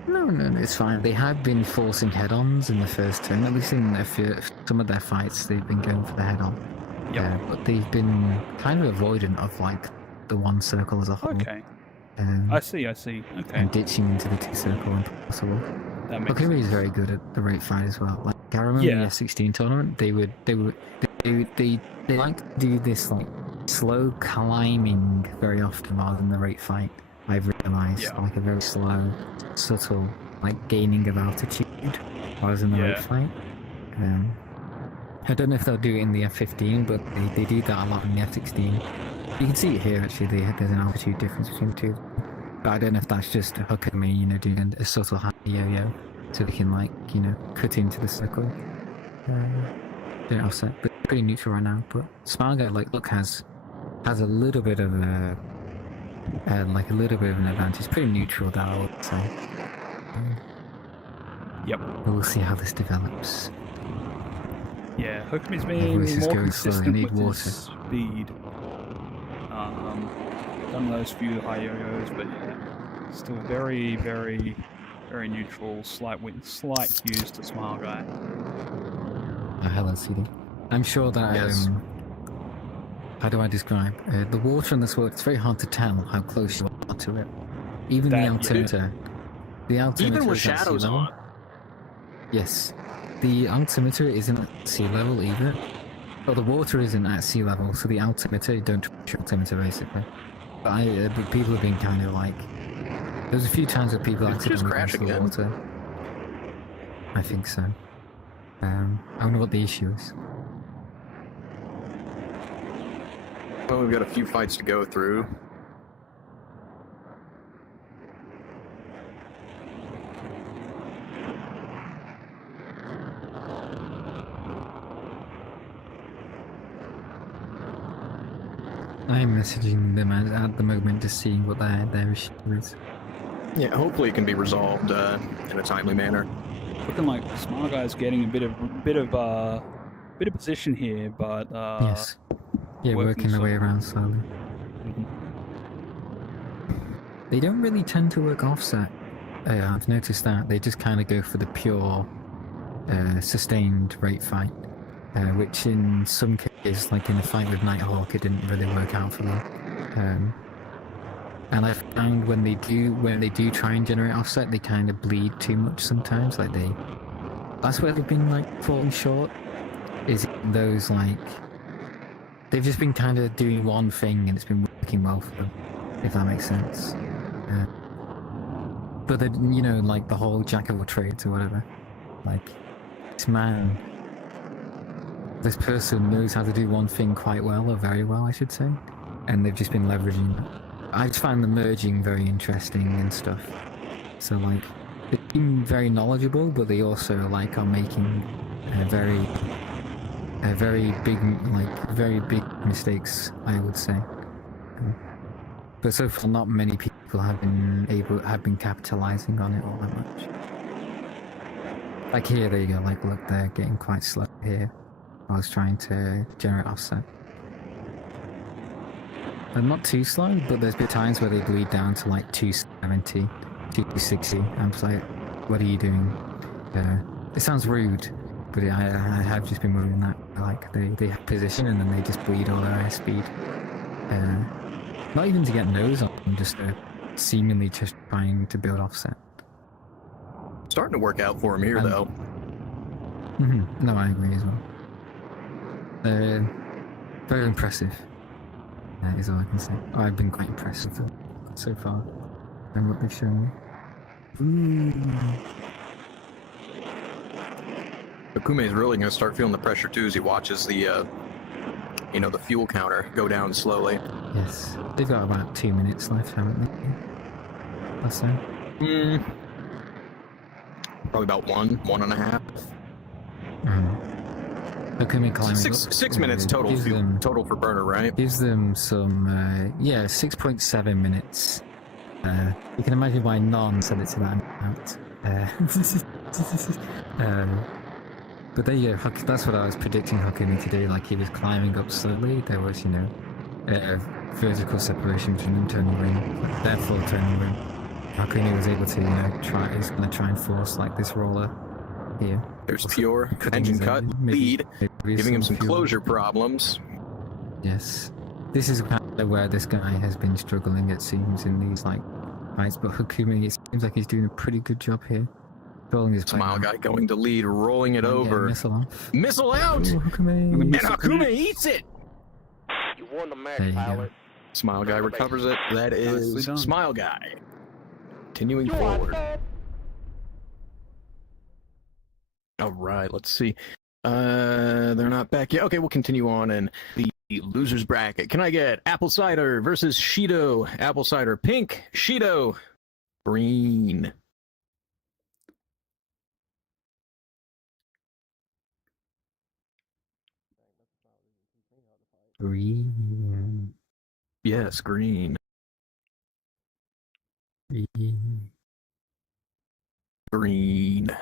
No, it's fine. They have been forcing head-ons in the first turn. At least in some of their fights, they've been going for the head-on. Yep. But they've been kind of avoidant of like the one circle as a whole. Okay. Um, I see. Okay. and ditching into the two circle when possible. That makes Hokami is sense. very good at the rate fight as well. Like I remember Yeah. the F-16 tournament, they like to do this like slow climbing very often rather than the rate fight. I've realised Yeah. like a very slow, subtle like gaining of altitude rather than the Yeah. rate fight. I don't know if they'll do it in the F-15, but they do that a lot in the F-16. You can see it here actually. There's an altitude difference between the two. But I don't know if that's just Hokami, doing a subtle high yo-yo, so they can like cut into the circle. Don't offset, but pretty neutral right now. But Smile Guy has a little bit of a little bit of an advantage. Pretty neutral though, I would say. Yep. But we'll see how this develops. Yeah. Hokami's voice been is more going slow. I consistent need with water. his speed. Done those few high yo-yos, but yeah, still very, very, very neutral. Slight cues to Smile Guy. Hello, CD. I'm sure that Yes. how do I describe the water in this world? It's very hard to tell how close you are to it. Even That- the yeah. altimeter. The altimeter Even with is at sea shadows level. on. Yes. The altimeter isn't at sea level either. Well, the water isn't at sea level, so the altimeter, don't touch your altimeter basically. But people have been kind of like... There's a few times where people Did it just accidentally crash touch the again? water. I think so. I wonder what the issue is. Well, we've got a few fights to go through. I'm messaging them at the moment, just seeing what their issue is. Yeah, hopefully it can be resolved in a timely manner. Looking like Smile Guy's getting a bit of position here, but Yes. Yeah, working their way slowly. around slowly. Mhm. They don't really tend to work offset. I've noticed that. They just kind of go for the pure, sustained rate fight. Which in some cases, like in the fight with Nighthawk, it didn't really work out for them. And I found when they do try and generate offset, they kind of bleed too much sometimes. Like that's where they've been like falling short. Is in those like they've just been kind of doing one thing and it's been working well for them, if that makes sense. But then, you know, like the whole jack of all trades or whatever. Like this person knows how to do one thing quite well, or very well, I should say, and they've just been leveraging that. I just find the merging very interesting and stuff. So like, they seem very knowledgeable, but they also like are making very big mistakes, I would say. But so far, not many people have been capitalizing on it all that much. Like here, there you go. Like, look, they're getting quite slow here. I was trying to generate offset. They're not too slow, but there's been times where they bleed down to like 270, 260. I'm just like, what are you doing? It sounds rude, but I have just been moving that. Like, they have position and then they just bleed all their airspeed. Not even to get nose on them, just seemingly just trying to build offset. Starting to work out for him here, though. No, I agree as well. Very impressive. That is all I can say. I've been quite impressed with them so far and what they've shown me. Okume is really going to start feeling the pressure too as he watches the, the fuel counter go down slowly. Yes, they've got about 2 minutes left, haven't they? That's so. Probably about 1.5. Okume climbing Six minutes total. Total for burner, right? Gives them some 6.7 minutes. You can imagine why none said it to that amount. But there you go. That's what I was predicting Okume to do. Like, he was climbing up slowly. There was, vertical separation between them turning ring, like their full turning ring. Okume was able to, he's going to try and force like this roller here. There's pure engine cut lead, giving him some closure problems. Yes, this is kind of where this guy has been struggling, it seems, in these like fights. But Okume, it seems like he's doing a pretty good job here. His Smile guy going to lead, rolling it over. Missile off. Missile out! Ooh, Okume. And Okume eats it! You won the match, There you go. pilot. Smile guy recovers it. That is Nicely done. Smile guy. Continuing forward. All right, let's see. They're not back yet. Okay, we'll continue on in the losers bracket. Can I get apple cider versus Shido? Apple cider pink, Shido green. Green. Yes, green. Green.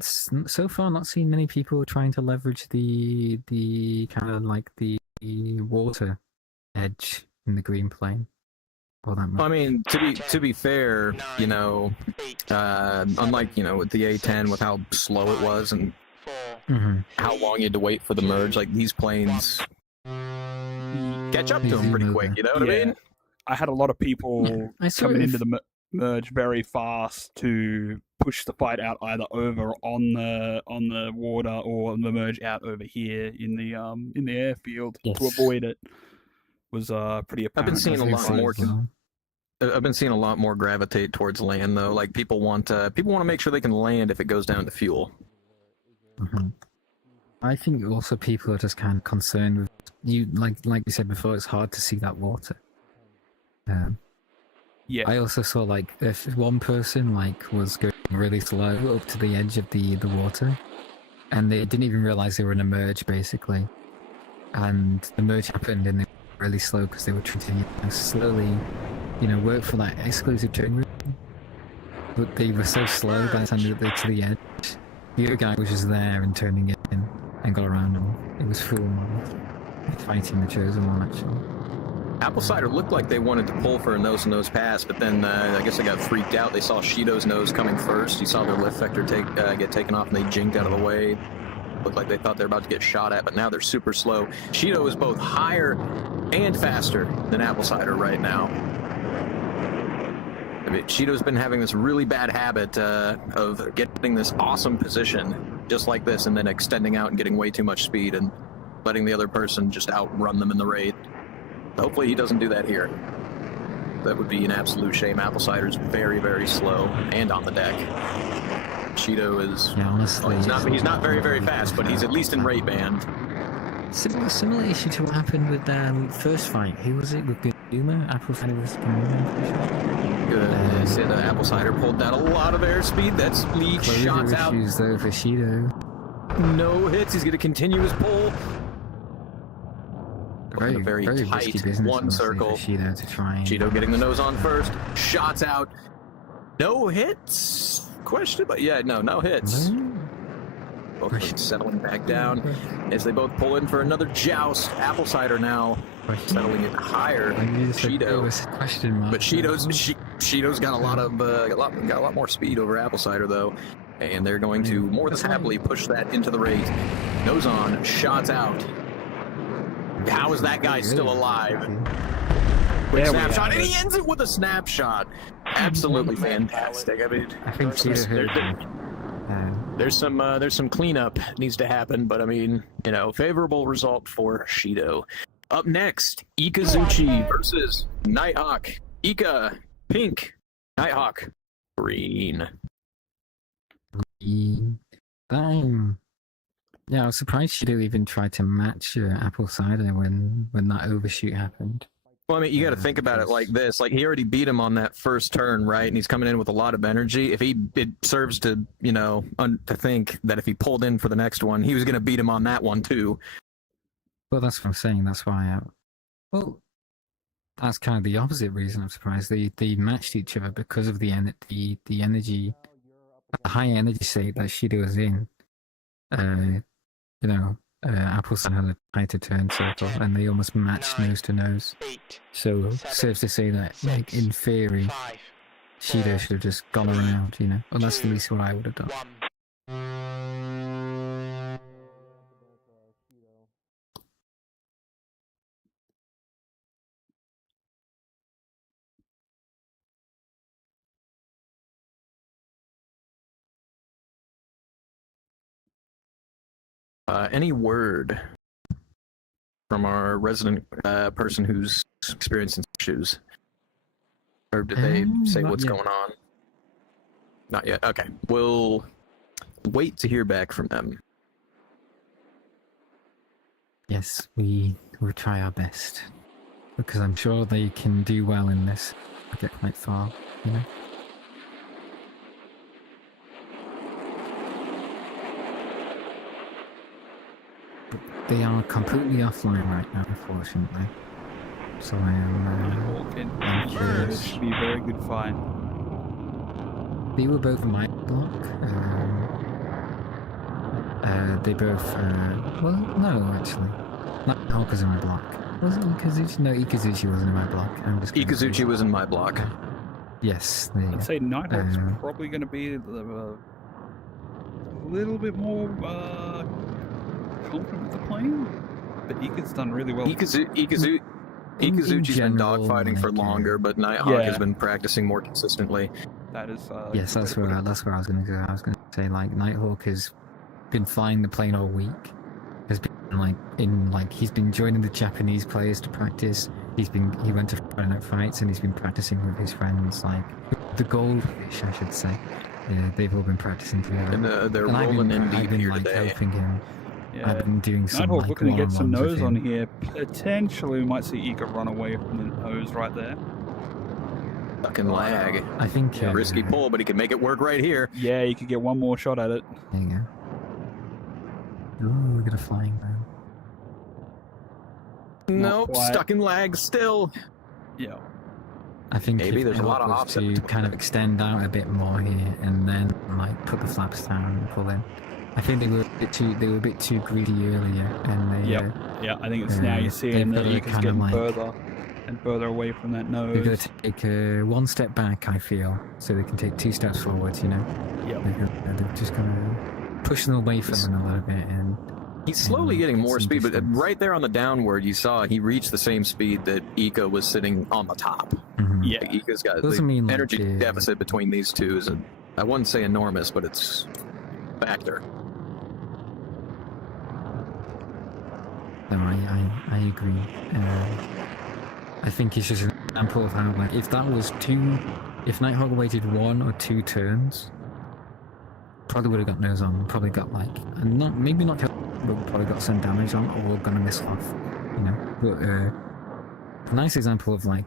So far, not seen many people trying to leverage the kind of like the water edge in the green plane. All that much. I mean, to be fair, unlike with the A10 with how slow it was and how long you had to wait for the merge, like these planes catch up to them pretty quick. You know what I mean? I had a lot of people coming into the merge very fast to push the fight out either over on the water or the merge out over here in the airfield to avoid it. Was pretty apparent. I've been seeing a lot more. I've been seeing a lot more gravitate towards land though. Like people want to make sure they can land if it goes down to fuel. I think also people are just kind of concerned with you, like you said before. It's hard to see that water. Yeah. I also saw like if one person like was going really slow up to the edge of the water, and they didn't even realize they were in a merge basically, and the merge happened and they were really slow because they were trying to slowly, work for that exclusive turn room. But they were so slow by the time they got to the edge. The other guy was just there and turning it in and got around him. It was full on fighting the chosen one actually. Apple cider looked like they wanted to pull for a nose-to-nose pass, but then I guess they got freaked out. They saw Shido's nose coming first. You saw their lift vector get taken off, and they jinked out of the way. Looked like they thought they were about to get shot at, but now they're super slow. Shido is both higher and faster than Apple cider right now. I mean, Shido's been having this really bad habit of getting this awesome position just like this and then extending out and getting way too much speed and letting the other person just outrun them in the raid. Hopefully he doesn't do that here. That would be an absolute shame. Apple Cider's very, very slow and on the deck. Shido is... Yeah, honestly... he's not very, very fast, but he's at least in rate band. Similar issue to what happened with first fight. Who was it with Gunuma? Apple Cider was Gunuma. Good. Said Apple Cider pulled down a lot of airspeed. That's lead shots out. Issues though for Shido. No hits. He's going to continue his pull. Very tight one circle. Shido to try and... Shido getting the nose on first. Shots out. No hits? Question, but yeah, no hits. Both of them settling back down as they both pull in for another joust. Apple Cider now settling it higher. Shido, but Shido's got a lot more speed over Apple Cider though, and they're going to more than happily push that into the rate. Nose on, shots out. How is that guy still alive? Quick snapshot, and he ends it with a snapshot. Absolutely fantastic. I mean, I think there's some cleanup needs to happen, but I mean, favorable result for Shido. Up next, Ikazuchi versus Nighthawk. Ika, pink. Nighthawk, green. Yeah, I was surprised Shido even tried to match Apple Cider when that overshoot happened. Well, I mean, you got to think about it like this. Like, he already beat him on that first turn, right? And he's coming in with a lot of energy. It serves to, to think that if he pulled in for the next one, he was going to beat him on that one, too. Well, that's what I'm saying. That's why that's kind of the opposite reason I'm surprised. They matched each other because of the energy, the high energy state that Shido was in. Apple Cider had a tighter turn circle, and they almost matched nose to nose. So serves to say that, like, in theory, Shido should have just gone around, Well, that's at least what I would have done. Any word from our resident person who's experiencing issues? Or did they say what's going on? Not yet. Okay. We'll wait to hear back from them. Yes, we will try our best. Because I'm sure they can do well in this. Get quite far, They are completely offline right now, unfortunately. So I am curious. Should be a very good fight. They were both my block. They both. Well, no, actually. Nighthawk was in my block. Was it Ikazuchi? No, Ikazuchi wasn't in my block. Ikazuchi was in my block. Yes, there you go. I'd say Nighthawk's probably going to be a little bit more confident with the plane, but Ika's done really well. Ikazuchi's been dogfighting for longer, but Nighthawk has been practicing more consistently. That is. Yes, that's where I was going to go. I was going to say, like, Nighthawk has been flying the plane all week. Has been he's been joining the Japanese players to practice. He went to Friday Night Fights and he's been practicing with his friends, like the Goldfish, I should say. Yeah, they've all been practicing together. And they're rolling in deep here today. Helping him. Yeah. I've been doing some Nighthawk looking to get some one-on-ones nose with on him. here. Potentially, we might see Ika run away from the nose right there. Fucking lag. I think Risky pull, but he can make it work right here. Yeah, you could get one more shot at it. There you go. Ooh, we got a flying man. Nope, stuck in lag still. Yeah. I think maybe there's a lot of offset to kind of extend out a bit more here, and then put the flaps down and pull in. I think they were a bit too greedy earlier, and they. Yeah. I think it's now you're seeing that Ika's getting further and further away from that nose. They've got to take one step back, I feel, so they can take 2 steps forward. Yeah. They're just gonna push them away from them a little bit and He's slowly getting more some speed, but difference. right there on the downward, you saw he reached the same speed that Ika was sitting on the top. Mhm. Yeah. Like, Ika's got Doesn't the mean, like, energy deficit between these two is, I wouldn't say enormous, but it's a factor. No, I agree. I think it's just an example of how, like, if Nighthawk waited 1 or 2 turns, probably would have got nose on, probably got, like, maybe not killed, but probably got some damage on, or gonna miss off, you know. But a nice example of, like,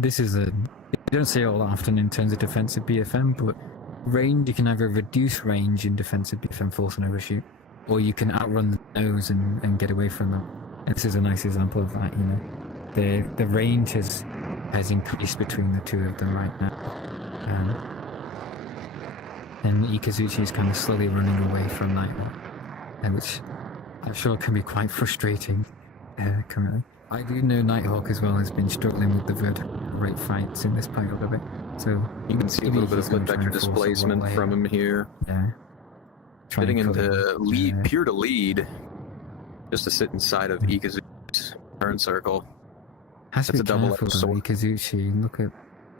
this is you don't see it all that often in terms of defensive BFM, but range, you can either reduce range in defensive BFM force and overshoot, or you can outrun the nose and get away from them. And this is a nice example of that, you know. The range has increased between the two of them right now. And Ikazuchi is kind of slowly running away from Nighthawk, which I'm sure can be quite frustrating currently. I do know Nighthawk as well has been struggling with the vertical rate fights in this fight a little bit. So You can see a little bit of lift vector displacement from him here. Yeah. Getting into lead, pure to lead, just to sit inside of Ikazuchi's turn circle. Has to That's be a double-edged careful though, sword. Ikazuchi. Look at.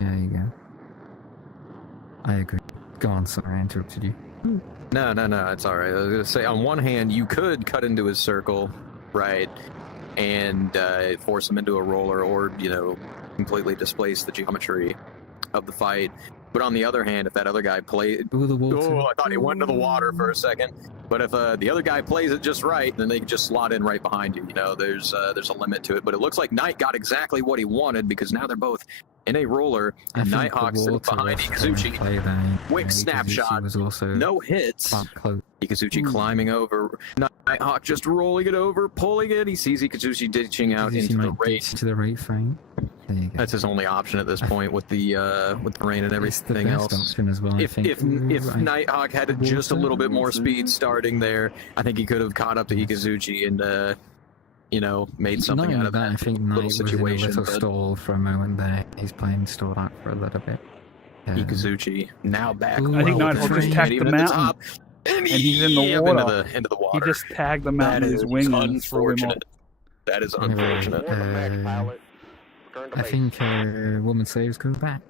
There you go. I agree. Go on, sorry, I interrupted you. No, it's all right. I was gonna say, on one hand, you could cut into his circle, right, and force him into a roller, or completely displace the geometry of the fight. But on the other hand, if that other guy played, Ooh, the water. I thought he went into the water for a second. But if the other guy plays it just right, then they can just slot in right behind you. There's a limit to it. But it looks like Knight got exactly what he wanted, because now they're both in a roller, I and think Nighthawk's the water behind was Ikazuchi. play there. Quick Ikazuchi snapshot. was also No hits. quite close. Ikazuchi climbing over. Nighthawk just rolling it over, pulling it. He sees Ikazuchi ditching out Ikazuchi into the might rain. ditch to the right frame. There you go. That's his only option at this point with the rain and It's the everything best else. option as well, I If think. Nighthawk had just a little bit more speed starting there, I think he could have caught up to Ikazuchi and made something Not out only of that, I that. think Knight was in a situation, little but- stall for a moment there. He's playing stalled out for a little bit. Ikazuchi now back. Ooh, I think well Nighthawk with just the tagged train, the even at mountain. top, and he's in the yep, water. into the He water. just tagged the That mountain with his is wing and threw him off. unfortunate. That is Anyway, unfortunate. Warning back, pilot. Return to I base. think woman slaves go back.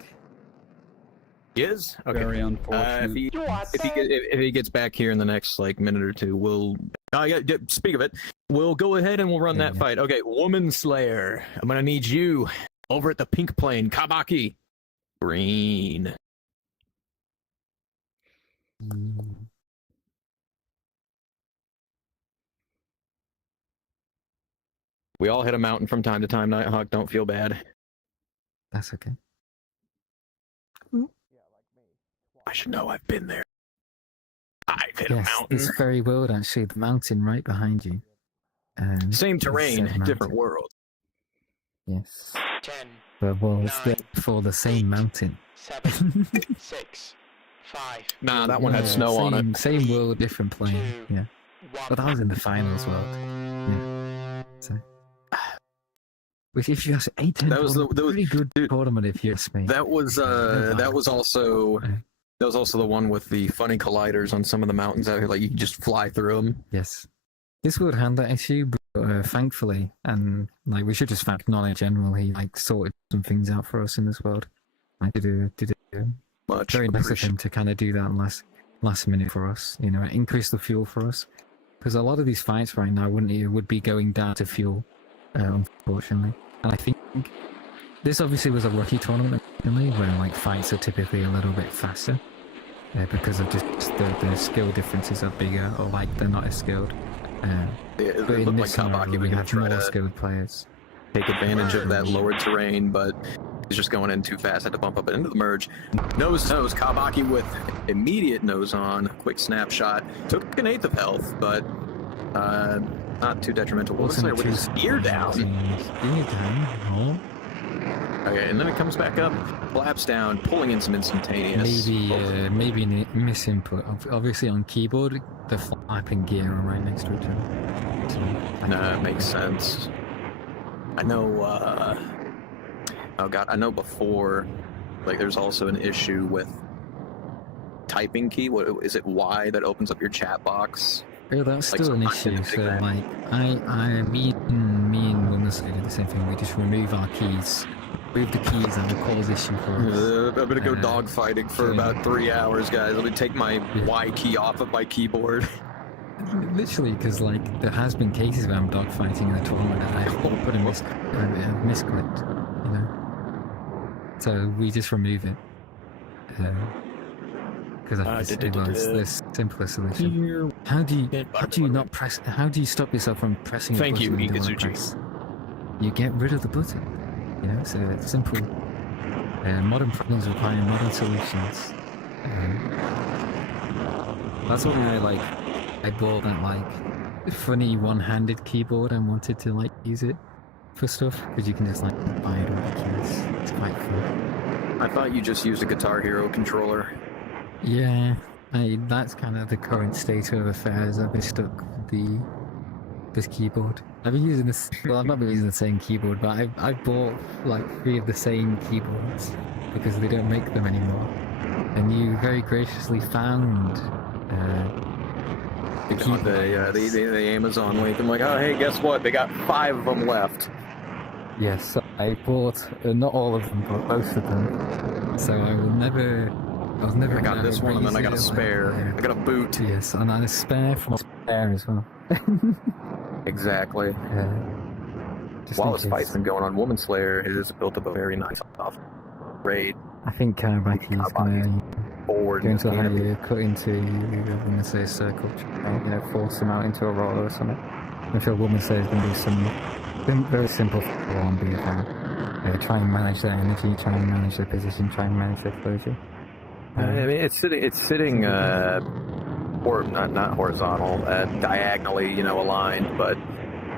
He is? Okay. Very unfortunate. If he gets back here in the next minute or two, we'll. Speak of it, we'll go ahead and we'll run that Yeah. fight. Okay, Woman Slayer. I'm gonna need you over at the pink plane, Kabaki. Green. We all hit a mountain from time to time, Nighthawk. Don't feel bad. That's okay. I should know. I've been there. I've hit a Yes, mountain. this very world actually, the mountain right behind you. Same is terrain, said different mountain. world. Yes. 10, The world's 9, for the same mountain. 7, 6, 5, Nah, that one had Yeah, snow on it. Same world, different plane. 2, Yeah. 1. But that was in the finals world. Yeah. So. Which, if you ask, 8-10 That was the- that was- pretty good dude, tournament if you ask me. That was also the one with the funny colliders on some of the mountains out here. Like you could just fly through them. Yes. This would hand that issue, but thankfully, and we should just acknowledge in general, he sorted some things out for us in this world. Did a Much very nice of appreciated. him to kind of do that last minute for us. Increase the fuel for us, because a lot of these fights right now would be going down to fuel, unfortunately. And I think this obviously was a rookie tournament originally, where fights are typically a little bit faster, because of just the skill differences are bigger, or they're not as skilled. It But in looked like this scenario, Kabaki we was gonna have try more to skilled players. take advantage of that lower terrain, but he's just going in too fast. Had to bump up into the merge. Nose, Kabaki with immediate nose on. Quick snapshot. Took an eighth of health, but not too detrimental. Woman Slayer with his ear down. Okay, and then it comes back up, flaps down, pulling in some instantaneous. Maybe misinput. Obviously on keyboard, the flap and gear are right next to each other. So, Nah, it makes sense. I know, I know before, there's also an issue with typing key. What is it, Y, that opens up your chat box Oh, that's Like still an sometimes issue. it's So, big like, me and Womensley did the same thing. We just remove our keys. Remove the keys that would cause issue for us. I'm gonna go Uh, dogfighting for so- about 3 hours, guys. Let me take my Yeah. Y key off of my keyboard. Literally, because like there has been cases where I'm dogfighting in the tournament and I put a misclicked, you know. So we just remove it. Because I think it's the simpler solution. Here. How do you not press? How do you stop yourself from pressing? Thank the you, button you don't wanna Mikazuchi. press? You get rid of the button. You know, so it's simple. Modern problems require modern solutions. That's why I bought that like funny one-handed keyboard and wanted to like use it for stuff because you can just like buy it with the keys. It's quite fun. I thought you just used a Guitar Hero controller. Yeah, that's kind of the current state of affairs. I've been stuck with this keyboard. I've been using this. Well, I've not been using the same keyboard, but I bought like 3 of the same keyboards because they don't make them anymore. And you very graciously found the Amazon link. I'm like, oh hey, guess what? They got 5 of them left. Yes, so I bought not all of them, but most of them. So I was never. I got this one, and then I got a spare. I got a boot. Yes, and I had a spare from a spare as well. Exactly. Just While in this case. fight's been going on, Woman Slayer has built up a very nice off raid I think Karabaki is going board. to and go into a canopy. high cut into, I'm going to say, a circle, you know, force him out into a roller or something. I'm sure Woman Slayer is going to do some very simple on beat try and manage their energy, try and manage their position, try and manage their closure. I mean, it's sitting, or not horizontal, diagonally, you know, aligned. But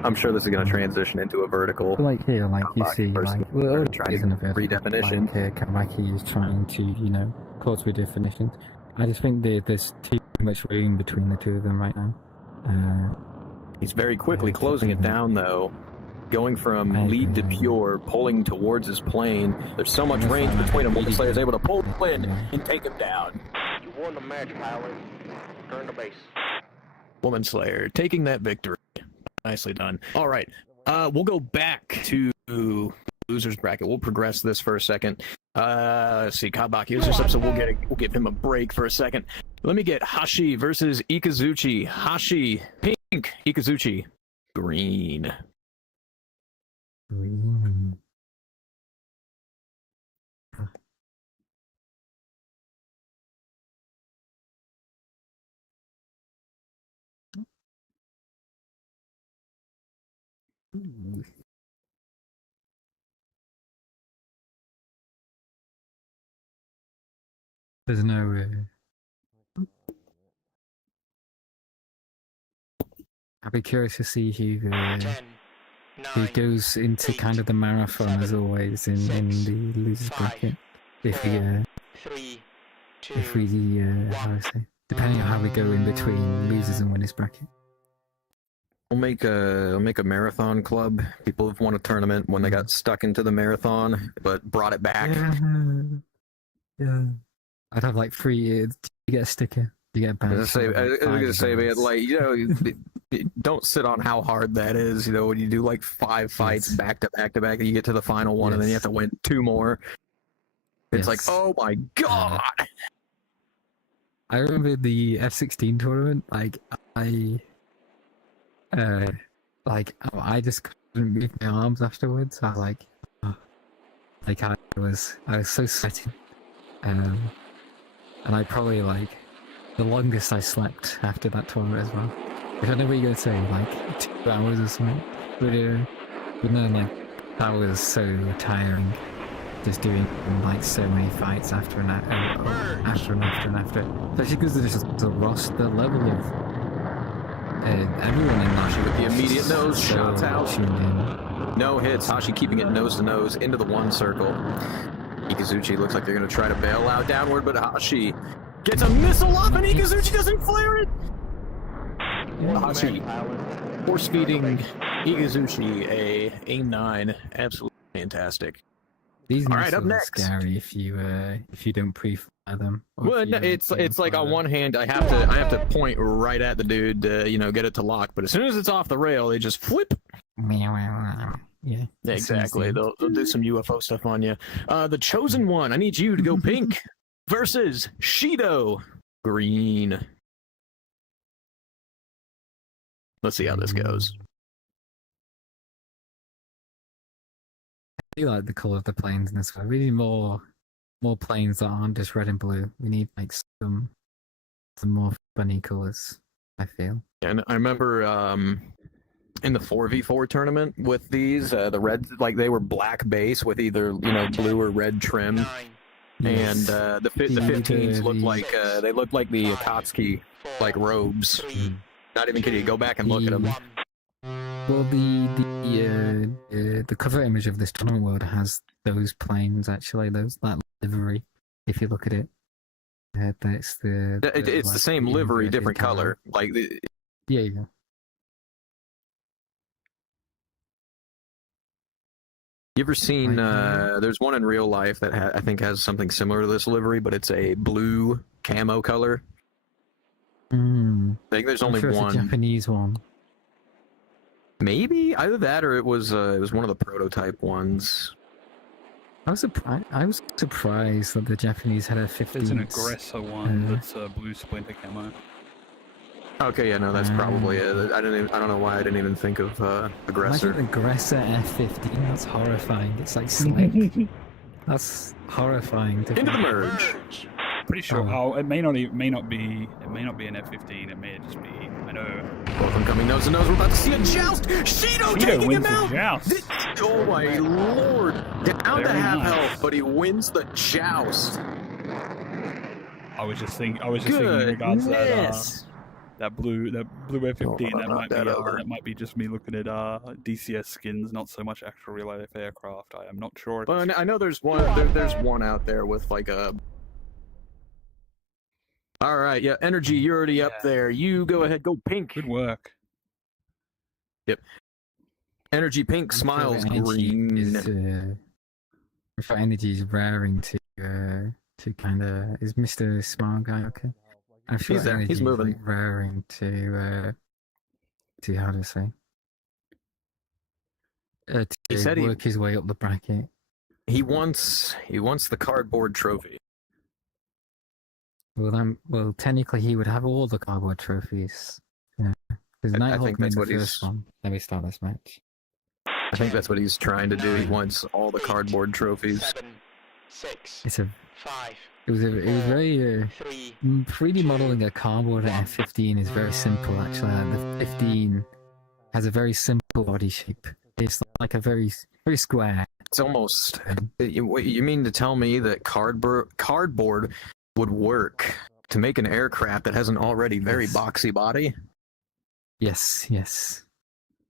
I'm sure this is going to transition into a vertical. But like here, like you Karabaki see, person like well, it trying isn't a to vertical, redefinition. Like Karabaki is trying to, you know, cause redefinitions. I just think there's too much room between the two of them right now. He's very quickly Yeah, closing it definitely. down, though. Going from I lead to agree. pure, pulling towards his plane. There's so much That's range fine. between them. Woman Slayer is able to pull in Yeah. and take him down. You won the match, pilot. Return to base. Woman Slayer taking that victory. Nicely done. All right. We'll go back to losers bracket. We'll progress this for a second. Let's see. Kabaki is just up, so we'll give him a break for a second. Let me get Hashi versus Ikazuchi. Hashi pink, Ikazuchi green. Green. Ooh. There's no. I'd be curious to see who goes into kind of the marathon as always in the losers bracket. If we how do I say, depending on how we go in between losers and winners bracket. We'll make a marathon club. People have won a tournament when they got stuck into the marathon, but brought it back. Yeah. I'd have like 3 years. You get a sticker. You get a I badge. was gonna say, man, like, you know, don't sit on how hard that is. You know, when you do like 5 fights Yes. back to back to back, you get to the final one, and then you have to win 2 more. It's like, Yes. oh my god! I remember the F-16 tournament. I just couldn't move my arms afterwards. I was like, oh. Like I was so sweaty, and I probably like the longest I slept after that tournament as well. Which I know what you're gonna say, like 2 hours or something. But no, like that was so tiring. Just doing like so many fights after and after. Especially because there's just the level of everyone in Russia With the immediate nose so shots out. tuned in. No hits. Hashi keeping it nose to nose into the 1 circle. Ikazuchi looks like they're gonna try to bail out downward, but Hashi gets a missile off, and Ikazuchi doesn't flare it. Hashi force feeding Ikazuchi a aim 9. Absolutely fantastic. These All right, missiles up are next. scary if you don't pre-fire them. or if Well, you no, don't it's like on fire. one hand, I have to point right at the dude to get it to lock, but as soon as it's off the rail, they just flip. Yeah. Yeah, As soon as exactly. they- They'll do some UFO stuff on you. The chosen one. I need you to go pink versus Shido green. Let's see how this goes. I do like the color of the planes in this one. We need more planes that aren't just red and blue. We need like some more funny colors, I feel. And I remember in the 4v4 tournament with these, the reds, like they were black base with either blue or red trim, 9, and the 15s looked the- like they looked like the Akatsuki like robes. 3, Not even kidding. Go back and look at them. 1. Well, the cover image of this tournament world has those planes actually. That livery. If you look at it, that's the. It's the same livery, different color. Like Yeah. you ever seen? Like, There's one in real life that I think has something similar to this livery, but it's a blue camo color. I think there's only It's a one. Japanese one. Maybe either that or it was one of the prototype ones. I was surprised that the Japanese had a F-15. There's an aggressor one Uh, that's a blue splinter camo. Okay, yeah, no, that's probably it. I don't know why I didn't even think of aggressor. Imagine aggressor F-15. That's horrifying. It's like slick. That's horrifying. To Into the think. merge. Pretty sure. Oh. Oh, it may not be an F-15. It may just be. I know. Both them coming nose to nose. We're about to see a joust. Shido Shido taking wins him the out. joust. Oh my lord! Down to Very half nice. health, but he wins the joust. I was just thinking in regards to Goodness. that blue F-15. Oh, that knock might that be over. that might be just me looking at DCS skins, not so much actual real life aircraft. I am not sure. If Well, it's- I know there's one. There's one out there with like a. All right, yeah, energy. You're already up Yeah. there. You go ahead. Go pink. Good work. Energy pink. I'm sure Smiles energy green. I'm sure energy is raring to kind of. Is Mr. Smile guy okay? I'm sure He's there. energy He's is, moving. like, raring to how to say. He To said he- work his way up the bracket. He wants the cardboard trophy. Well, technically, he would have all the cardboard trophies. Yeah, because I Nighthawk think made that's the what first he's- one. Let me start this match. I think that's what he's trying to do. He wants all the cardboard trophies. 7, 6, It's a. 5, It was very. 3, 3D modeling a cardboard F-15 is very simple. Actually, like the 15 has a very simple body shape. It's like a very square. It's almost. You mean to tell me that cardboard would work to make an aircraft that has an already very Yes. boxy body? Yes.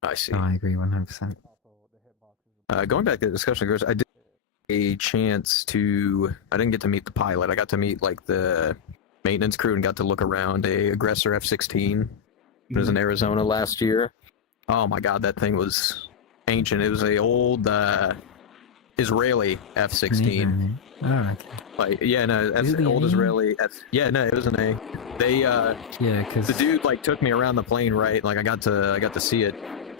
I see. No, I agree 100%. Going back to the discussion, girls, I did a chance to. I didn't get to meet the pilot. I got to meet like the maintenance crew and got to look around a aggressor F-16. It was in Arizona last year. Oh my god, that thing was ancient. It was a old Israeli F-16. Oh, okay. Like, yeah, no, that's Is it an the old A? Israeli. Yeah, no, it was an A. They, Yeah, because the dude like took me around the plane, right? Like I got to see it.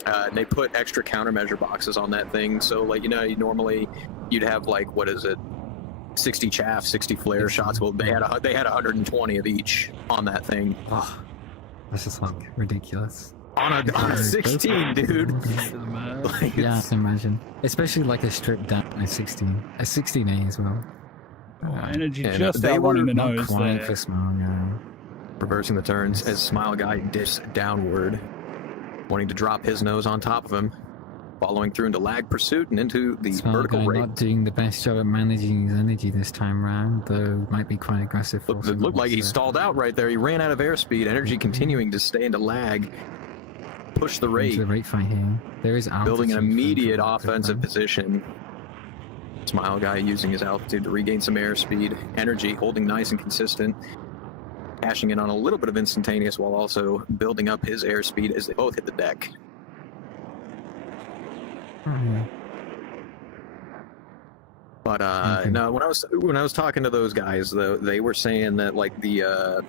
And they put extra countermeasure boxes on that thing. So like you'd have like what is it, 60 chaff, 60 flare shots. Well, they had 120 of each on that thing oh, that's just like ridiculous. on a 16, dude. Like, Yeah, I it's- can imagine. Especially like a stripped down a 16A as well. Energy Yeah, no, just they out running were the Not nose quite there. for small guy. reversing the turns as Smile Guy dips downward, wanting to drop his nose on top of him, following through into lag pursuit and into the Small vertical guy rate. not doing the best job at managing his energy this time round, though might be quite aggressive. It looked like he stalled out right there. He ran out of airspeed. Energy continuing to stay into lag. Push the rate. The rate fight here. There is Building an altitude for immediate the offensive fight. position. Smile Guy using his altitude to regain some airspeed. Energy holding nice and consistent. Cashing in on a little bit of instantaneous while also building up his airspeed as they both hit the deck. Oh, yeah. But Okay. no, when I was talking to those guys, though, they were saying that like the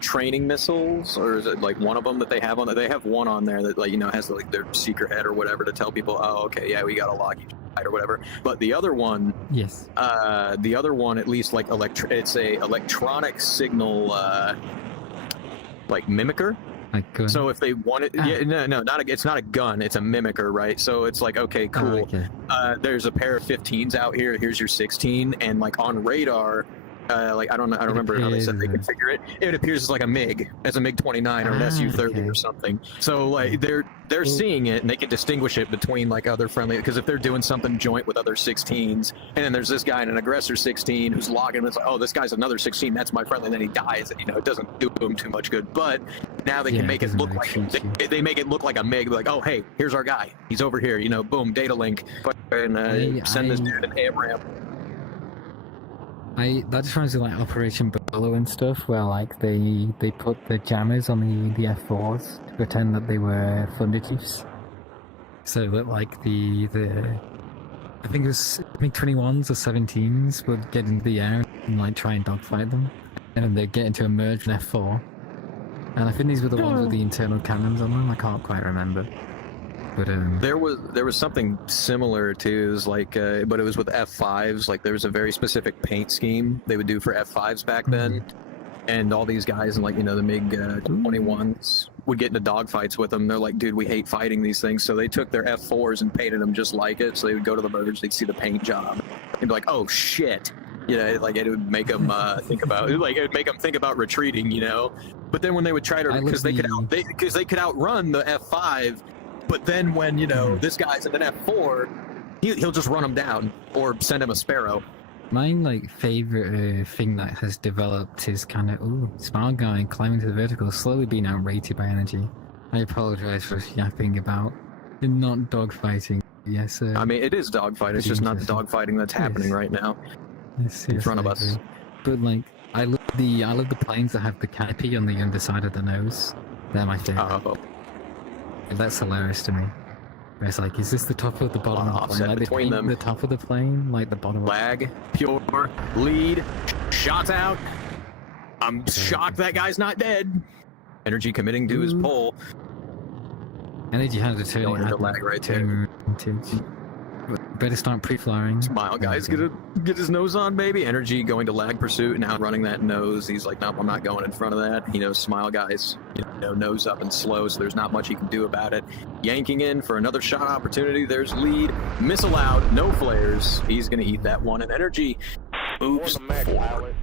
training missiles, or is it like one of them that they have on? They have one on there that, like, you know, has like their secret head or whatever to tell people, oh, okay, yeah, we got to lock each side or whatever. But the other one, Yes. at least like it's a electronic signal like mimicker. Like gun. So if they want it, yeah, no, it's not a gun, it's a mimicker, right? So it's like, okay, cool. Oh, okay. There's a pair of 15s out here. Here's your 16, and like on radar, like I don't remember how they said they configure it. It appears as like a MiG, as a MiG-29 or an Su-30 okay. or something. So like they're seeing it, and they can distinguish it between like other friendly. Because if they're doing something joint with other 16s, and then there's this guy in an aggressor 16 who's logging, and it's like, oh, this guy's another 16. That's my friendly. And then he dies. You know, it doesn't do him too much good. But now they can make it look like they make it look like a MiG. Like, oh, hey, here's our guy. He's over here. You know, boom, data link, and send this dude an AMRAM. That just reminds me of like Operation Bolo and stuff, where like they put the jammers on the F4s to pretend that they were Thunder Chiefs. So that like the I think it was MiG-21s or 17s would get into the air and like try and dogfight them, and then they'd get into a merge in F4. And I think these were the ones with the internal cannons on them. I can't quite remember. But there was something similar to, it was like, but it was with F5s. Like there was a very specific paint scheme they would do for F5s back then, and all these guys in, like, you know, the MiG 21s would get into dogfights with them. They're like, dude, we hate fighting these things. So they took their F4s and painted them just like it. So they would go to the merge, they'd see the paint job, they'd be like, oh shit. You know, like it would make them think about retreating. You know, but then when they would try to, because they could outrun the F5. But then when, you know, this guy's in an F4, he'll just run him down or send him a Sparrow. my like favorite thing that has developed is kind of smile guy climbing to the vertical, slowly being outrated by energy. I apologize for yapping about not dogfighting. Yes, I mean, it is dogfight. It's just not the dogfighting that's happening right now in front of us. But like, I love the planes that have the canopy on the underside of the nose. They're my favorite. Oh. That's hilarious to me. Where it's like, is this the top of the bottom of the plane? Like, between them. The top of the plane, like the bottom. Lag, pure, lead, shots out. I'm shocked that guy's not dead. Energy committing to his pole. Energy has a turning. Going into lag right there. Better start pre-flying. Smile guy's gonna get his nose on, baby. Energy going to lag pursuit and outrunning that nose. He's like, nope, I'm not going in front of that. You know, Smile guy's, you know, nose up and slow, so there's not much he can do about it. Yanking in for another shot opportunity. There's lead. Missile out. No flares. He's gonna eat that one. And Energy moves forward.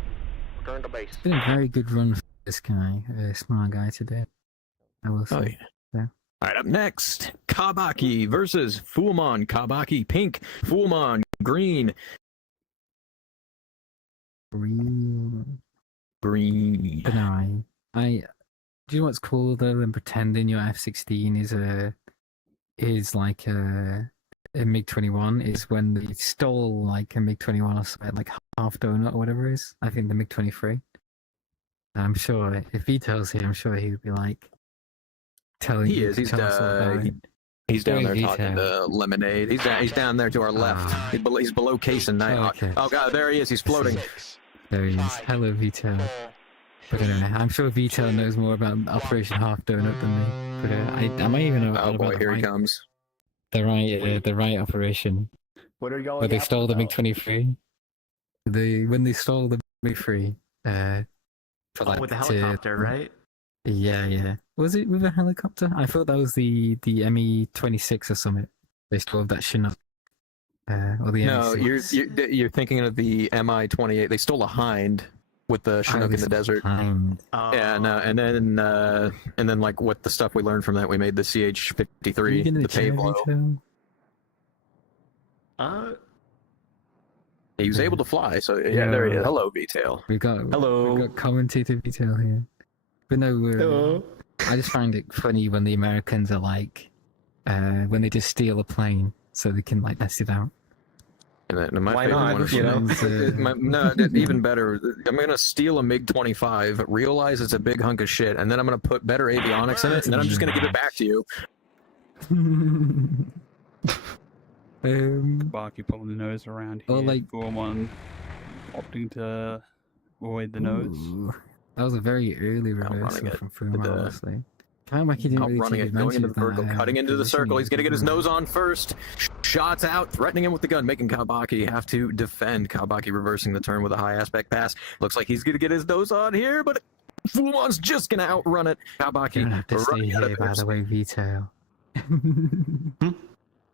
Return to base. It's been a very good run for this guy, Smile guy today. I will say. Oh, yeah. All right, up next, Kabaki versus Fullmon. Kabaki pink, Fullmon green. Green. Green. No, do you know what's cool though than pretending your F-16 is like a MiG-21 is when they stole like a MiG-21 or something, like half donut or whatever it is. I think the MiG-23. I'm sure if Vito's here, I'm sure he would be like telling he is. He's down there talking to Lemonade. He's down there to our left. He's below Case and Night. Okay. Oh god, there he is. He's floating. There he is. Hello, Vito. But anyway, I'm sure Vito knows more about Operation Half Donut than me. But I might even know Oh boy, about here he comes. the right operation. What are y'all? Where they stole the MiG-23. When they stole the MiG-3. For like with the helicopter, right? Yeah. Was it with a helicopter? I thought that was the ME-26 or something. They stole that Chinook. Or the No, M6. you're thinking of the Mi-28. They stole a Hind with the Chinook in the desert. Yeah, no, and then like with the stuff we learned from that, we made the CH-53, the Pavlo. He was able to fly, so yeah, there he is. Hello, V-Tail. We got commentator Vitail here. But no, I just find it funny when the Americans are like, when they just steal a plane so they can like test it out. And my Why favorite not? one is, You know? no, even better. I'm gonna steal a MiG-25, realize it's a big hunk of shit, and then I'm gonna put better avionics in it, and then I'm just gonna give it back to you. Barky pulling the nose around here. Or like- Gorman opting to avoid the nose. Ooh, that was a very early Outrunning reversal it from with Fuma, the- honestly. Kamaki didn't really Outrunning take it, going advantage into of the vertical, that, cutting into the circle. positioning, He's going to get his didn't he? nose on first. Shots out, threatening him with the gun, making Kawabaki have to defend. Kawabaki reversing the turn with a high aspect pass. Looks like he's going to get his nose on here, but Fumon's just going to outrun it. Kawabaki You're gonna have to stay running out of here, by there. the way, Vito.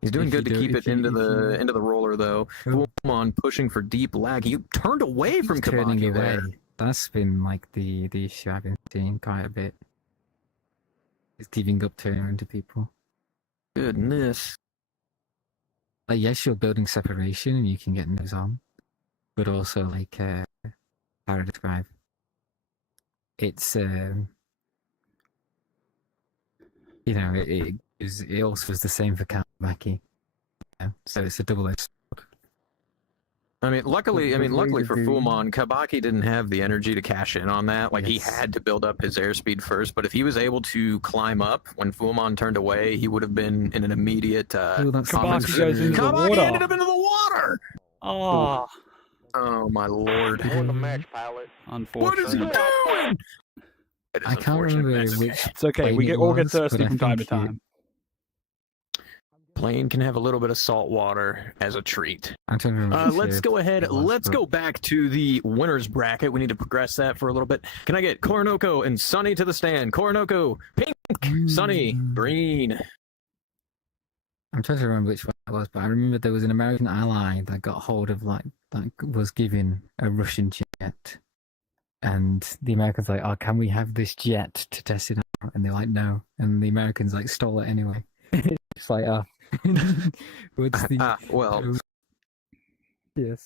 He's doing If good you to do- keep if it you- into if the you- into the roller though. Oh. Fumon pushing for deep lag. He turned away from He's turning Kawabaki away. there. That's been like the issue I've been seeing quite a bit. Is giving up turning into people. Goodness. Like, yes, you're building separation and you can get those on, but also like how to describe. It's you know, it also is the same for Kawabaki. Yeah, so it's a double-edged. I mean, luckily way for to do- Fumon, Kabaki didn't have the energy to cash in on that. Like, he Yes. had to build up his airspeed first, but if he was able to climb up when Fumon turned away, he would have been in an immediate Oh, that's Kabaki so goes true. into the Kabaki water. ended up into the water! Oh, Oh, my lord. On the match, pilot. What is he unfortunate. doing? It is I can't unfortunate, remember but it's okay. which It's okay. plane We it all get was, but thirsty I from time to think time. Plane can have a little bit of salt water as a treat. I'm trying to remember. which Let's year go ahead. it was, Let's but- go back to the winners bracket. We need to progress that for a little bit. Can I get Koronoko and Sunny to the stand? Koronoko, pink. Sunny, green. I'm trying to remember which one it was, but I remember there was an American ally that got hold of that was given a Russian jet, and the Americans like, "Oh, can we have this jet to test it out?" And they're like, "No," and the Americans like stole it anyway. It's like, oh, what's the Well, yes?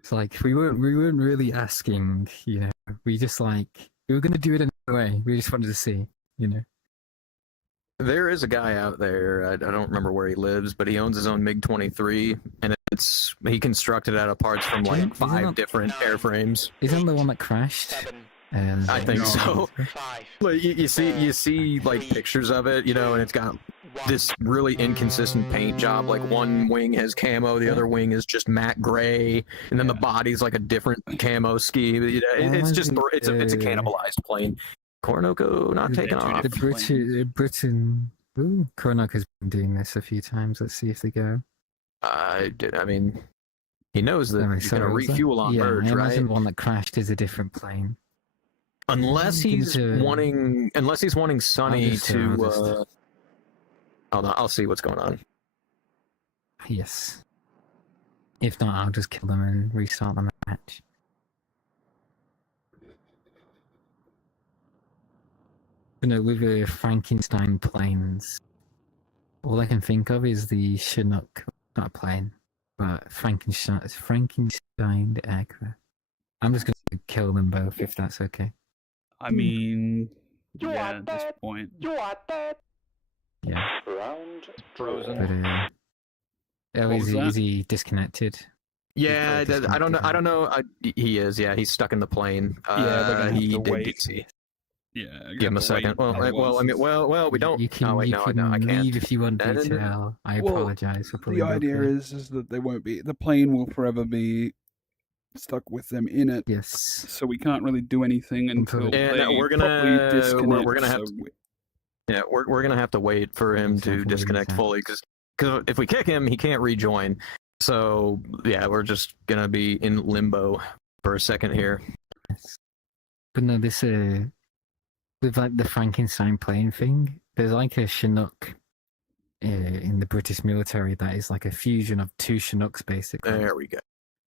It's like we weren't really asking, you know. We just like we were gonna do it anyway. We just wanted to see, you know. there is a guy out there. I don't remember where he lives, but he owns his own MiG-23, and he constructed it out of parts from like Isn't 5 that- different airframes. Isn't the one that crashed? 7, I think No. so. 5. Like you see like pictures of it, you know, and it's got this really inconsistent paint job. Like one wing has camo, the other wing is just matte gray, and then the body's like a different camo scheme. You know, it's just it's a cannibalized plane. Koronoko not They're taking two off. The different Britain. Ooh, Koronako's been doing this a few times. Let's see if they go. I mean, he knows that Oh, wait, he's going to sorry, was that- refuel on yeah, merge, I right? imagine the one that crashed is a different plane. Unless I'm he's gonna- wanting Sunny just, to. I'll just- I'll see what's going on. Yes. If not, I'll just kill them and restart the match. But no, with the Frankenstein planes, all I can think of is the Chinook, not a plane, but Frankenstein aircraft. I'm just gonna kill them both if that's okay. I mean, You yeah, are at this dead. point. You are dead. Yeah. Round Frozen. But What was is he disconnected? Yeah, He's I don't know. disconnected, I don't know. He is. Yeah, he's stuck in the plane. Yeah, they're gonna have he to did wait. DC. Yeah, you Give him a have to wait second. Well, until right, well, I mean, well, we don't. You can, oh wait, you no, can no, I can't. leave if you want No, no, no. detail. I Well, apologize for pulling the up idea here. is that they won't be. The plane will forever be stuck with them in it. Yes. So we can't really do anything until And they we're properly gonna- disconnect. we're gonna have so we- Yeah, we're gonna have to wait for him Yes, to hopefully, disconnect yeah. fully because if we kick him, he can't rejoin. So yeah, we're just gonna be in limbo for a second here. Yes. But no, this with like the Frankenstein plane thing, there's like a Chinook in the British military that is like a fusion of two Chinooks basically. There we go.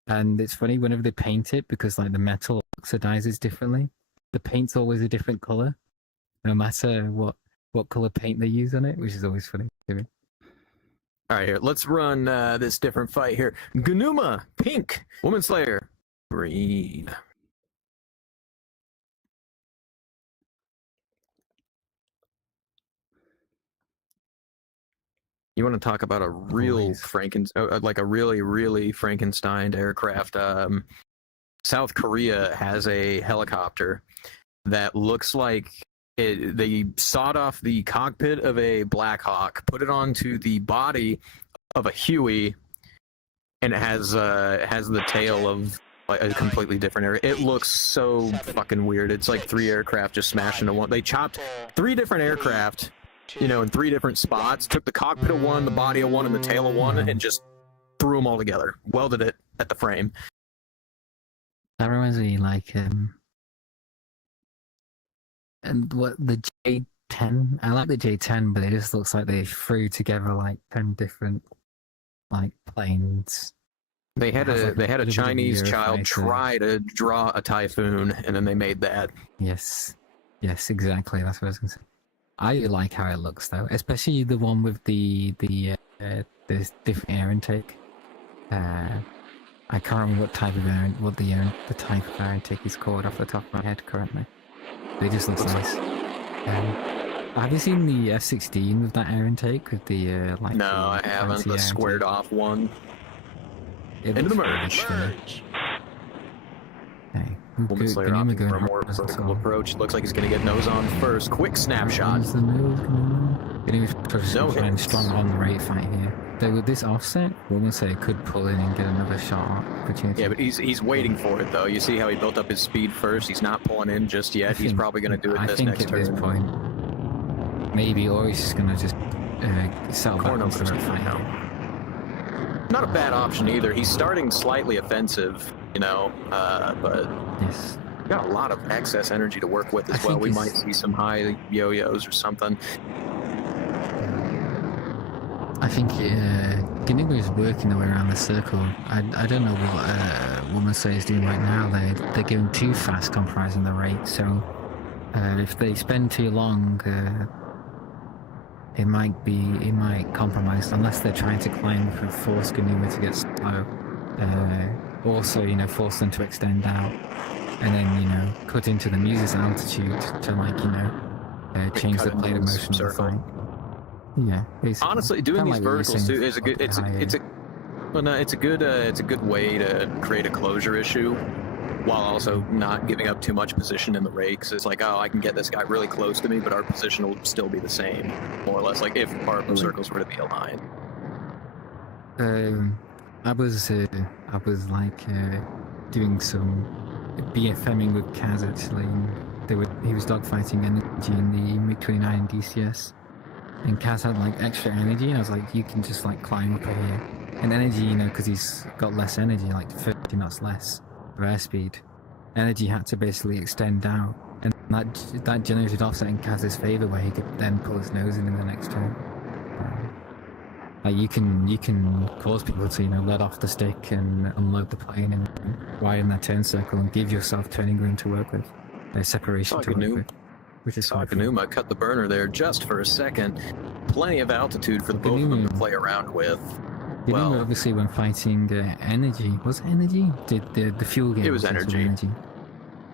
And it's funny whenever they paint it because like the metal oxidizes differently. The paint's always a different color, no matter what color paint they use on it, which is always funny to me. All right, here let's run this different fight here. Gunuma, pink. Woman Slayer, green. You want to talk about a real Always. like a really Frankenstein aircraft? South Korea has a helicopter that looks like they sawed off the cockpit of a Black Hawk, put it onto the body of a Huey, and it has the tail of like a completely different area. It looks so fucking weird. It's like 3 aircraft just smashed into one. They chopped 3 different aircraft, you know, in 3 different spots. Took the cockpit of one, the body of one, and the tail of one, and just threw them all together. Welded it at the frame. That reminds me, like, and what the J10. I like the J10, but it just looks like they threw together like 10 different like planes. They had It has, a like, they had a bit of Chinese child Eurofighter. try to draw a Typhoon, and then they made that. Yes, exactly. That's what I was gonna say. I like how it looks though, especially the one with the different air intake. I can't remember what type of the type of air intake is called off the top of my head currently. But it just looks nice. Have you seen the F-16 with that air intake with the like? No, the I haven't. fancy The air squared intake? off one. It Into the looks merge. really good. Hey, Woman Slayer Gunima opting going for a more horizontal. vertical approach. Looks like he's going to get nose on first. Quick snapshot. Runs the nose, Gunima's pushing hits. strong on the rate fight here. Though with this offset, Woman Slayer could pull in and get another shot opportunity. Yeah, but he's waiting for it though. You see how he built up his speed first. He's not pulling in just yet. He's probably going to do it I this think next at turn. this point, maybe, or he's just going to just settle back Corner into the opens rate now. fight. Not a bad option either. He's starting slightly offensive, you know, but Yes. got a lot of excess energy to work with as I well. think We he's- might see some high yo-yos or something. I think Gunima is working their way around the circle. I don't know what Woman Slayer is doing right now. They're going too fast compromising the rate, so if they spend too long, it might compromise unless they're trying to climb and force Gunima to get slow. Also, you know, force them to extend out, and then, you know, cut into the muse's altitude to, like, you know, change cut the plate of into motion of the circle. fight. Yeah, basically. Honestly, doing Kinda these like what you were verticals saying too is a good. about It's the high it's a. air. Well, no, it's a good way to create a closure issue, while also not giving up too much position in the rate. 'Cause it's like, oh, I can get this guy really close to me, but our position will still be the same, more or less. Like if our circles were to be aligned. I was like doing some BFMing with Kaz actually. He was dogfighting energy in the MiG-29 and DCS, and Kaz had like extra energy, and I was like, you can just like climb up here. And energy, you know, because he's got less energy, like 30 knots less of airspeed. Energy had to basically extend out, and that generated offset in Kaz's favor, where he could then pull his nose in the next turn. Like you can cause people to, you know, let off the stick and unload the plane and widen that turn circle and give yourself turning room to work with. There's separation to work with, which is quite cool. Gunima cut the burner there just for a second. Plenty of altitude for the both of them to play around with. Gunima, obviously, when fighting energy, was it energy? Did the fuel game? It was energy.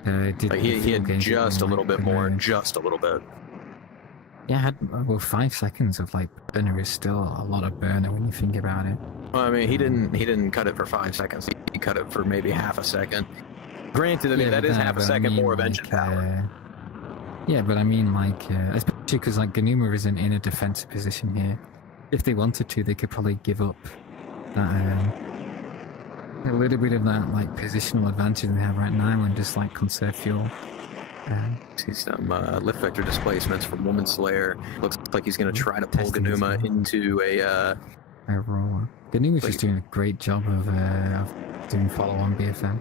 He had just a little bit more, just a little bit. Yeah, well, 5 seconds of like burner is still a lot of burner when you think about it. Well, I mean, he didn't cut it for 5 seconds. He cut it for maybe half a second. Granted, I mean, that is half a second more of engine power. Yeah, but I mean, like, especially because like Gunima isn't in a defensive position here. If they wanted to, they could probably give up that a little bit of that like positional advantage they have right now and just like conserve fuel. See some lift vector displacements from Woman Slayer. Looks like he's going to try to pull Testing as Gunima well. into a. Overall, Gunuma's just doing a great job of doing follow-on BFM.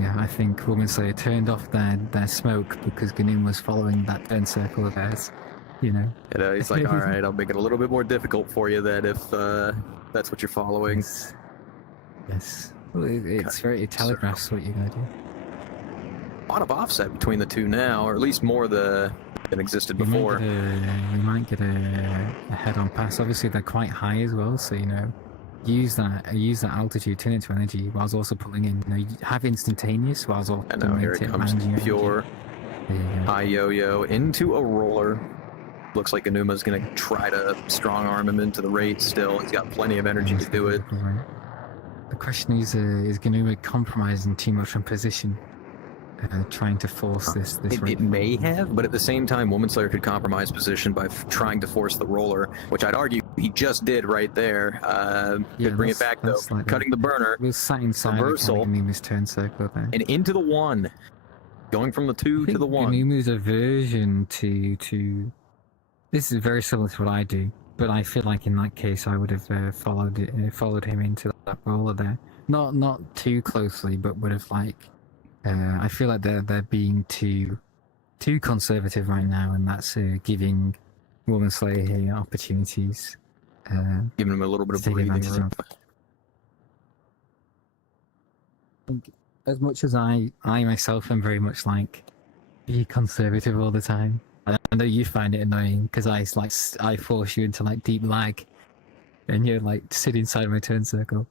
Yeah, I think Woman Slayer turned off their smoke because Gunuma was following that turn circle of theirs. You know. He's like, all right, I'll make it a little bit more difficult for you then if that's what you're following. Yes. Well, it telegraphs what you're gonna do. A lot of offset between the two now, or at least more than existed before. We might get a head-on pass. Obviously, they're quite high as well, so, you know, use that altitude, turn it to energy, whilst also pulling in. You know, you have instantaneous, whilst also And now here it comes, pure high yo-yo into a roller. Looks like Gunuma's going to try to strong arm him into the rate still. He's got plenty of energy to do it. The question is Gunuma compromising too much on position? Trying to force this It rate. may have, but at the same time, Woman Slayer could compromise position by trying to force the roller, which I'd argue he just did right there. Yeah, Could bring it back though. that's like Cutting the burner We'll sat inside Reversal. Ganuma's turn circle there. and into the 1. Going from the 2 to the 1. Ganuma's aversion to this is very similar to what I do, but I feel like in that case I would have followed him into that roller there. Not too closely, but would have like. I feel like they're being too conservative right now, and that's giving Woman Slayer here opportunities. Giving him a little bit of to take breathing advantage room. of. As much as I myself am very much like be conservative all the time. I know you find it annoying because I force you into like deep lag, and you're like sit inside my turn circle.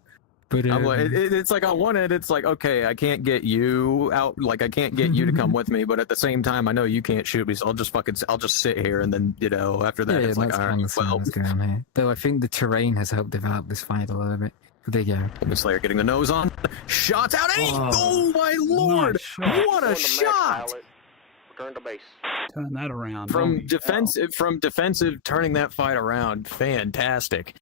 But I'm like, it's like on one end, it's like, okay, I can't get you out, like I can't get you to come with me, but at the same time, I know you can't shoot me, so I'll just sit here, and then after that, yeah, it's like, that's all kind right, of well, what's going on here. Though I think the terrain has helped develop this fight a little bit. But there you go. Woman Slayer getting the nose on, shots out, and Oh, my lord, nice shot. what a Return to mech, shot! pilot. Return to base. Turn that around. From Holy defensive, turning that fight around, fantastic.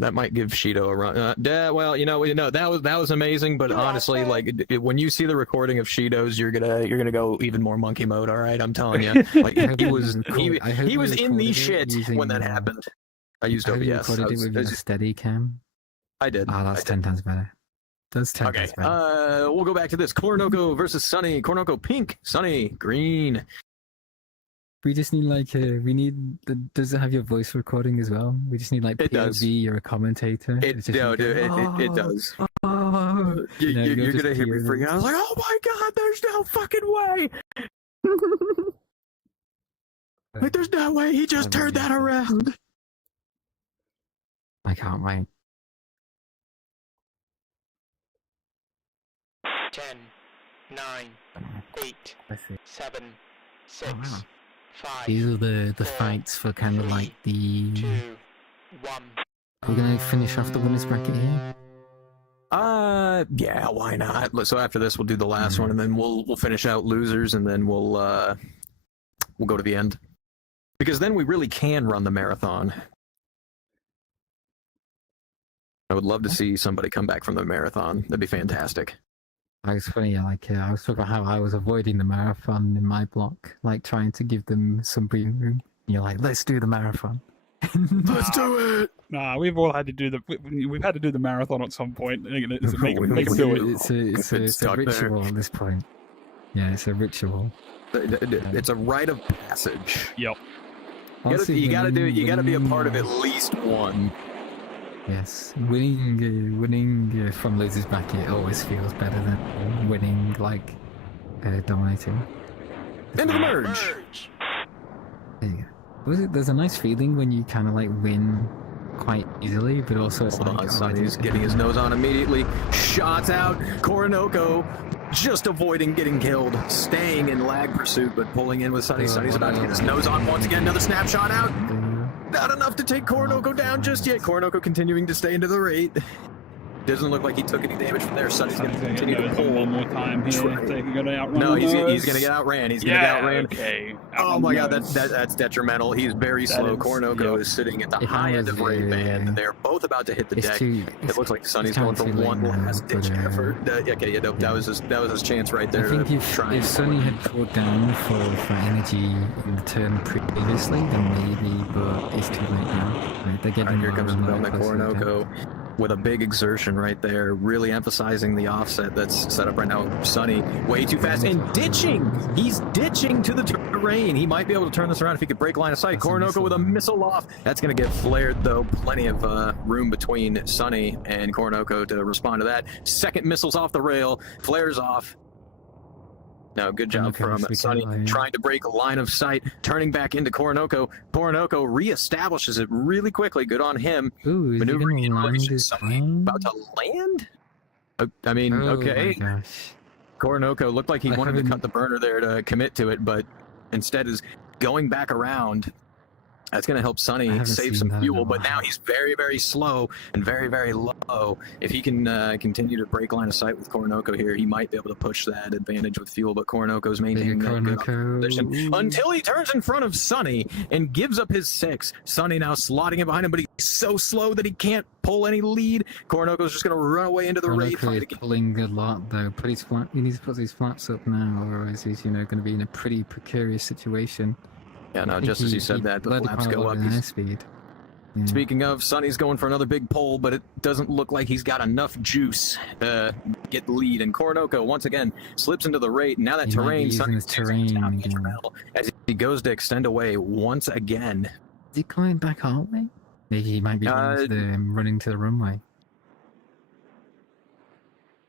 That might give Shido a run. Well, that was amazing. But honestly, like when you see the recording of Shido's, you're gonna go even more monkey mode. All right, I'm telling you. Like he was in the shit when that happened. I used I hope you OBS. recorded it with a steady cam. I did. Oh, that's 10 times better. That's 10 Okay. times better. We'll go back to this. Koronoko versus Sunny. Koronoko pink, Sunny green. We just need like does it have your voice recording as well? We just need like It POV. does. You're a commentator. It It's just you go, it does. Oh. You're just gonna hear me hear freaking out. I was like, oh my god, there's no fucking way. Like, there's no way he just turned that around. I can't wait. 10, 9, 8, Let's see. 7, 6, wow. 5, These are the four, fights for kind of like the. 2, 1. We're gonna finish off the winners bracket here. Yeah, why not? So after this, we'll do the last one, and then we'll finish out losers, and then we'll go to the end, because then we really can run the marathon. I would love to see somebody come back from the marathon. That'd be fantastic. I was funny, like I was talking about how I was avoiding the marathon in my block, like trying to give them some breathing room. And you're like, let's do the marathon. Let's do it. Nah, we've all had to do we've had to do the marathon at some point. Let's make We them do it. It's a stuck there. ritual at this point. Yeah, it's a ritual. It's a rite of passage. Yep. Honestly, You gotta do it. You gotta be a part of winning- at least one. Yes, winning from losers bracket always feels better than winning like dominating. Into the merge. There you go. There's a nice feeling when you kind of like win quite easily, but also it's Hold like on, Sonny's getting his nose on immediately. Shots out. Koronoko just avoiding getting killed. Staying in lag pursuit, but pulling in with Sunny. Sonny's about to get his nose on once again. Another snapshot out. Not enough to take Koronoko down just yet. Koronoko continuing to stay into the rate. Doesn't look like he took any damage from there. Sonny's going to continue to pull. one more time here. Try. So he can go to outrun No, he's those. going to get outran. He's going to Yeah, get outran. okay. Oh Outrun my god, those. that's detrimental. He's very That slow. is- Koronoko yep. is sitting at the If I high end was of rate band. there, They're both about to hit the It's deck. too. It looks like Sonny's it's going for kinda too one late now, last ditch but, effort. Okay, yeah, nope, that was his chance right there. I think to if try and Sonny had pulled down for energy in the turn previously, then maybe, but it's too late now. Right, they're All right, getting here comes more and more Dominic closer to death. Koronoko with a big exertion right there, really emphasizing the offset that's set up right now. Sonny way too fast and ditching. He's ditching to the terrain. He might be able to turn this around if he could break line of sight. That's a Koronoko missile. with a missile off. That's going to get flared though. Plenty of room between Sonny and Koronoko to respond to that. Second missile's off the rail, flares off. No, good job Okay, from so we Sonny can, trying to break line of sight, turning back into Koronoko. Koronoko reestablishes it really quickly. Good on him. Ooh, is he Maneuvering gonna in land relation to his somebody plane? about to land? I mean, Oh okay. my gosh. Koronoko looked like he I wanted to haven't- cut the burner there to commit to it, but instead is going back around That's going to help I Sonny haven't save seen some that in fuel, a but now while. he's very, very slow and very, very low. If he can continue to break line of sight with Coronoko here, he might be able to push that advantage with fuel, but Coronoko's maintaining that good position until he turns in front of Sonny and gives up his 6. Sonny now slotting in behind him, but he's so slow that he can't pull any lead. Coronoko's just going to run away into the raid Coronado fight is again. pulling a lot though. Put his he needs to put his flaps up now, otherwise he's going to be in a pretty precarious situation. Yeah, no, I think just as you said he that, the bled flaps quite a go lot up. in He's airspeed. Yeah. Speaking of, Sonny's going for another big pole, but it doesn't look like he's got enough juice to get the lead. And Coronoko, once again, slips into the rate. Now that He might be terrain, using Sonny's his terrain down again. trail as he goes to extend away once again. Is he coming back our way? Maybe he might be running to the runway.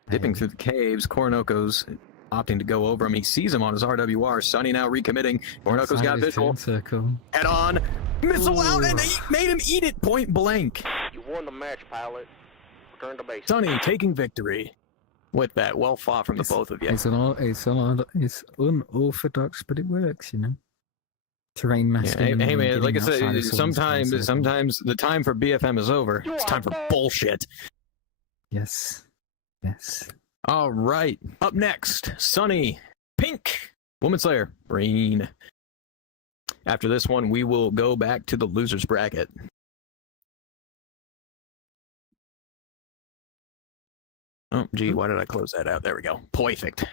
Dipping through the caves, Coronoko's opting to go over him. He sees him on his RWR. Sonny now recommitting. Coronoko's got visual. Circle. Head on. Missile out, and he made him eat it point blank. You won the match, pilot. Return to base. Sonny taking victory with that. Well fought from the both of you. It's unorthodox, but it works, you know. Terrain Yeah, masking. hey man, like I said, sometimes sometimes the time for BFM is over. It's time for bullshit. Yes. Yes. All right, up next, Sonny, Pink, Woman Slayer, Green. After this one, we will go back to the losers bracket. Oh, gee, why did I close that out? There we go. Perfect.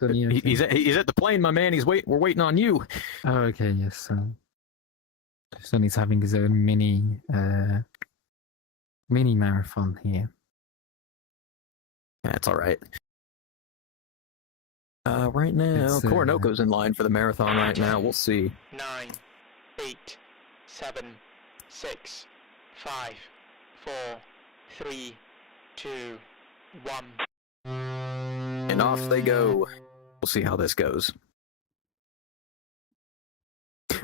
He's at the plane, my man. We're waiting on you. Oh, okay, yes. Sonny's having his own mini marathon here. That's all right. Right now, It's, Coronoko's in line for the marathon right now. We'll see. 9, 8, 7, 6, 5, 4, 3, 2, 1. And off they go. We'll see how this goes.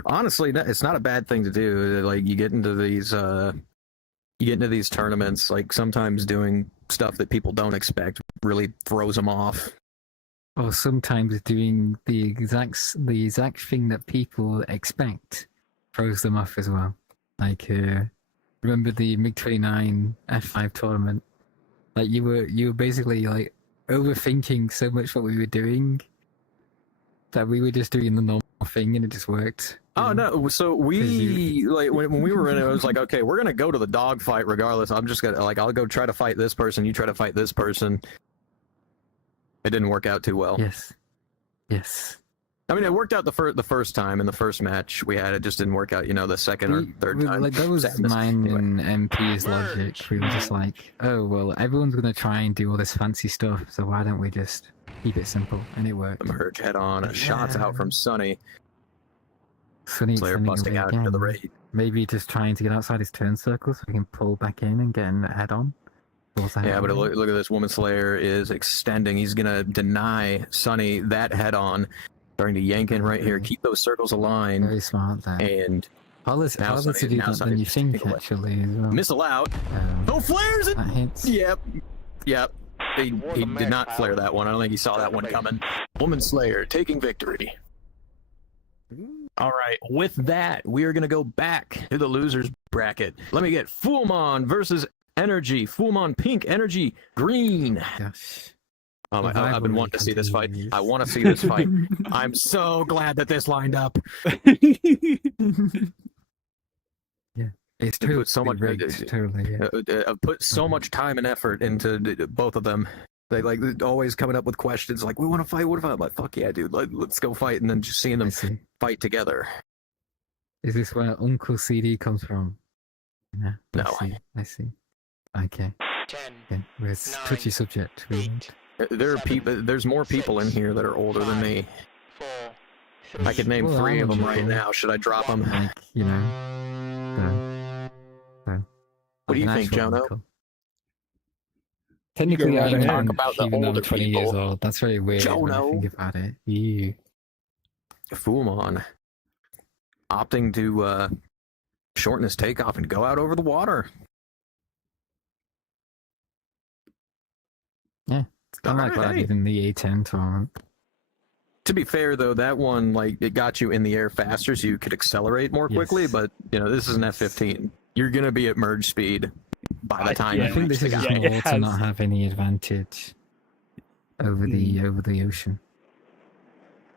Honestly, it's not a bad thing to do. Like you get into these tournaments, like sometimes doing stuff that people don't expect really throws them off. Or sometimes doing the exact thing that people expect throws them off as well. Like remember the MiG-29 F-5 tournament? Like you were basically like overthinking so much what we were doing that we were just doing the normal thing and it just worked. Oh no! So we like when we were in it, I was like, okay, we're gonna go to the dogfight regardless. I'm just gonna I'll go try to fight this person. You try to fight this person. It didn't work out too well. Yes. I mean, it worked out the first time in the first match we had. It just didn't work out, the second or third time. Like that was Sadness. mine Anyway. and MP's logic. We were just like, oh well, everyone's gonna try and do all this fancy stuff, so why don't we just keep it simple? And it worked. Merge head on. Shots out from Sonny. Sonny Slayer busting out into the raid. Maybe just trying to get outside his turn circle so we can pull back in and get in head on. Yeah, but look at this. Woman Slayer is extending. He's going to deny Sonny that head on. Starting to yank in right here. Keep those circles aligned. Very smart there. And harder to do that than you think, actually, as well. Missile out. No flares it! That hits. Yep. He did not flare that one. I don't think he saw that one coming. Woman Slayer taking victory. All right, with that, we are going to go back to the losers bracket. Let me get Fullmon versus Energy. Fullmon pink, Energy green. Gosh. Oh, I've been wanting to see this fight. I want to see this fight. I'm so glad that this lined up. Yeah, it's totally put so much rigged. Totally, yeah. I've put so much time and effort into both of them. They like always coming up with questions like, "We want to fight. What if I'm like, fuck yeah, dude, let's go fight," and then just seeing them fight together. Is this where Uncle CD comes from? Yeah, No. I see. Okay. 10, Okay. It's touchy subject. We 8, There are people. There's more people in here that are older than me. 4, 3, I could name Well, 3 of them right eligible. now. Should I drop them? like, What do you an think, actual Jono? uncle. Technically, Go right I'm ahead. Talk about the even though I'm older 20 years people. old. That's very weird when I Jono. think about it. Ew. Fullmon opting to shorten his takeoff and go out over the water. I'm not glad Alright. even the A10 tournament. To be fair, though, that one, like, it got you in the air faster so you could accelerate more quickly, Yes. but, you know, this is an F-15. You're going to be at merge speed by the time yeah, I you think reach this the is guy. just Yeah, it more to has- not have any advantage over the ocean.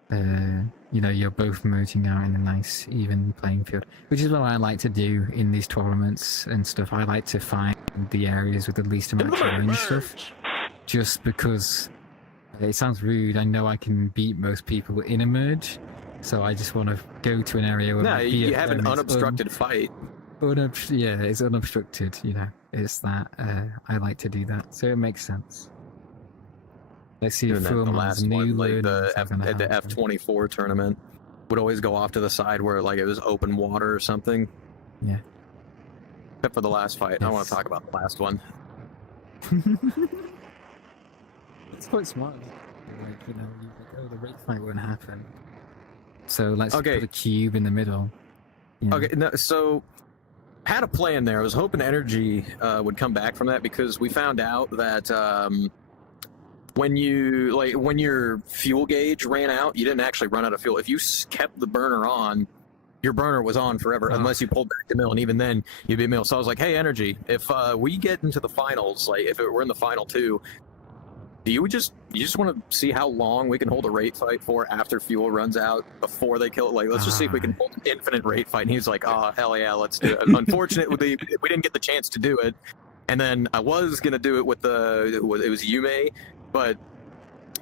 You know, you're both merging out in a nice, even playing field, which is what I like to do in these tournaments and stuff. I like to find the areas with the least amount of terrain stuff, just because it sounds rude. I know I can beat most people in a merge, so I just want to go to an area where No, my you have an BFM is unobstructed fight. yeah, it's unobstructed. You know, it's that I like to do that, so it makes sense. Let's see if And then the Fuhrman's last new one, like learnings the are gonna at the happen. F-24 tournament, would always go off to the side where like it was open water or something. Yeah. Except for the last fight. I don't want to Yes. talk about the last one. It's quite smart. Like, you know, you think, oh, the race fight won't happen. So let's Okay. put a cube in the middle. you know. Okay, no, so had a plan there. I was hoping energy would come back from that because we found out that when your fuel gauge ran out, you didn't actually run out of fuel. If you kept the burner on, your burner was on forever, unless you pulled back the mill, and even then you'd be mill. So I was like, hey, energy, if we get into the finals, like if we're in the final two, do you just want to see how long we can hold a rate fight for after fuel runs out before they kill it? Like, let's just see if we can hold an infinite rate fight. And he's like, oh, hell yeah, let's do it. Unfortunately, we didn't get the chance to do it. And then I was going to do it with it was Yume, but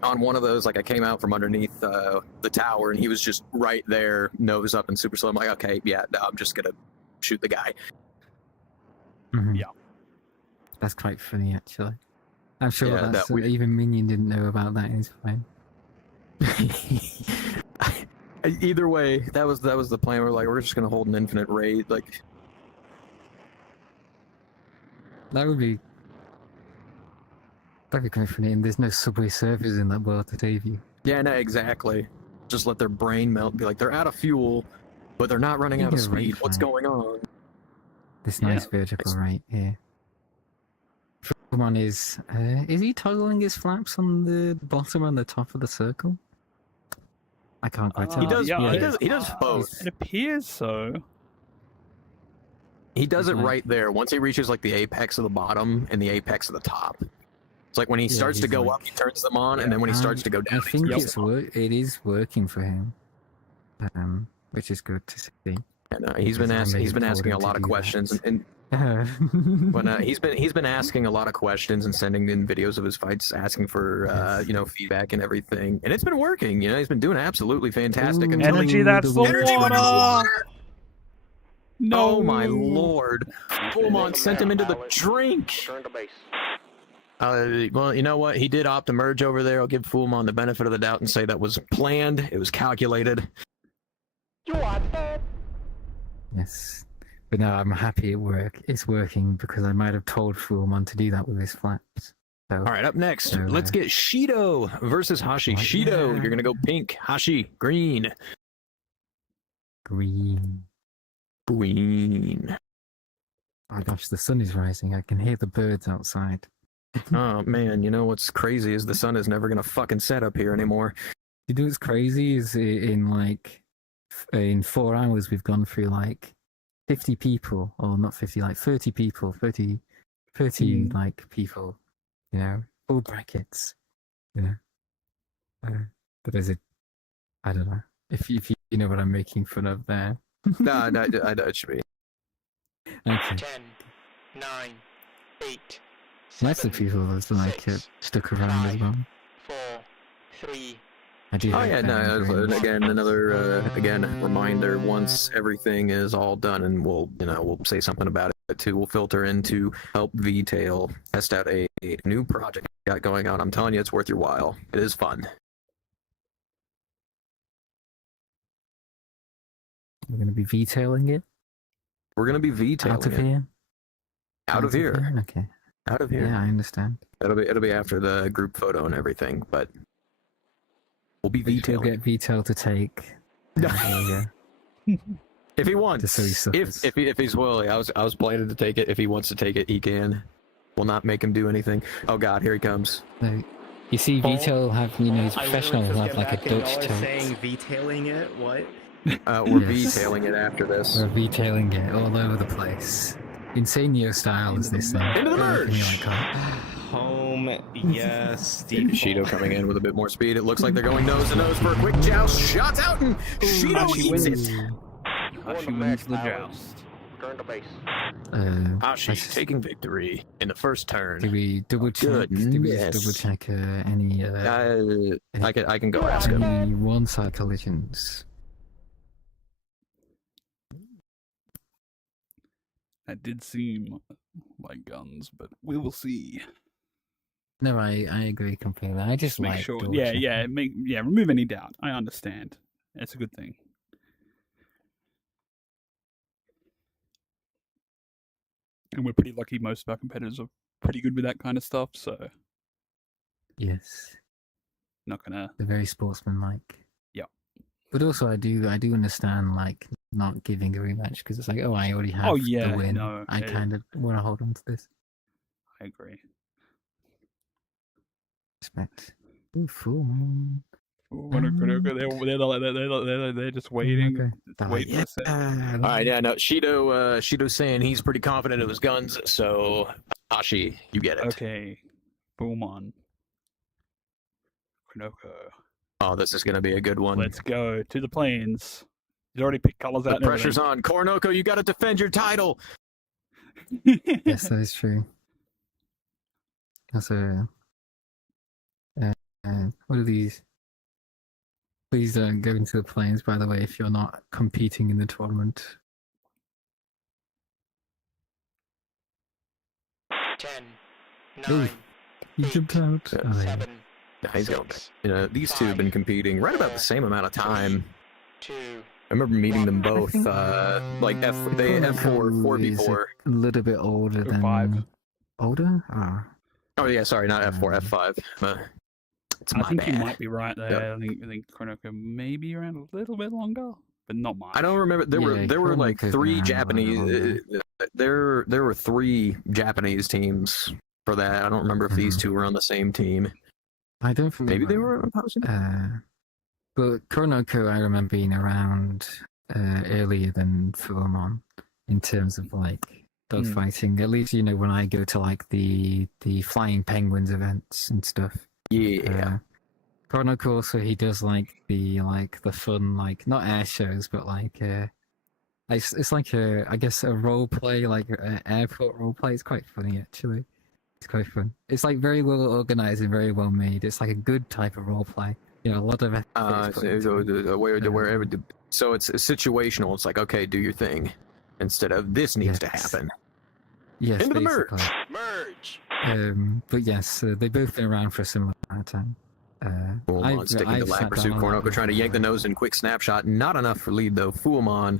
on one of those, like I came out from underneath the tower and he was just right there, nose up and super slow. I'm like, okay, yeah, no, I'm just going to shoot the guy. Mhm. Yeah. That's quite funny, actually. I'm sure Yeah, that's that we- even Minion didn't know about that. It's fine. Either way, that was the plan. We're like, we're just going to hold an infinite rate. Like, That'd be quite funny. And there's no Subway surfers in that world to save you. yeah, no, exactly. Just let their brain melt. Be like, they're out of fuel, but they're not running You out of get a rate speed. What's fight. going on? This Yeah. nice vertical right here. One is he toggling his flaps on the bottom and the top of the circle? I can't quite tell. He does. yeah, He does both. It appears so. He does it Okay. right there. Once he reaches like the apex of the bottom and the apex of the top. It's like when he Yeah, starts to he's go like- up, he turns them on, and then when he starts to go down, I think he it is working for him, which is good to see. and, he's been Because I asking told a him to lot of do questions, that. and when he's been asking a lot of questions and sending in videos of his fights, asking for Yes. feedback and everything, and it's been working. You know, he's been doing absolutely fantastic. Ooh, until Energy, he- that's the Energy went in the water! water! No! Oh my lord! Fullmon sent him into the drink. Return to base. Well, you know what? He did opt to merge over there. I'll give Fullmon the benefit of the doubt and say that was planned. It was calculated. You are dead. Yes. But no, I'm happy it's working because I might have told Fullmon to do that with his flaps. So, All right, up next, So, let's get Shido versus Hashi. Like Shido, that. you're gonna go pink. Hashi, green. green. Green. Oh gosh, the sun is rising. I can hear the birds outside. Oh man, you know what's crazy is the sun is never gonna fucking set up here anymore. You know what's crazy is in 4 hours we've gone through like 50 people, or not 50, like 30 people, 30 like people, you know, all brackets, you know. But there's I don't know if you know what I'm making fun of there. No, it should be. Okay, 10, 9, 8, that's the 7, people that's like 6, stuck around as well. 4, 3, I do. Oh hope yeah, that no. in green. Again, another reminder. Once everything is all done, and we'll say something about it too. We'll filter in to help V-Tail test out a new project got going on. I'm telling you, it's worth your while. It is fun. We're gonna be V-tailing it We're gonna be V-Tailing out of it. here. Out of here. Okay. Out of here. Yeah, I understand. It'll be after the group photo and everything, but we'll be We'll V-Tailing. get V-tail to take. There we go. If he wants, Just so he suffers. if he's willing, I was planning to take it. If he wants to take it, he can. We'll not make him do anything. Oh God, here he comes. No, You see, Vito will have, you know, he's I professional. literally He'll just have get like a back and Dutch y'all are tilt. saying V-tailing it? What? We're Yes. V-tailing it after this. We're retailing it all over the place. Insanio style is this thing. Into the Look at me merge! like that. Home, yes, Shido coming in with a bit more speed. It looks like they're going nose to nose for a quick joust. Shots out, and Shido Hashi eats wins. it. Hashi Won the wins match, the Powers. joust. Return to base. Hashi let's- taking victory in the first turn. Do we double check? Do we just double Goodness. check any I can go ask him. any one-side collisions? That did seem like guns, but we will see. No, I agree completely. I just Make like sure. double Yeah, checking. remove any doubt. I understand. It's a good thing. And we're pretty lucky. Most of our competitors are pretty good with that kind of stuff, so Yes, not gonna. they're very sportsmanlike. Yeah. But also, I do understand like not giving a rematch because it's like, oh, I already have yeah, the win. no, I kind of want to hold on to this. I agree. Respect. Ooh, full moon. They're just waiting. Okay. Just wait for a sec. All right, yeah, no, Shido's saying he's pretty confident of his guns, so Hashi, you get it. Okay, boom on. Konoko. Oh, this is gonna be a good one. Let's go to the plains. He's already picked colors out. The pressure's on. Kornoko, you got to defend your title. Yes, that is true. That's a. What are these? Please don't go into the plains, by the way, if you're not competing in the tournament. 10, Ooh, 9, You jumped out. Yeah. Oh, there you go. 7, Yeah, he's going back. 6, You know, these two have been competing right about the same amount of time. 2, I remember meeting them both, think- like F4 is before. a little bit older than 5. older. Ah, Oh yeah, sorry, not F4, F5. It's I my think bad. you might be right there. I think Konoko may be around a little bit longer, but not much. I don't remember. There Yeah, were like Kornoko's three been around a lot Japanese. There were three Japanese teams for that. I don't remember if these two were on the same team. I don't think Maybe they were opposing. But Kornoko, I remember being around earlier than Fullmon in terms of like dogfighting. At least, you know, when I go to like the Flying Penguins events and stuff. Yeah. Kornoko also, he does like the fun, like not air shows, but like it's like I guess a role play, like airport role play. It's quite funny actually. It's quite fun. It's like very well organized and very well made. It's like a good type of role play. You know, a lot of effort is put into it. So it's situational. It's like, okay, do your thing, instead of this needs to Yes. happen. Yes, Into the merge. basically. Merge. But yes, they've both been around for a similar amount of time. Fullmon sticking to lag pursuit. Kornoko trying to yank the nose in quick snapshot. Not enough for lead though. Fullmon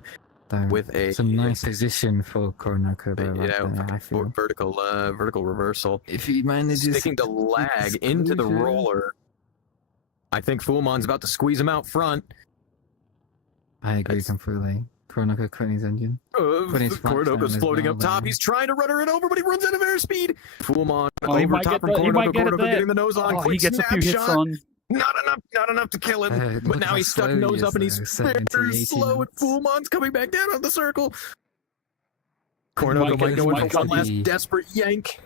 with a some nice position for Kornoko though. Right yeah, there, I feel. vertical reversal. If he manages Sticking to lag into the closure. roller. I think Fullmon's about to squeeze him out front. I agree That's- completely. Kornoko quitting his engine. Putting his flaps down Kornoko's as floating well up top. there. He's trying to run it over, but he runs out of airspeed. Fullmon Oh, he over might top get from the- he might Kornoko. get it Kornoko there. getting the nose on. Oh, Quick he gets a few hits snapshot. on. Not enough to kill him. Look But now how he's stuck slow he nose is, up and he's though, very 70, 80 slow. And knots. Fullmon's coming back down on the circle. might Kornoko get might his go in mic for one cut. last desperate yank.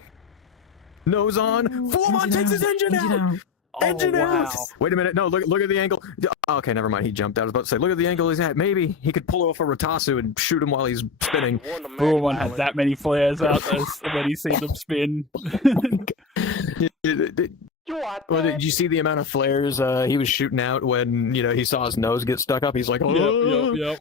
Nose on. Fullmon takes his engine out. Engine out! Wait a minute. No, look at the angle. Okay, never mind. He jumped out. I was about to say, look at the angle he's at. Maybe he could pull off a Ratasu and shoot him while he's spinning. Won the match, Fullmon had Powers. that many flares out there when he seen them spin. You are Well, dead. did you see the amount of flares he was shooting out when he saw his nose get stuck up? He's like, oh. Yep.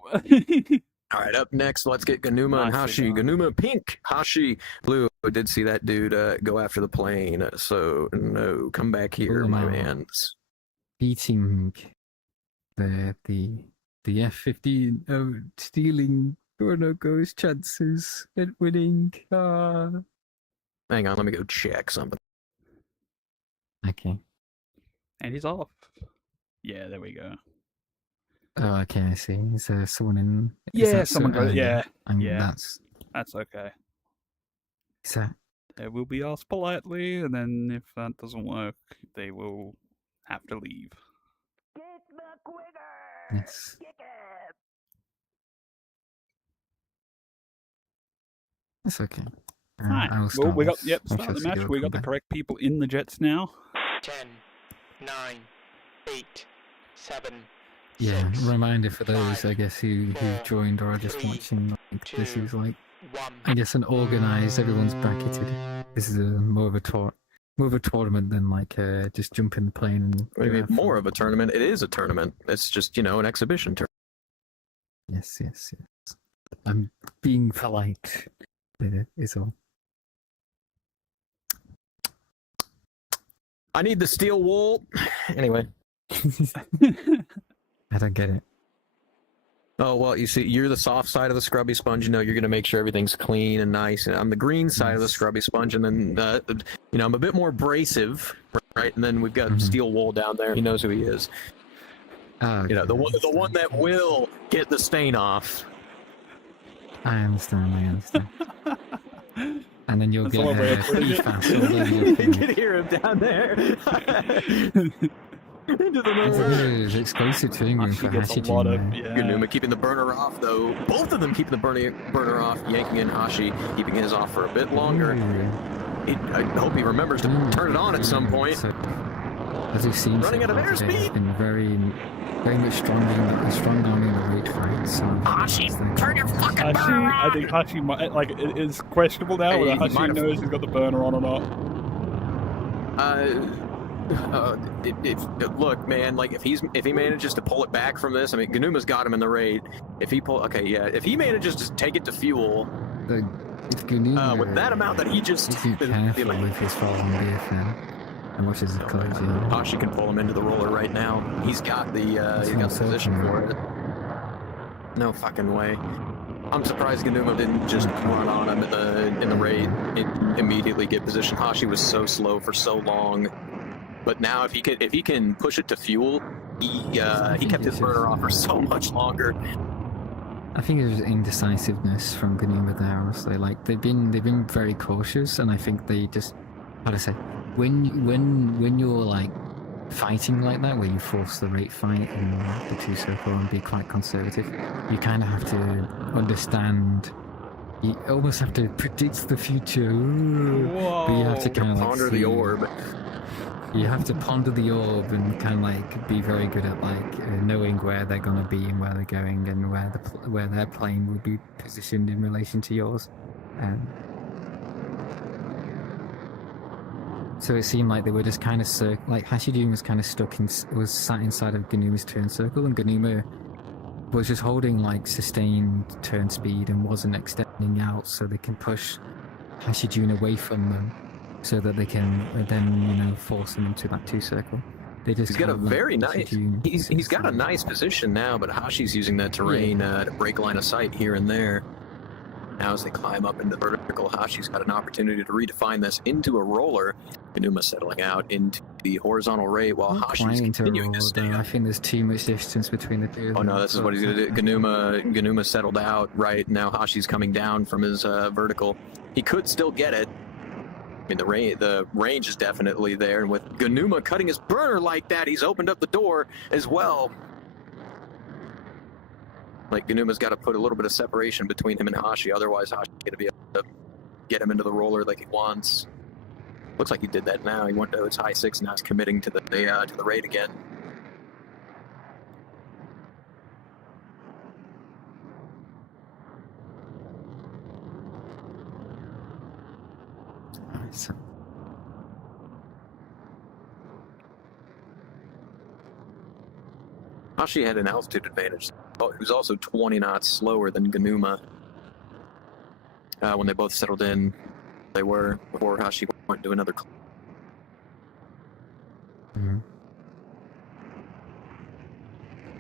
All right, up next, let's get Ganuma and Nicely Hashi. done. Ganuma pink, Hashi blue. I did see that dude go after the plane. So no, come back here, Oh, my no. mans. Beating the F-15 stealing Kornoko's chances at winning. Hang on, let me go check something. Okay. And he's off. Yeah, there we go. Oh, okay, I see. Is there someone in? Yeah, that someone so goes. early? Yeah, I mean, yeah. That's that's okay. is that They will be asked politely, and then if that doesn't work, they will have to leave. Yes. That's okay. Right. I will Well, start we got off. yep. I'm Start sure the Siggy match. will We come got the back. correct people in the jets now. 10, 9, 8, 7, Yeah, 6, reminder for those, 5, I guess, who four, joined or are just 3, watching. Like, this 2, is like, 1. I guess, an organized. Everyone's bracketed. This is more of a tournament than like just jump in the plane and. What do you go mean, have more fun. of a tournament? It is a tournament. It's just, an exhibition tournament. Yes, yes, yes. I'm being polite. Is all. I need the steel wool. Anyway. I don't get it. Oh, well, you see, you're the soft side of the scrubby sponge. You're going to make sure everything's clean and nice. And I'm the green side of the Yes. scrubby sponge. And then, I'm a bit more abrasive, right? And then we've got steel wool down there. He knows who he is. Oh, The okay, one that will get the stain off. I understand. And then you'll That's get the one way of putting it. fast all over your You thing. can hear him down there. Into the It's room. an exclusive training room Hashi for gets a Hashijin lot of there. Ganuma keeping the burner off, though. Both of them keeping the burner off. Yanking in Hashi, keeping his off for a bit longer. I hope he remembers to turn it on at some point. So, as we've seen, Running out of airspeed. It's been very much strong arming the rate fight. So Hashi, turn your fucking burner I on! think Hashi might it is questionable now Hey, whether he Hashi might have- knows he's got the burner on or not. Look, man, like if he manages to pull it back from this, I mean, Ganuma's got him in the raid. If he manages to take it to fuel, if Ganuma, with that amount that he just, isn't careful with his falling BFM and watches it close, Hashi can pull him into the roller right now. He's got the position for it. No fucking way. I'm surprised Ganuma didn't just run on him in the raid and immediately get position. Hashi was so slow for so long, but now if he can push it to fuel, he kept his burner off for so much longer. I think it was indecisiveness from Ganuma there, honestly. Like they've been very cautious, and I think they just, how to say, when you're like fighting like that, where you force the rate fight and the two circle and be quite conservative, you kind of have to understand. You almost have to predict the future, but you have to kind of like Ponder the orb. You have to ponder the orb and kind of like be very good at like knowing where they're gonna be and where they're going and where their plane will be positioned in relation to yours. So it seemed like they were just kind of like Hashidun was kind of was sat inside of Ganuma's turn circle, and Ganuma was just holding like sustained turn speed and wasn't extending out so they can push Hashidun away from them, so that they can then force him into that two circle. They just He's got a have, like, very nice. Hashidun He's got a inside. nice position now, but Hashi's using that terrain to break line of sight here and there. Now as they climb up into the vertical, Hashi's got an opportunity to redefine this into a roller. Ganuma settling out into the horizontal rate while Not Hashi's quite into a continuing to roll, stay though. I up. think there's too much distance between the two. Oh no, this is what he's gonna do. Ganuma settled out, right? Now Hashi's coming down from his vertical. He could still get it. I mean, the range is definitely there, and with Ganuma cutting his burner like that, he's opened up the door as well. Like, Ganuma's got to put a little bit of separation between him and Hashi, otherwise Hashi's going to be able to get him into the roller like he wants. Looks like he did that now. He went to his high six, now he's committing to the raid again. Nice. Hashi had an altitude advantage. Oh, he was also 20 knots slower than Ganuma. When they both settled in, they were, before Hashi went to another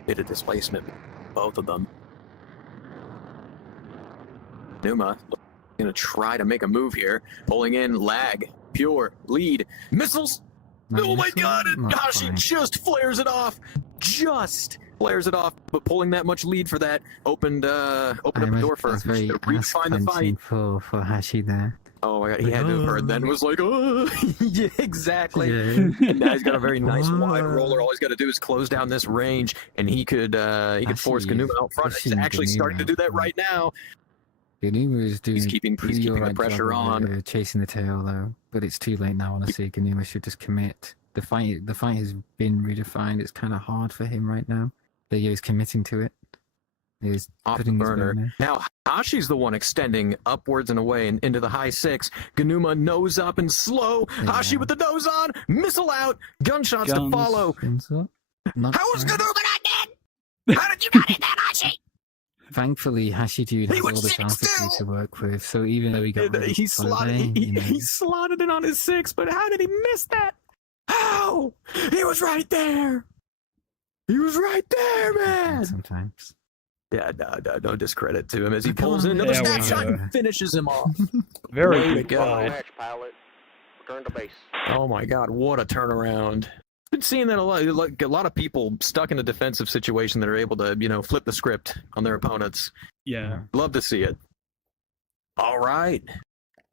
bit of displacement, both of them. Ganuma gonna try to make a move here, pulling in, lag, pure, lead, missiles! Oh my god, and Not Hashi quite. just flares it off! Just flares it off, but pulling that much lead for that opened up a door for It's Hashi very to redefine the fight. for Hashi there. Oh my god, he had to have heard then was like, oh, yeah, exactly. Yeah. And now he's got a very nice wide Wow. roller. All he's got to do is close down this range, and he could force Actually, Ganuma out front. He's pushing actually starting to do that Ganuma. right now. Ganuma is doing keeping pretty alright the pressure job of, on. chasing the tail though, but it's too late now. Honestly, Ganuma should just commit. The fight has been redefined. It's kind of hard for him right now. There he is committing to it. He's Off the putting his burner. Now Hashi's the one extending upwards and away and into the high six. Ganuma nose up and slow. Yeah. Hashi with the nose on. Missile out. Gunshots to Guns. follow. Guns up. Not How was quite. Ganuma not dead? How did you not hit that, Hashi? Thankfully, Hashi Dude He has was all the sick altitude still. to work with, so even though he got really He far slotted. away, you know, He slotted it on his six, but how did he miss that? How? He was right there. He was right there, man. sometimes. Yeah, no discredit to him as he Oh, come pulls on, into the there we snapshot go. and finishes him off. Very Way to good go. ride. Match, pilot. Return to base. Oh my god, what a turnaround. Been seeing that a lot. Like a lot of people stuck in a defensive situation that are able to, flip the script on their opponents. Yeah. Love to see it. All right.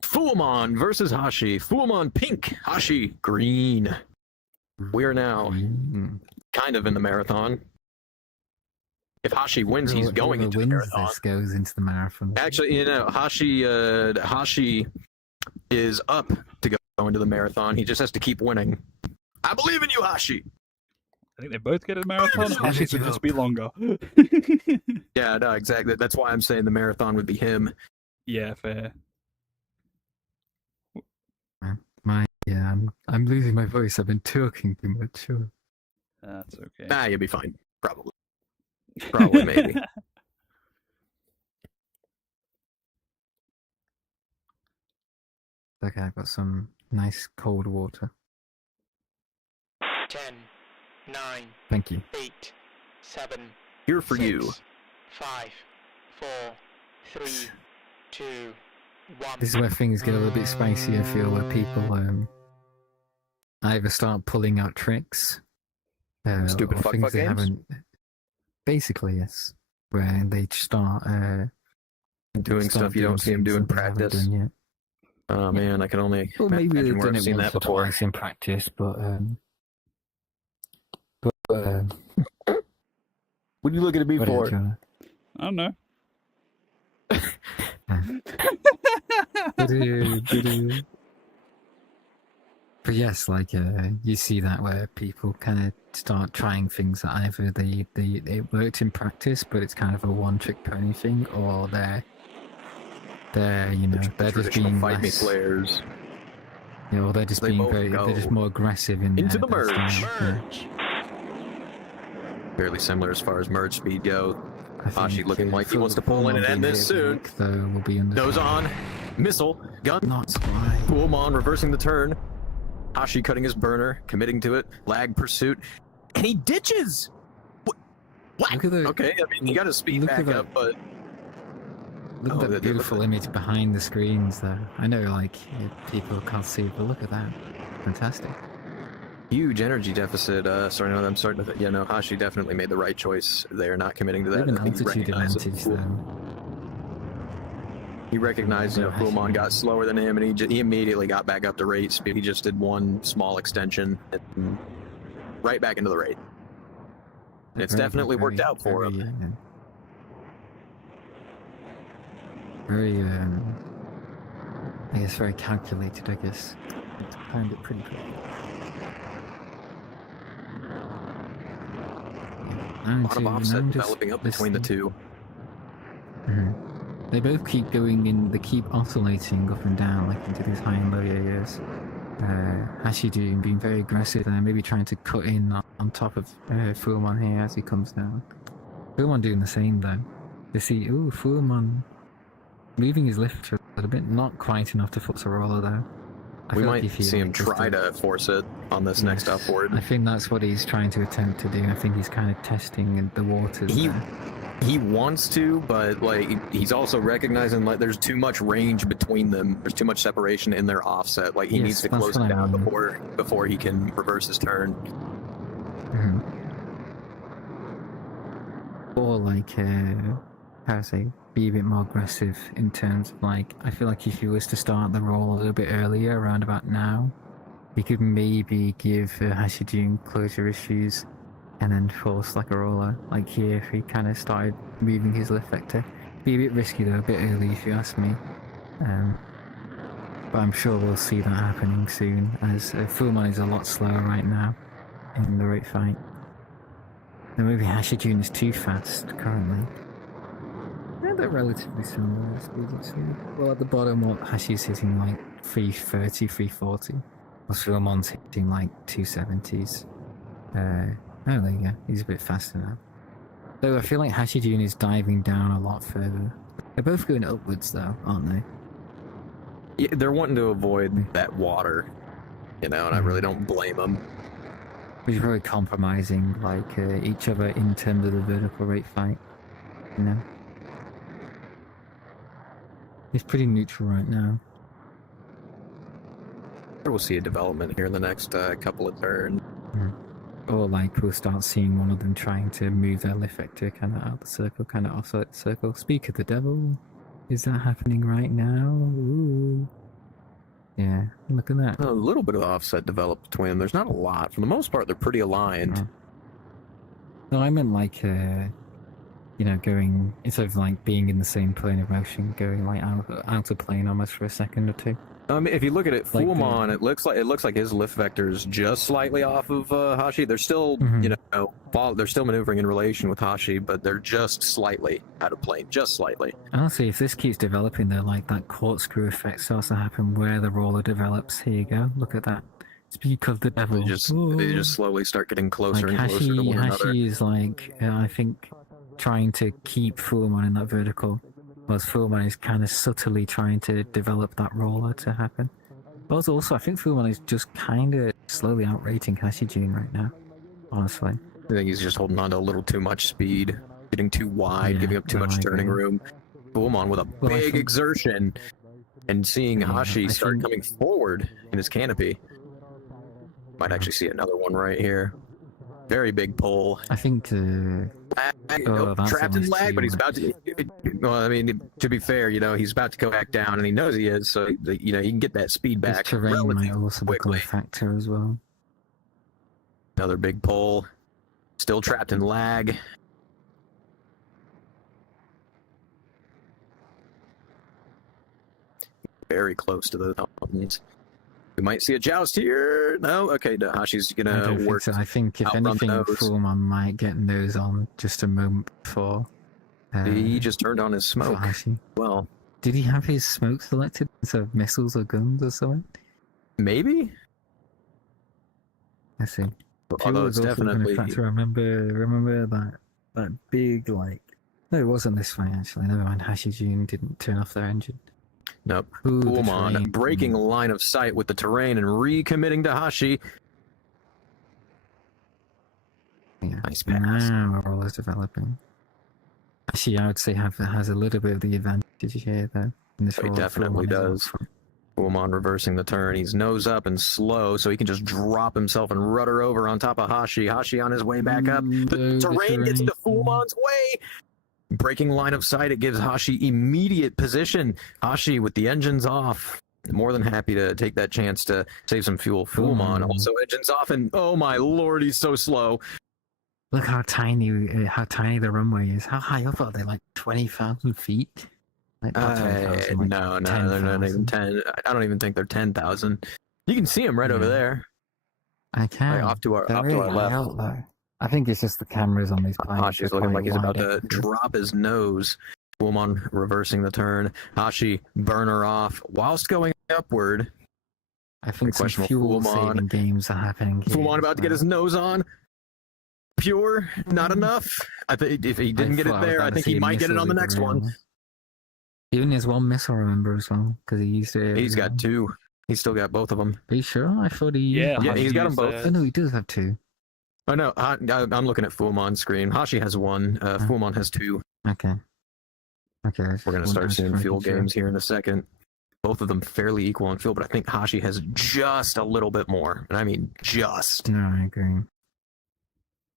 Fuamon versus Hashi. Fuamon pink, Hashi green. We are now Mm. kind of in the marathon. If Hashi wins, he's going Whoever into the wins marathon. this goes into the marathon. Actually, Hashi is up to go into the marathon. He just has to keep winning. I believe in you, Hashi. I think they both get a marathon. Just Hashi's would hope. just be longer. Yeah, no, exactly. That's why I'm saying the marathon would be him. Yeah, fair. I'm losing my voice. I've been talking too much. Sure. That's okay. Nah, you'll be fine. Probably. Probably, maybe. Okay, I've got some nice cold water. 10, 9, Thank you. 8, 7, Here for 6, you. 5, 4, 3, 2, 1. This is where things get a little bit spicy. I feel where people either start pulling out tricks, Stupid or fuck things fuck they games? haven't. Basically, yes, where they start Doing start stuff you don't see him do in things that they haven't practice. done yet. Oh man, I can only Well, maybe imagine they've where done I've it seen once that or before. twice in practice, but What are you looking at me whatever, for? Jonah. I don't know. But yes, like you see that where people kind of start trying things that either it worked in practice, but it's kind of a one-trick pony thing, or they're they're just Traditional being fight me less, players. or they're just They being both they're just go more aggressive in into their the merge. style, yeah. Merge. Fairly similar as far as merge speed go. I Hashi think, looking like he Full- wants to pull in and Full-on end being this hit soon. back, though, will be under Nose on, missile, gun, not quite. Fuamon reversing the turn. Hashi cutting his burner, committing to it, lag pursuit, and he ditches. What? Look at the Okay, I mean, you got to speed look at back that. up, but Look Oh, at the- that beautiful image behind the screens, though. I know, like, people can't see, but look at that. Fantastic. huge energy deficit. I'm starting to. Yeah, no, Hashi definitely made the right choice there, not committing to that. Even I think he altitude recognized it. advantage, though. He recognized, Yeah, Fuamon Hashi- got slower than him, and he immediately got back up to rate speed. He just did one small extension, and right back into the rate. And it's definitely worked out for him. Very, I guess, very calculated, I guess. Timed it pretty quick. A lot of offset developing up between the two. They both keep going in, they keep oscillating up and down, like into these high and low areas. Hashi being very aggressive and maybe trying to cut in on top of Fuamon here as he comes down. Fuamon doing the same though. You see, ooh, Fuamon moving his lift a little bit, not quite enough to force a roller though. I We feel like might if he, see him like, was try to force it on this next Yes. upward. I think that's what he's trying to attempt to do. I think he's kind of testing the waters. He wants to, but like he's also recognizing like there's too much range between them. There's too much separation in their offset. Like he Yes, needs to that's close what it I down mean. before he can reverse his turn. Or like, how to say, be a bit more aggressive in terms of like, I feel like if he was to start the roll a little bit earlier, around about now, he could maybe give Hashijun closure issues and then force like a roller. Like here, if he kind of started moving his left vector. Be a bit risky though, a bit early if you ask me. But I'm sure we'll see that happening soon, as Fullman is a lot slower right now in the right fight. And maybe Hashijun is too fast currently. Yeah, they're relatively similar speeds actually. Well, at the bottom, what Hashi's hitting like 330, 340. While Fullman's hitting like 270s. Oh, there you go. He's a bit faster now. Though I feel like Hashijun is diving down a lot further. They're both going upwards though, aren't they? Yeah, they're wanting to avoid that water, and I really don't blame them. Which is really compromising like each other in terms of the vertical rate fight. It's pretty neutral right now. We'll see a development here in the next couple of turns. Or like we'll start seeing one of them trying to move their lift vector kind of out the circle, kind of offside the circle. Speak of the devil. Is that happening right now? Ooh. Yeah, look at that. A little bit of offset developed between them. There's not a lot. For the most part, they're pretty aligned. No, I meant like, going, instead of like being in the same plane of motion, going like out of plane almost for a second or two. If you look at it, Like Fullman, it looks like his lift vector's just slightly off of Hashi. They're still, they're still maneuvering in relation with Hashi, but they're just slightly out of plane, just slightly. Honestly, if this keeps developing, though, like that corkscrew effect starts to happen where the roller develops. Here you go. Look at that. Speak of the devil. They just slowly start getting closer like and closer to one another. Hashi is like, I think, trying to keep Fullman in that vertical. Whereas Fullman is kind of subtly trying to develop that roller to happen. But also, I think Fullman is just kind of slowly outrating Hashijun right now, honestly. I think he's just holding on to a little too much speed, getting too wide, giving up too much turning room. Fullman with a big exertion, and seeing Hashi start coming forward in his canopy. Might actually see another one right here. Very big pull. I think trapped in lag, but he's about to. Well, I mean, to be fair, he's about to go back down, and he knows he is. So he can get that speed back. His terrain might also become a factor as well. Another big pull. Still trapped in lag. Very close to the mountains. We might see a joust here. No? Okay, Hashi's gonna work. So. I think if anything, Fullman might get nose on just a moment before. He just turned on his smoke. Well, did he have his smoke selected instead of missiles or guns or something? Maybe. I see. Although it's definitely. Remember that big like. No, it wasn't this fight actually. Never mind. Hashijun didn't turn off their engine. Nope. Fullman breaking line of sight with the terrain and recommitting to Hashi. Yeah. Nice pass. Now our role is developing. Actually, I would say has a little bit of the advantage here though. In this He definitely does. Fullman reversing the turn. He's nose up and slow, so he can just drop himself and rudder over on top of Hashi. Hashi on his way back up. The terrain gets into Fullman's way. Breaking line of sight, it gives Hashi immediate position. Hashi with the engines off. More than happy to take that chance to save some fuel. Fullman also engines off, and oh my lord, he's so slow. Look how tiny the runway is. How high up are they? Like 20,000 feet? Like no, they're not even 10. I don't even think they're 10,000. You can see them right over there. I can. Off to our left. I think it's just the cameras on these planes. Hashi's looking like he's about to drop his nose. Fullman reversing the turn. Hashi burner off whilst going upward. I think some fuel-saving games are happening here. Fullman about to get his nose on. Pure, not enough. I think if he didn't get it there, I think he might get it on the next one. He even has one missile, remember, as well, because he used it. He's got two. He's still got both of them. Are you sure? I thought he... Yeah, he's got them both. Oh, no, he does have two. Oh, no, I'm looking at Fullman's screen. Hashi has one. Fullman has two. Okay. We're going to start seeing fuel games here in a second. Both of them fairly equal on fuel, but I think Hashi has just a little bit more. And I mean just. No, I agree.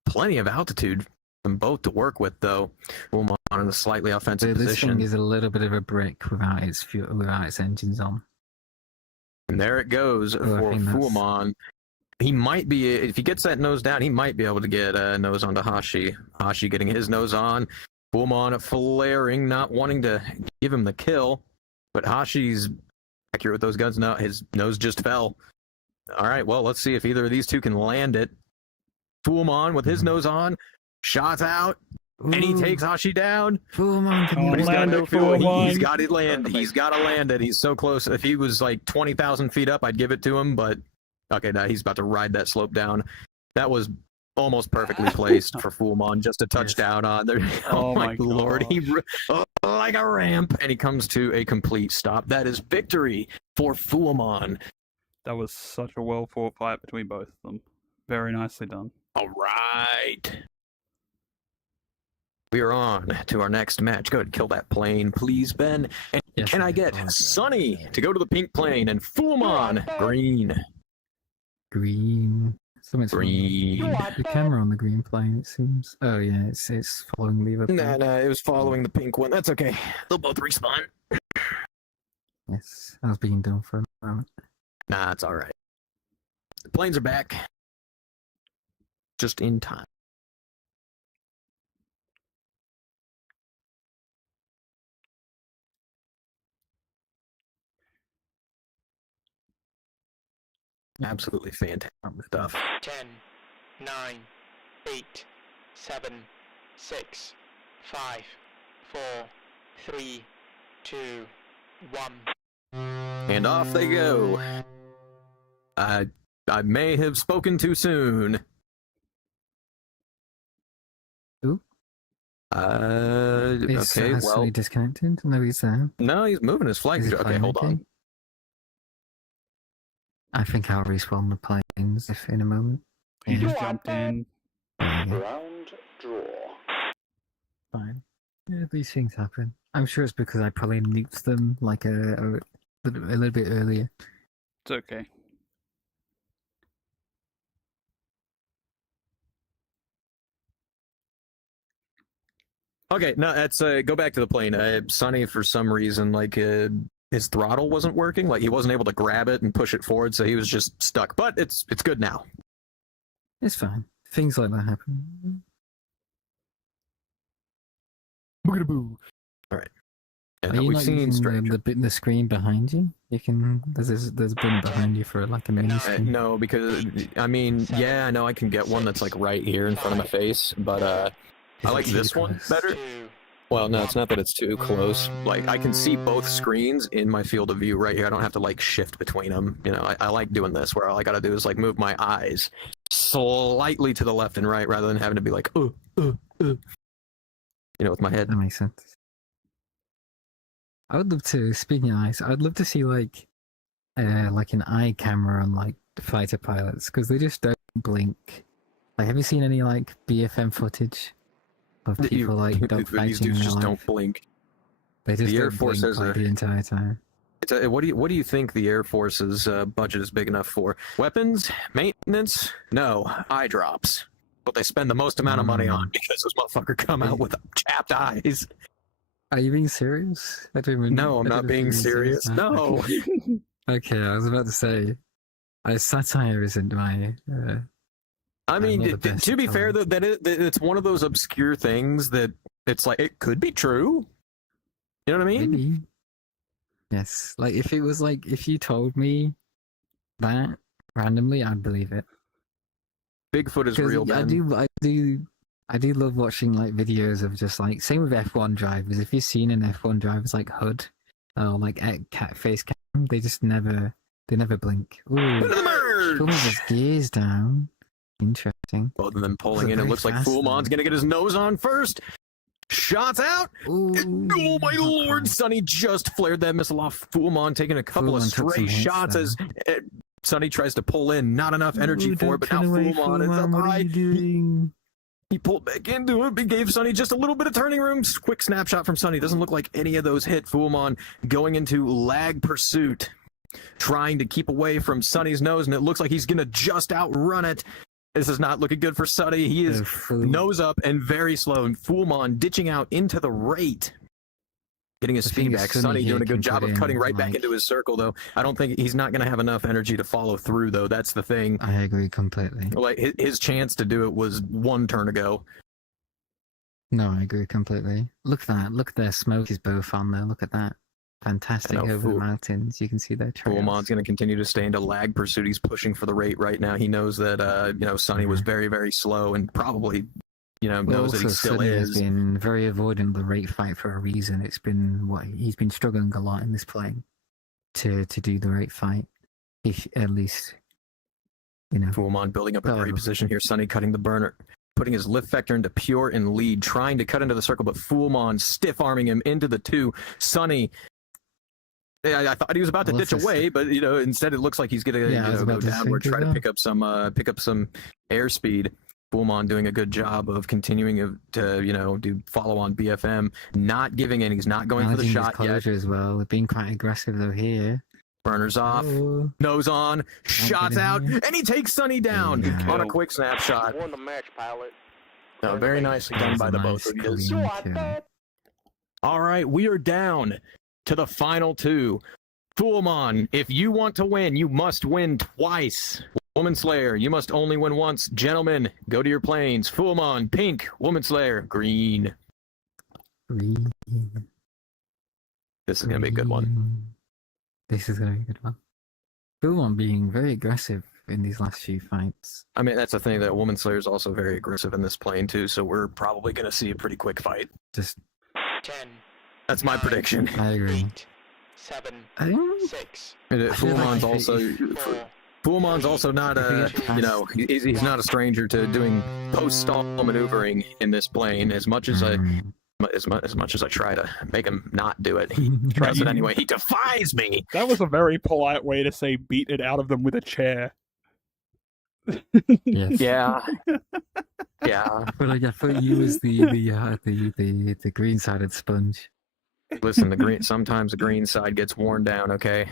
Plenty of altitude them both to work with, though. Fullmon in a slightly offensive This position. thing is a little bit of a brick without its engines on. And there it goes I for think that's- Fullmon. He might be, if he gets that nose down, he might be able to get a nose onto Hashi. Hashi getting his nose on. Fullmon flaring, not wanting to give him the kill. But Hashi's accurate with those guns. No, his nose just fell. All right, well, let's see if either of these two can land it. Fullmon with his nose on. Shots out. And he Ooh, takes Hashi down. Fullmon can Oh, But land he's got Lando Fullmon. he's got it land. He's got to land it. He's so close. If he was like 20,000 feet up, I'd give it to him. But okay, now he's about to ride that slope down. That was almost perfectly placed for Fullmon. Just a touchdown on there. Oh, Oh my my lord! gosh. Like a ramp, and he comes to a complete stop. That is victory for Fullmon. That was such a well fought fight between both of them. Very nicely done. All right. We are on to our next match. Go ahead and kill that plane, please, Ben. And Yes, can I I get apologize. Sunny to go to the pink plane and Fullmon green? green. Something's wrong with Green. the camera on the green plane. It seems. Oh yeah, it's following Liverpool. No, it was following the pink one. That's okay. They'll both respawn. Yes, I was being done for a moment. Nah, it's all right. The planes are back. Just in time. Absolutely fantastic stuff. 10, 9, 8, 7, 6, 5, 4, 3, 2, 1. And off they go. I may have spoken too soon. Who? Is Okay, well, Sully disconnected? No, he's there. no, he's moving his flag. Is it Okay, playing hold okay? on. I think I'll respawn the planes if in a moment. He Yeah. just jumped in. There you go. Round draw. Fine. Yeah, these things happen. I'm sure it's because I probably nuked them like a little bit earlier. It's okay. Okay, no, that's go back to the plane. Sonny, for some reason, like his throttle wasn't working. Like he wasn't able to grab it and push it forward, so he was just stuck. But it's good now. It's fine. Things like that happen. And Are you we've not seen using Stranger. the screen behind you? You can. There's a button behind you for like a mini screen. No, because I mean, yeah, I know I can get one that's like right here in front of my face, but Is I it like too this one close? better. 2, Well, no, it's not that it's too close. Like I can see both screens in my field of view right here. I don't have to like shift between them. You know, I like doing this where all I gotta do is like move my eyes slightly to the left and right rather than having to be like, you know, with my head. That makes sense. I would love to. Speaking of eyes, I'd love to see like an eye camera on like the fighter pilots because they just don't blink. Like, have you seen any like BFM footage of people like These dogfighting in dudes real just life? don't blink. They just the Air don't Force blink has like a- the entire time. What do you think the Air Force's budget is big enough for? Weapons, maintenance? No, eye drops. What they spend the most amount of money on because those motherfuckers come out with chapped eyes. Are you being serious? I don't even. No, I'm I not don't know if being you're serious. No. Okay, I was about to say, satire isn't my. I mean, not the best to be at fair, telling. that it's one of those obscure things that it's like it could be true. You know what I mean? Maybe. Yes, like if it was like if you told me that randomly, I'd believe it. Bigfoot is 'Cause real, I Ben. do love watching like videos of just like same with F1 drivers. If you've seen an F1 driver's like HUD or like cat face cam, they never blink. Ooh, Into the merge! pulling his gears down. Interesting. Both of them pulling Those are in. It very looks like fast, Fullmon's though. gonna get his nose on first. Shots out. Ooh, Oh my not lord! quite. Sonny just flared that missile off. Fullmon taking a couple of Fullmon took stray some hits shots there. as Sonny tries to pull in. Not enough energy Ooh, for it, don't but turn now away, Fullmon is up What are high. you doing? He pulled back into it, but gave Sonny just a little bit of turning room. Quick snapshot from Sonny. Doesn't look like any of those hit. Fullmon going into lag pursuit, trying to keep away from Sonny's nose, and it looks like he's going to just outrun it This is not looking good for Sonny. He is nose up and very slow. And Foolmon ditching out into the right. Getting his speed back. Sonny doing a good job of cutting right back into his circle, though. I don't think he's not going to have enough energy to follow through, though. That's the thing. I agree completely. Like, his chance to do it was one turn ago. No, I agree completely. Look at that. Look at their smoke is both on there. Look at that. Fantastic over the mountains. You can see their trails. Foolmon's going to continue to stay into lag pursuit. He's pushing for the rate right now. He knows that, Sonny was very, very slow and probably... knows that he still is. Has been very avoidant of the rate fight for a reason. It's been he's been struggling a lot in this plane to do the rate fight. If at least, Foolmon building up a great position here. Sonny cutting the burner, putting his lift vector into pure and lead, trying to cut into the circle, but Foolmon stiff arming him into the 2. Sonny. I thought he was about to ditch away, but instead it looks like he's going to go downward, try to pick up some airspeed. Foolmon doing a good job of continuing to do follow on BFM, not giving in. He's not going for the shot yet. As well, being quite aggressive though here. Burners off, nose on, shots out, and he takes Sonny down on a quick snapshot. Won the match, pilot. No, very nicely done by the both of you. All right, we are down to the final 2. Foolmon, if you want to win, you must win twice. Woman Slayer, you must only win once. Gentlemen, go to your planes. Foolmon, pink. Woman Slayer, green. Green. This is going to be a good one. This is going to be a good one. Foolmon being very aggressive in these last few fights. I mean, that's the thing, that Woman Slayer is also very aggressive in this plane, too, so we're probably going to see a pretty quick fight. Just 10. That's my prediction. I agree. 8, 7, 6. Foolmon's also... Foolmon's also not he's not a stranger to doing post-stall maneuvering in this plane. As much as I try to make him not do it, he tries it anyway. He defies me. That was a very polite way to say beat it out of them with a chair. Yes. Yeah. Yeah. But I thought you was the green-sided sponge. Listen, sometimes the green side gets worn down. Okay.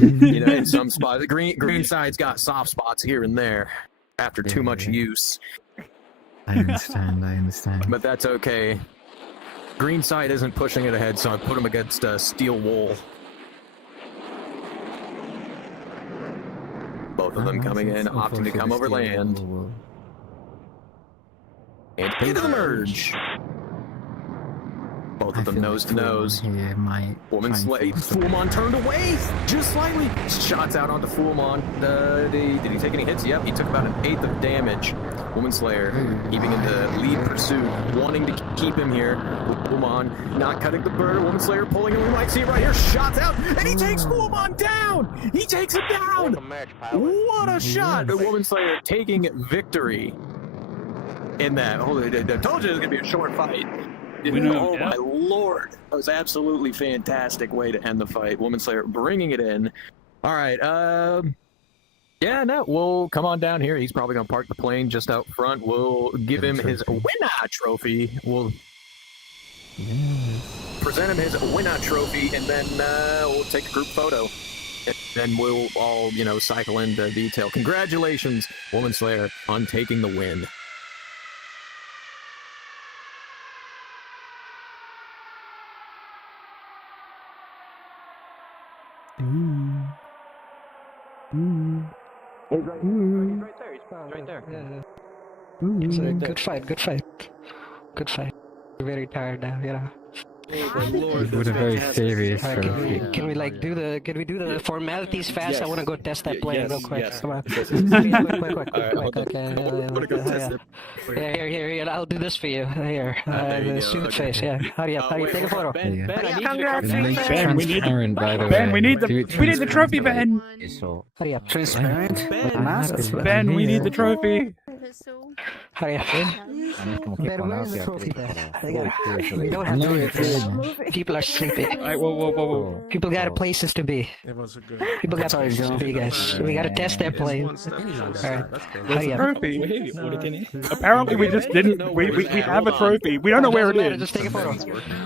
In some spots, the green side's got soft spots here and there after too much use. I understand. But that's okay. Green side isn't pushing it ahead, so I put him against a steel wall. Both of them coming in, opting to come over land. And into the merge. Both of them nose to nose. Woman Slay. Foolmon turned away just slightly. Shots out onto Foolmon. Did he take any hits? Yep, he took about 1/8 of damage. Woman Slayer keeping into lead pursuit, wanting to keep him here. Foolmon not cutting the burner. Woman Slayer pulling him. We might see it right here. Shots out, and he takes Foolmon down. He takes him down. What a shot! The Woman Slayer taking victory in that. I told you it was gonna be a short fight. Oh my lord, that was absolutely fantastic way to end the fight. Woman Slayer bringing it in. All right, we'll come on down here. He's probably gonna park the plane just out front. We'll give him his winner trophy. We'll present him his winner trophy, and then we'll take a group photo. And then we'll all, cycle into detail. Congratulations, Woman Slayer, on taking the win. He's right there. He's right there. Yeah. It's a good fight. Very tired now, Oh, Lord, what a very serious trophy. Can we do the formalities fast? Yes. I want to go test that plane real quick. Yes. Come on. Quick. Here. I'll do this for you. Here. The suit face. Yeah. Hurry up. Take a photo. Ben, we need the trophy, Ben. Hurry up. Transparent. Ben, we need the trophy. Hurry up. Better where's the trophy bed? We don't have to do it. People are sleeping. Alright, whoa. People got places to be. It was a good. People got places to be, guys. We gotta test their plane. Alright. Hurry up. Trophy. Apparently, we just didn't. We have a trophy. We don't know where it is. Just take a photo.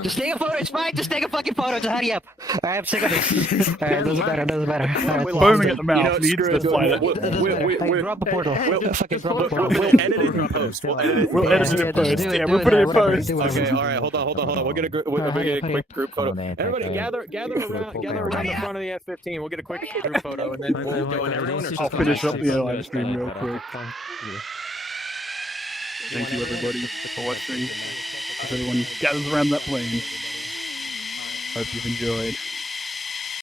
Just take a photo. It's fine. Just take a fucking photo. Just hurry up. Alright, I'm sick of this. Alright, doesn't matter. Alright, Foaming at the mouth needs this flight. drop the portal. Fucking drop the portal. We'll edit it in post. We'll edit it. We'll edit it in post. Yeah, we'll put it in post. Okay, all right, hold on. We'll get a quick group photo. Everybody, gather around the front of the F-15. We'll get a quick group photo, and then we'll go and everyone. I'll finish up the airline stream real quick. Thank you, everybody, for watching. As everyone gathers around that plane, hope you've enjoyed.